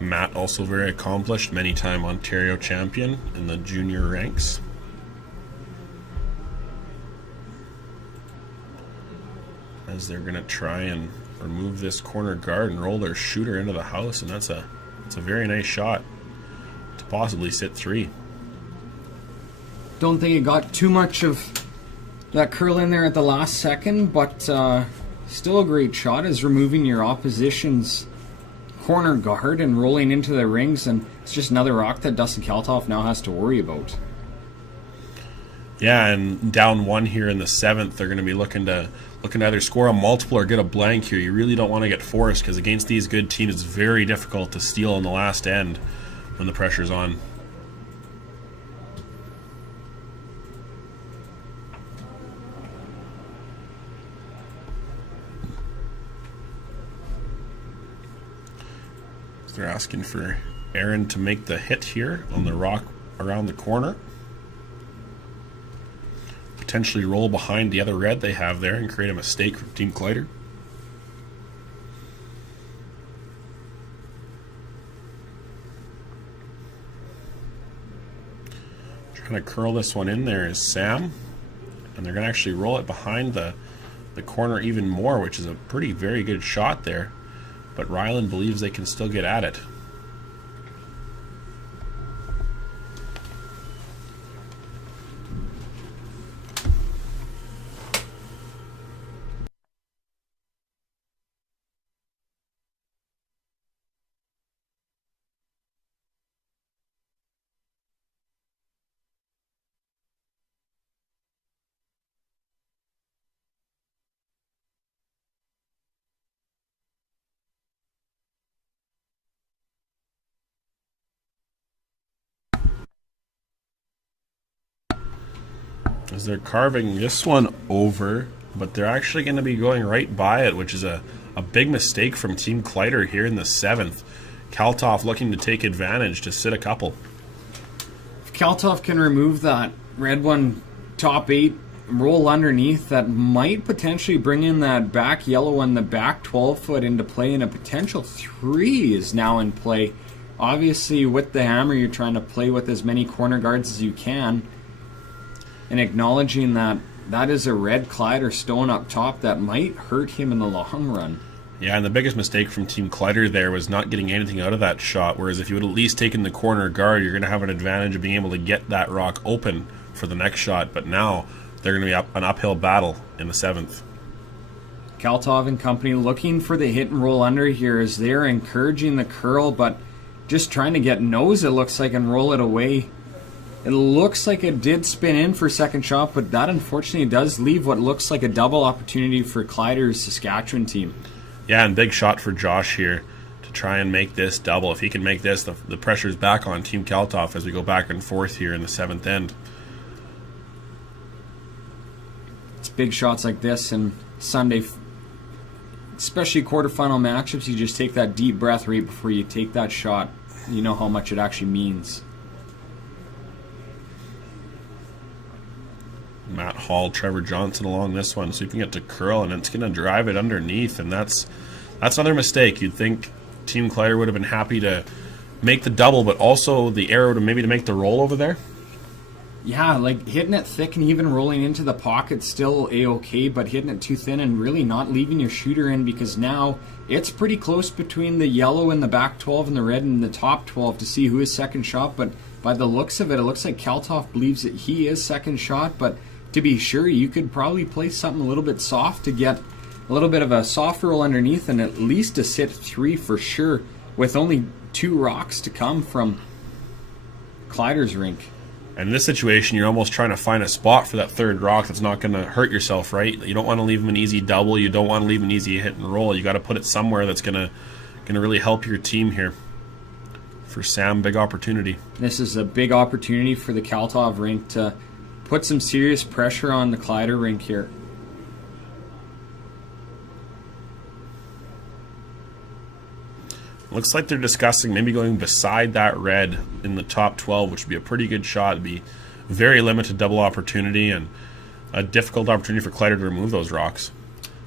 Matt also very accomplished, many-time Ontario champion in the junior ranks. As they're going to try and remove this corner guard and roll their shooter into the house, and it's a very nice shot to possibly sit three. Don't think it got too much of that curl in there at the last second, but still a great shot is removing your opposition's corner guard and rolling into the rings, and it's just another rock that Dustin Kaltov now has to worry about. Yeah, and down one here in the 7th, they're going to be looking to either score a multiple or get a blank here. You really don't want to get forced, because against these good teams, it's very difficult to steal in the last end when the pressure's on. So they're asking for Aaron to make the hit here on the rock around the corner. Potentially roll behind the other red they have there and create a mistake for Team Collider. Trying to curl this one in there is Sam, and they're going to actually roll it behind the corner even more, which is a very good shot there, but Ryland believes they can still get at it. As they're carving this one over, but they're actually going to be going right by it, which is a big mistake from Team Collider here in the 7th. Kaltov looking to take advantage to sit a couple. If Kaltov can remove that red one top 8, roll underneath, that might potentially bring in that back yellow one, the back 12-foot into play, and a potential 3 is now in play. Obviously, with the hammer, you're trying to play with as many corner guards as you can, and acknowledging that that is a red Collider stone up top that might hurt him in the long run. Yeah, and the biggest mistake from Team Collider there was not getting anything out of that shot, whereas if you would at least taken the corner guard, you're going to have an advantage of being able to get that rock open for the next shot, but now they're going to be an uphill battle in the 7th. Kaltov and company looking for the hit and roll under here as they're encouraging the curl, but just trying to get nose, it looks like, and roll it away. It looks like it did spin in for second shot, but that unfortunately does leave what looks like a double opportunity for Collider's Saskatchewan team. Yeah, and big shot for Josh here to try and make this double. If he can make this, the pressure's back on Team Kaltov as we go back and forth here in the 7th end. It's big shots like this, and Sunday especially quarterfinal matchups, you just take that deep breath right before you take that shot. You know how much it actually means. Matt Hall, Trevor Johnson along this one, so you can get to curl, and it's going to drive it underneath, and that's another mistake. You'd think Team Kleider would have been happy to make the double, but also the arrow to make the roll over there. Yeah, like hitting it thick and even rolling into the pocket still a-okay, but hitting it too thin and really not leaving your shooter in, because now it's pretty close between the yellow and the back 12 and the red and the top 12 to see who is second shot. But by the looks of it, it looks like Kaltoff believes that he is second shot, but to be sure, you could probably play something a little bit soft to get a little bit of a soft roll underneath and at least a sit 3 for sure, with only 2 rocks to come from Kleider's rink. And in this situation, you're almost trying to find a spot for that third rock that's not going to hurt yourself, right? You don't want to leave him an easy double. You don't want to leave him an easy hit and roll. You got to put it somewhere that's going to really help your team here. For Sam, big opportunity. This is a big opportunity for the Kaltov rink to put some serious pressure on the Kleider rink here. Looks like they're discussing maybe going beside that red in the top 12, which would be a pretty good shot. It'd be very limited double opportunity and a difficult opportunity for Kleider to remove those rocks.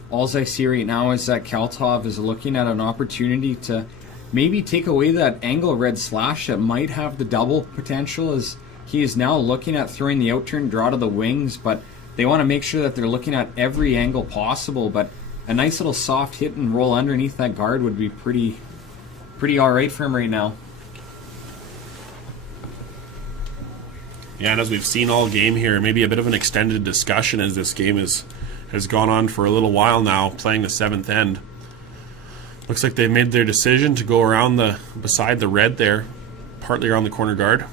All I see right now is that Kaltov is looking at an opportunity to maybe take away that angle red slash that might have the double potential, as he is now looking at throwing the out-turn draw to the wings, but they want to make sure that they're looking at every angle possible. But a nice little soft hit and roll underneath that guard would be pretty alright for him right now. Yeah, and as we've seen all game here, maybe a bit of an extended discussion as this game has gone on for a little while now, playing the 7th end. Looks like they made their decision to go around beside the red there, partly around the corner guard.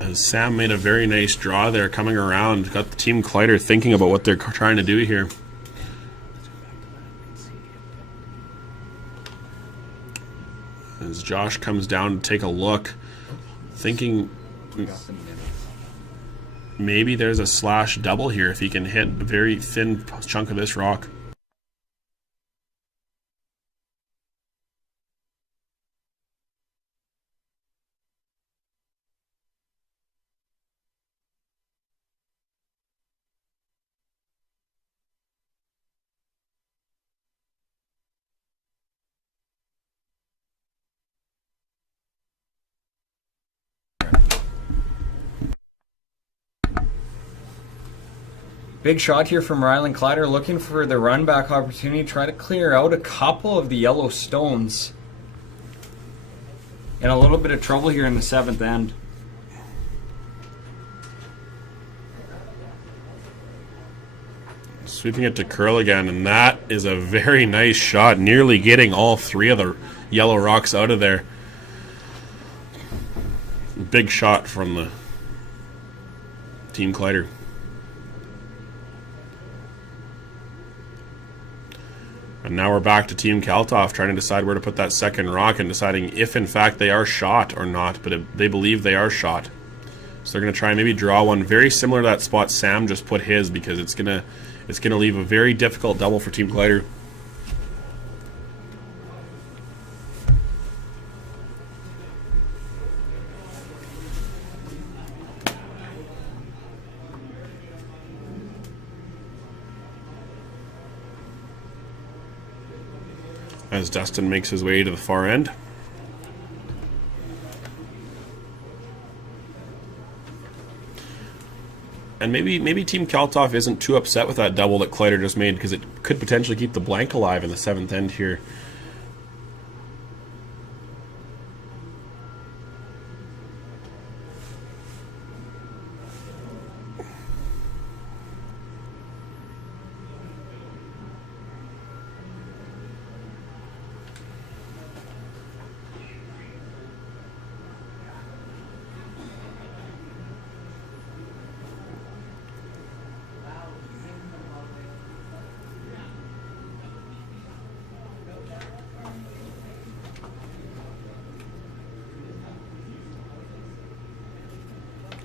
As Sam made a very nice draw there coming around. Got the Team Kleider thinking about what they're trying to do here. As Josh comes down to take a look, thinking maybe there's a slash double here if he can hit a very thin chunk of this rock. Big shot here from Rylan Kleider, looking for the run back opportunity, try to clear out a couple of the yellow stones. In a little bit of trouble here in the 7th end. Sweeping it to curl again, and that is a very nice shot, nearly getting all 3 of the yellow rocks out of there. Big shot from the Team Kleider. And now we're back to Team Kaltoff trying to decide where to put that second rock and deciding if in fact they are shot or not, but they believe they are shot. So they're going to try and maybe draw one very similar to that spot Sam just put his, because it's going to leave a very difficult double for Team Kleider. as Dustin makes his way to the far end. And maybe Team Kaltov isn't too upset with that double that Kleider just made, because it could potentially keep the blank alive in the 7th end here.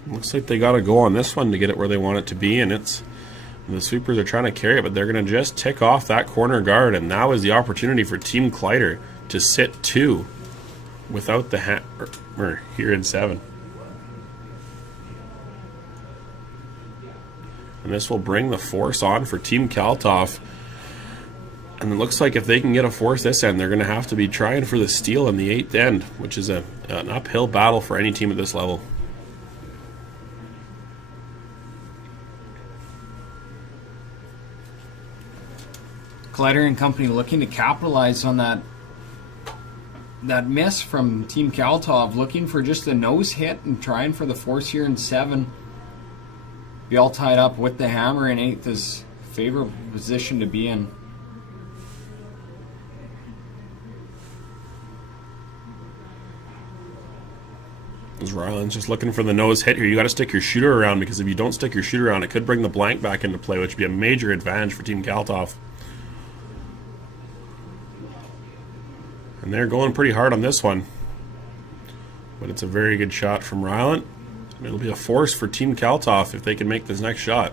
Looks like they got to go on this one to get it where they want it to be, and the sweepers are trying to carry it, but they're going to just tick off that corner guard, and now is the opportunity for Team Kleider to sit 2 without the hammer here in 7. And this will bring the force on for Team Kaltov. And it looks like if they can get a force this end, they're going to have to be trying for the steal in the 8th end, which is an uphill battle for any team at this level. Kleider and company looking to capitalize on that miss from Team Kaltov, looking for just a nose hit and trying for the force here in 7. Be all tied up with the hammer in 8th is favorable position to be in. Ryland's just looking for the nose hit here. You got to stick your shooter around, because if you don't stick your shooter around, it could bring the blank back into play, which would be a major advantage for Team Kaltov. And they're going pretty hard on this one. But it's a very good shot from Ryland. And it'll be a force for Team Kaltov if they can make this next shot.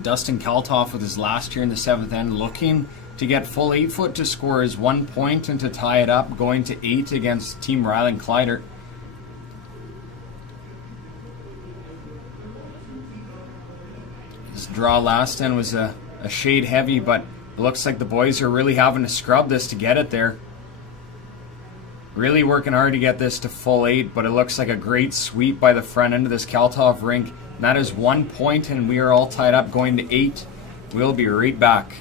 Dustin Kaltov with his last here in the 7th end, looking to get full 8 foot to score his 1 point and to tie it up, going to 8 against Team Ryland Kleider. His draw last end was a shade heavy, but it looks like the boys are really having to scrub this to get it there. Really working hard to get this to full 8, but it looks like a great sweep by the front end of this Kaltov rink. And that is 1 point, and we are all tied up going to 8. We'll be right back.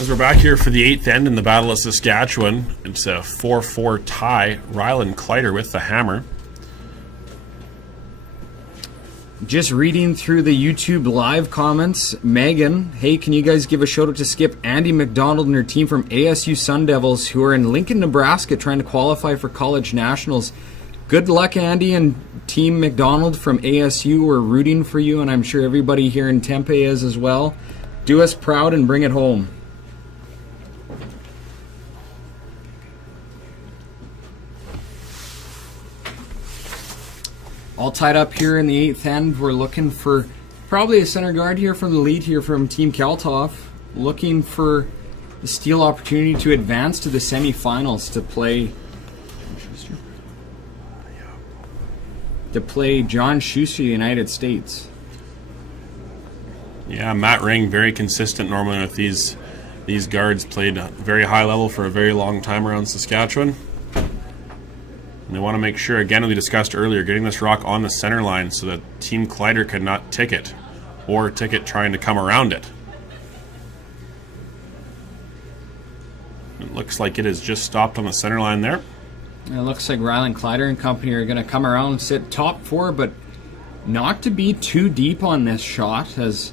As we're back here for the 8th end in the Battle of Saskatchewan, it's a 4-4 tie. Ryland Kleider with the hammer. Just reading through the YouTube live comments, Megan, hey, can you guys give a shout out to Skip Andy McDonald and her team from ASU Sun Devils who are in Lincoln, Nebraska trying to qualify for college nationals. Good luck, Andy and Team McDonald from ASU. We're rooting for you, and I'm sure everybody here in Tempe is as well. Do us proud and bring it home. All tied up here in the 8th end. We're looking for probably a center guard here from the lead here from Team Kaltov. Looking for the steal opportunity to advance to the semifinals to play John Schuster, United States. Yeah, Matt Ring, very consistent normally with these guards. Played a very high level for a very long time around Saskatchewan. And they want to make sure, again, as we discussed earlier, getting this rock on the center line so that Team Kleider could not tick it, or tick it trying to come around it. It looks like it has just stopped on the center line there. It looks like Ryland Kleider and company are going to come around and sit top 4, but not to be too deep on this shot, as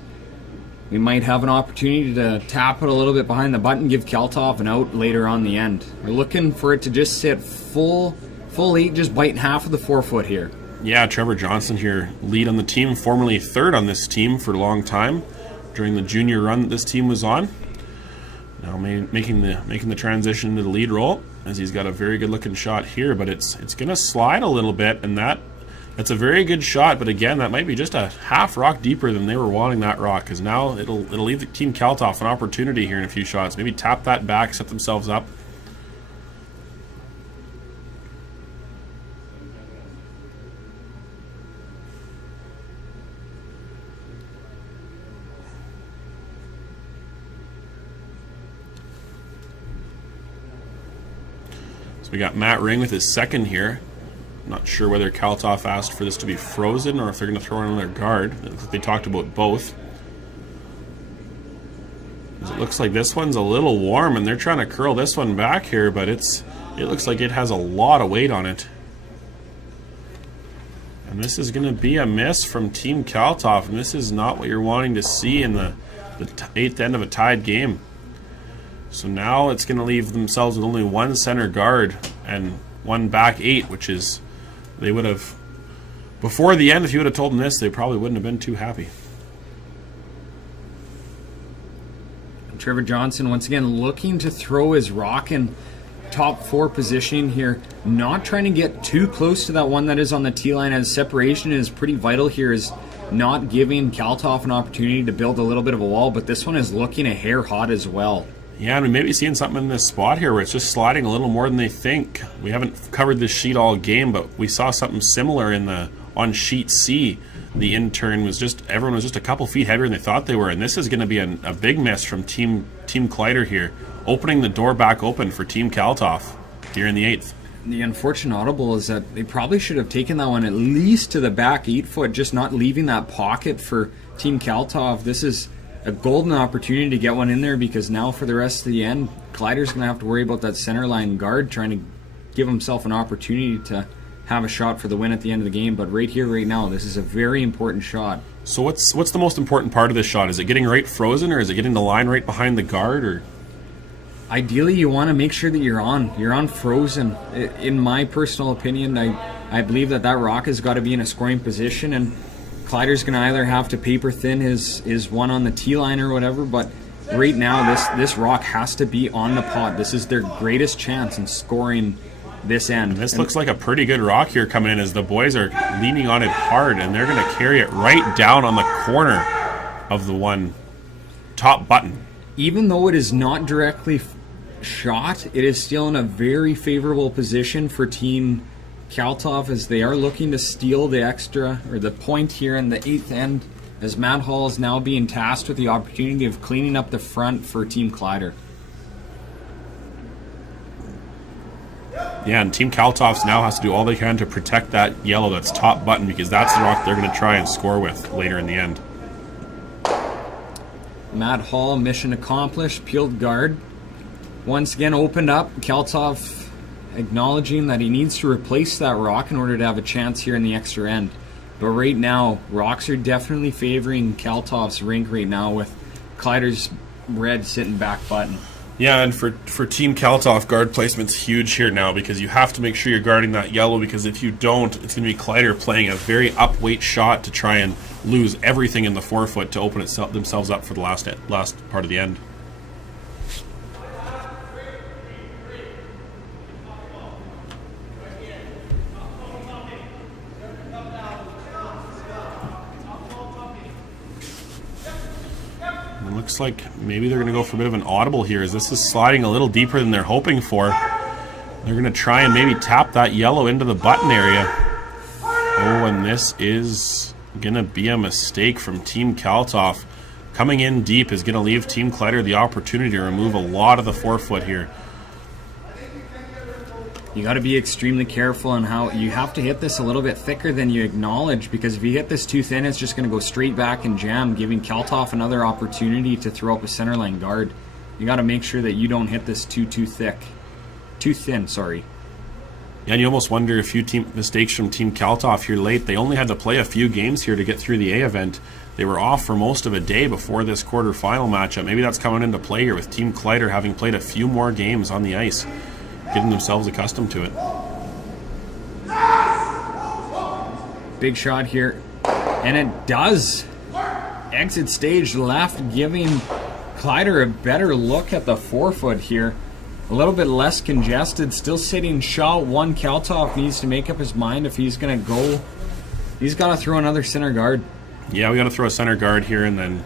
we might have an opportunity to tap it a little bit behind the button, give Kaltov an out later on the end. We're looking for it to just sit full 8, just biting half of the 4-foot here. Yeah, Trevor Johnson here, lead on the team, formerly third on this team for a long time during the junior run that this team was on. Now making the transition to the lead role, as he's got a very good looking shot here, but it's going to slide a little bit, and that's a very good shot, but again, that might be just a half rock deeper than they were wanting that rock, because now it'll leave the Team Kaltov an opportunity here in a few shots. Maybe tap that back, set themselves up. So we got Matt Ring with his second here. Not sure whether Kaltov asked for this to be frozen or if they're going to throw in another guard. They talked about both. It looks like this one's a little warm, and they're trying to curl this one back here, but it looks like it has a lot of weight on it. And this is going to be a miss from Team Kaltov, and this is not what you're wanting to see in the 8th end of a tied game. So now it's going to leave themselves with only one center guard and one back 8, which is, they would have, before the end, if you would have told them this, they probably wouldn't have been too happy. Trevor Johnson once again looking to throw his rock in top 4 positioning here, not trying to get too close to that one that is on the tee line, as separation is pretty vital here, is not giving Kaltov an opportunity to build a little bit of a wall, but this one is looking a hair hot as well. Yeah, and we may be seeing something in this spot here where it's just sliding a little more than they think. We haven't covered this sheet all game, but we saw something similar on sheet C. The intern was everyone was just a couple feet heavier than they thought they were, and this is going to be a big miss from Team Kleider here, opening the door back open for Team Kaltov here in the 8th. The unfortunate audible is that they probably should have taken that one at least to the back 8 foot, just not leaving that pocket for Team Kaltov. This is a golden opportunity to get one in there, because now for the rest of the end, Kleider's going to have to worry about that center line guard trying to give himself an opportunity to have a shot for the win at the end of the game. But right here, right now, this is a very important shot. So what's the most important part of this shot? Is it getting right frozen, or is it getting the line right behind the guard? Or ideally, you want to make sure that you're on frozen. In my personal opinion, I believe that rock has got to be in a scoring position, and Kleider's going to either have to paper thin his one on the tee line or whatever, but right now this rock has to be on the pot. This is their greatest chance in scoring this end. And this looks like a pretty good rock here coming in, as the boys are leaning on it hard, and they're going to carry it right down on the corner of the one top button. Even though it is not directly shot, it is still in a very favorable position for Team Kaltov, as they are looking to steal the extra, or the point here in the 8th end, as Matt Hall is now being tasked with the opportunity of cleaning up the front for Team Kleider. Yeah, and Team Kaltov's now has to do all they can to protect that yellow that's top button, because that's the rock they're going to try and score with later in the end. Matt Hall, mission accomplished, peeled guard. Once again opened up. Kaltov acknowledging that he needs to replace that rock in order to have a chance here in the extra end. But right now, rocks are definitely favoring Kaltov's rink right now with Kleider's red sitting back button. Yeah, and for Team Kaltov, guard placement's huge here now because you have to make sure you're guarding that yellow, because if you don't, it's going to be Kleider playing a very up-weight shot to try and lose everything in the forefoot to open themselves up for the last part of the end. It looks like maybe they're going to go for a bit of an audible here, as this is sliding a little deeper than they're hoping for. They're going to try and maybe tap that yellow into the button area. Oh, and this is going to be a mistake from Team Kaltov. Coming in deep is going to leave Team Kleider the opportunity to remove a lot of the forefoot here. You got to be extremely careful on how you have to hit this a little bit thicker than you acknowledge, because if you hit this too thin, it's just going to go straight back and jam, giving Kaltov another opportunity to throw up a centerline guard. You got to make sure that you don't hit this too thin. Sorry. Yeah, and you almost wonder, a few mistakes from Team Kaltov here late. They only had to play a few games here to get through the A event. They were off for most of a day before this quarterfinal matchup. Maybe that's coming into play here with Team Kleider having played a few more games on the ice, getting themselves accustomed to it. Big shot here, and it does exit stage left, giving Kleider a better look at the forefoot here. A little bit less congested, still sitting shot one. Kaltov needs to make up his mind if he's going to go. He's got to throw another center guard. Yeah, we got to throw a center guard here and then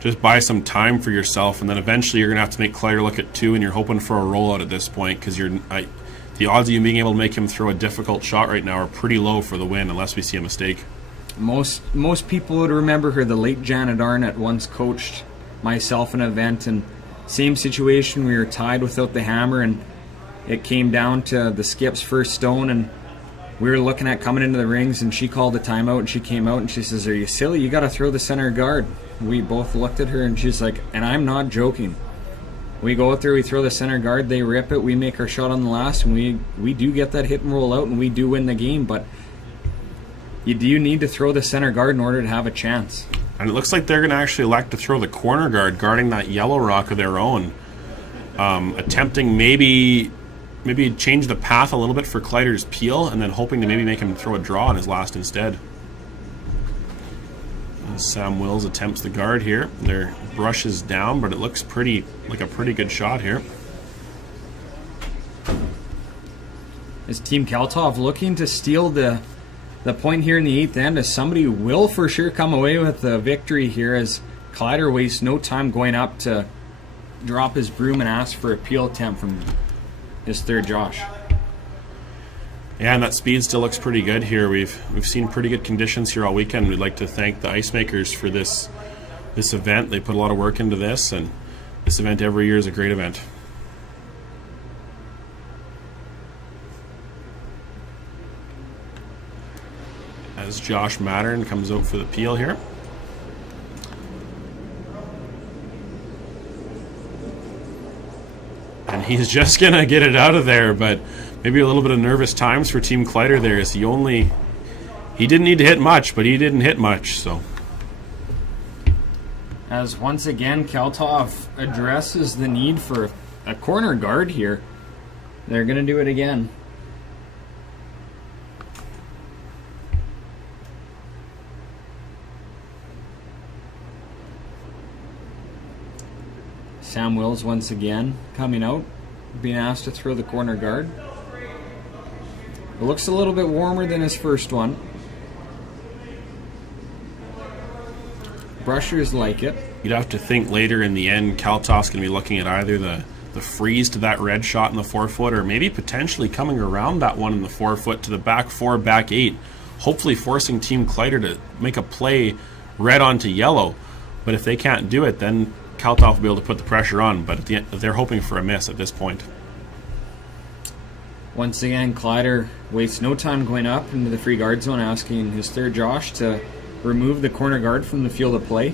just buy some time for yourself, and then eventually you're going to have to make Kleider look at two, and you're hoping for a rollout at this point, because the odds of you being able to make him throw a difficult shot right now are pretty low for the win, unless we see a mistake. Most people would remember her. The late Janet Arnott once coached myself in an event, and same situation. We were tied without the hammer, and it came down to the skip's first stone, and we were looking at coming into the rings, and she called a timeout, and she came out and she says, "Are you silly? You got to throw the center guard." We both looked at her, and she's like, and I'm not joking. We go out there, we throw the center guard, they rip it, we make our shot on the last, and we do get that hit and roll out, and we do win the game, but you do need to throw the center guard in order to have a chance. And it looks like they're going to actually elect to throw the corner guard, guarding that yellow rock of their own. Attempting maybe change the path a little bit for Kleider's peel, and then hoping to maybe make him throw a draw on his last instead. As Sam Wills attempts the guard here. Their brush is down, but it looks like a pretty good shot here. Is Team Kaltov looking to steal the point here in the 8th end, as somebody will for sure come away with the victory here, as Kleider wastes no time going up to drop his broom and ask for a peel attempt from his third Josh. Yeah, and that speed still looks pretty good here. We've seen pretty good conditions here all weekend. We'd like to thank the ice makers for this event. They put a lot of work into this, and this event every year is a great event. As Josh Mattern comes out for the peel here. And he's just going to get it out of there, but maybe a little bit of nervous times for Team Kleider there, as he didn't need to hit much, but he didn't hit much, so. As once again Kaltov addresses the need for a corner guard here. They're going to do it again. Sam Wills once again coming out, being asked to throw the corner guard. It looks a little bit warmer than his first one. Brushers like it. You'd have to think later in the end, Kaltov's going to be looking at either the freeze to that red shot in the forefoot, or maybe potentially coming around that one in the forefoot to the back 4, back 8, hopefully forcing Team Kleider to make a play red onto yellow. But if they can't do it, then Kaltov will be able to put the pressure on, but at the end, they're hoping for a miss at this point. Once again, Kleider wastes no time going up into the free guard zone, asking his third Josh to remove the corner guard from the field of play.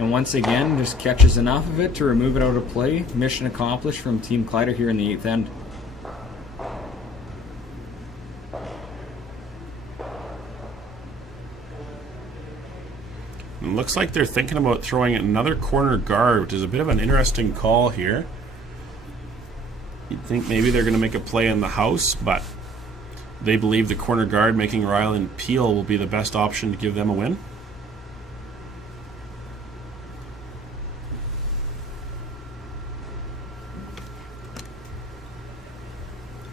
And once again, just catches enough of it to remove it out of play. Mission accomplished from Team Kleider here in the 8th end. It looks like they're thinking about throwing another corner guard, which is a bit of an interesting call here. You'd think maybe they're going to make a play in the house, but they believe the corner guard making Ryland Peel will be the best option to give them a win.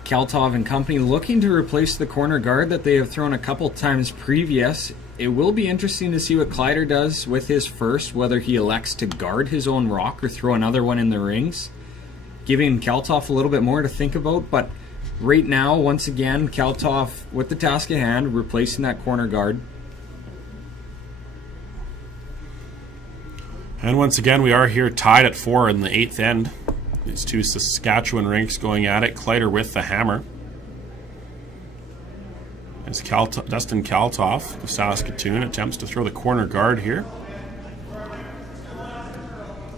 Kaltov and company looking to replace the corner guard that they have thrown a couple times previous. It will be interesting to see what Kleider does with his first, whether he elects to guard his own rock or throw another one in the rings, giving Kaltov a little bit more to think about. But right now, once again, Kaltov with the task at hand, replacing that corner guard. And once again, we are here tied at 4 in the 8th end. These two Saskatchewan rinks going at it. Kleider with the hammer. As Dustin Kaltov of Saskatoon attempts to throw the corner guard here.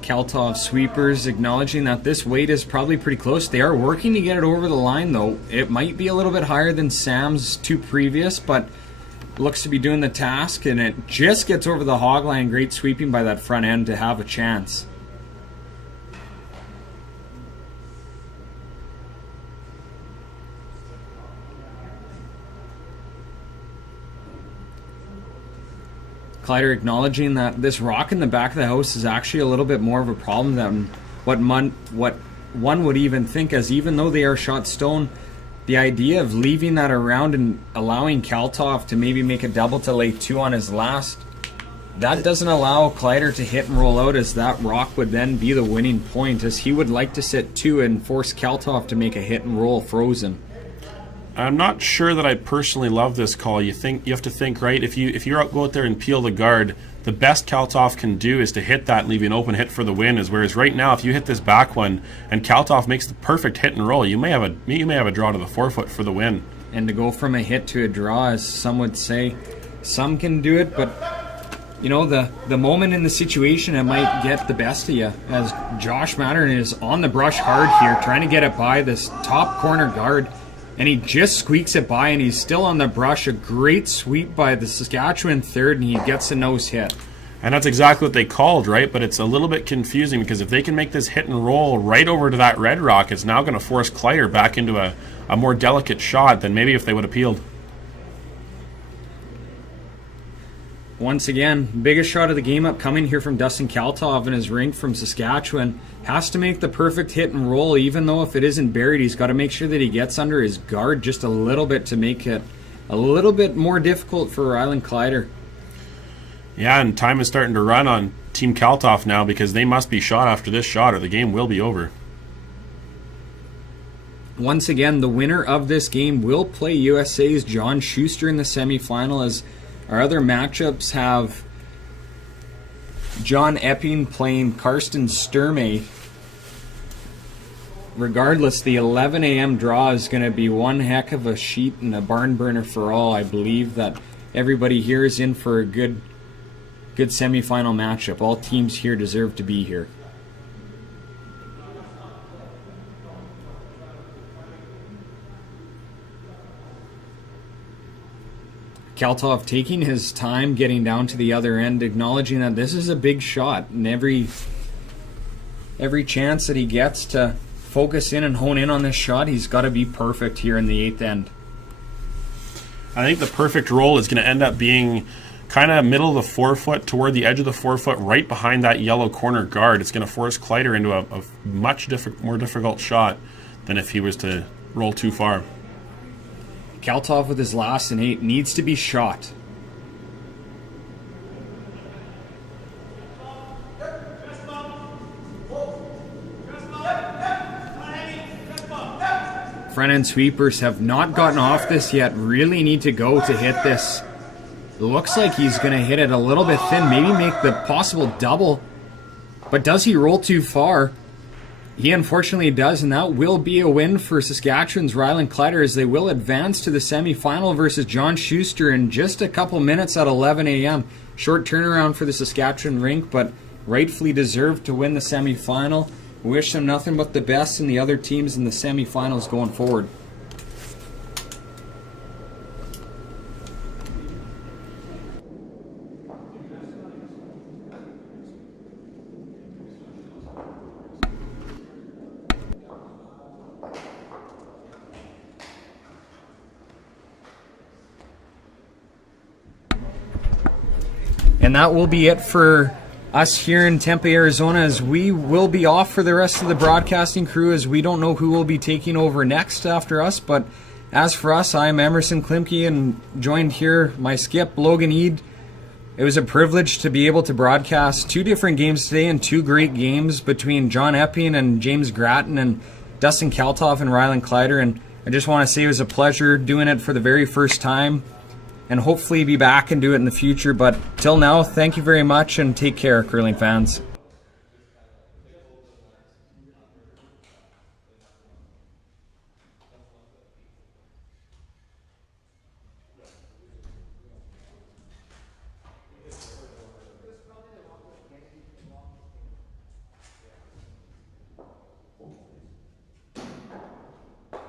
Kaltov sweepers acknowledging that this weight is probably pretty close. They are working to get it over the line, though. It might be a little bit higher than Sam's two previous, but looks to be doing the task, and it just gets over the hog line. Great sweeping by that front end to have a chance. Kleider acknowledging that this rock in the back of the house is actually a little bit more of a problem than what one would even think, as even though they are shot stone, the idea of leaving that around and allowing Kaltov to maybe make a double to lay 2 on his last, that doesn't allow Kleider to hit and roll out, as that rock would then be the winning point, as he would like to sit 2 and force Kaltov to make a hit and roll frozen. I'm not sure that I personally love this call. You have to think, right? If you go out there and peel the guard, the best Kaltov can do is to hit that and leave you an open hit for the win. Whereas right now, if you hit this back one and Kaltov makes the perfect hit and roll, you may have a draw to the forefoot for the win. And to go from a hit to a draw, as some would say, some can do it, but you know, the moment in the situation, it might get the best of you, as Josh Mattern is on the brush hard here, trying to get it by this top corner guard. And he just squeaks it by, and he's still on the brush. A great sweep by the Saskatchewan third, and he gets a nose hit. And that's exactly what they called, right? But it's a little bit confusing, because if they can make this hit and roll right over to that red rock, it's now going to force Kleider back into a more delicate shot than maybe if they would have peeled. Once again, biggest shot of the game upcoming here from Dustin Kaltov in his rink from Saskatchewan. Has to make the perfect hit and roll, even though if it isn't buried, he's got to make sure that he gets under his guard just a little bit to make it a little bit more difficult for Ryland Kleider. Yeah, and time is starting to run on Team Kaltov now, because they must be shot after this shot or the game will be over. Once again, the winner of this game will play USA's John Schuster in the semifinal, as our other matchups have John Epping playing Karsten Sturmey. Regardless, the 11 a.m. draw is going to be one heck of a sheet and a barn burner for all. I believe that everybody here is in for a good semifinal matchup. All teams here deserve to be here. Kaltov taking his time getting down to the other end, acknowledging that this is a big shot, and every chance that he gets to focus in and hone in on this shot, he's got to be perfect here in the 8th end. I think the perfect roll is going to end up being kind of middle of the forefoot, toward the edge of the forefoot, right behind that yellow corner guard. It's going to force Kleider into a much more difficult shot than if he was to roll too far. Kaltov with his last and 8 needs to be shot. Front end sweepers have not gotten off this yet. Really need to go to hit this. It looks like he's going to hit it a little bit thin, maybe make the possible double. But does he roll too far? He unfortunately does, and that will be a win for Saskatchewan's Ryland Kleider, as they will advance to the semifinal versus John Schuster in just a couple minutes at 11 a.m. Short turnaround for the Saskatchewan rink, but rightfully deserved to win the semifinal. We wish them nothing but the best and the other teams in the semifinals going forward. And that will be it for us here in Tempe, Arizona, as we will be off for the rest of the broadcasting crew, as we don't know who will be taking over next after us. But as for us, I'm Emerson Klimke, and joined here my skip, Logan Eade. It was a privilege to be able to broadcast 2 different games today, and 2 great games between John Epping and James Grattan and Dustin Kaltoff and Rylan Kleider. And I just want to say it was a pleasure doing it for the very first time, and hopefully be back and do it in the future. But till now, thank you very much, and take care, curling fans.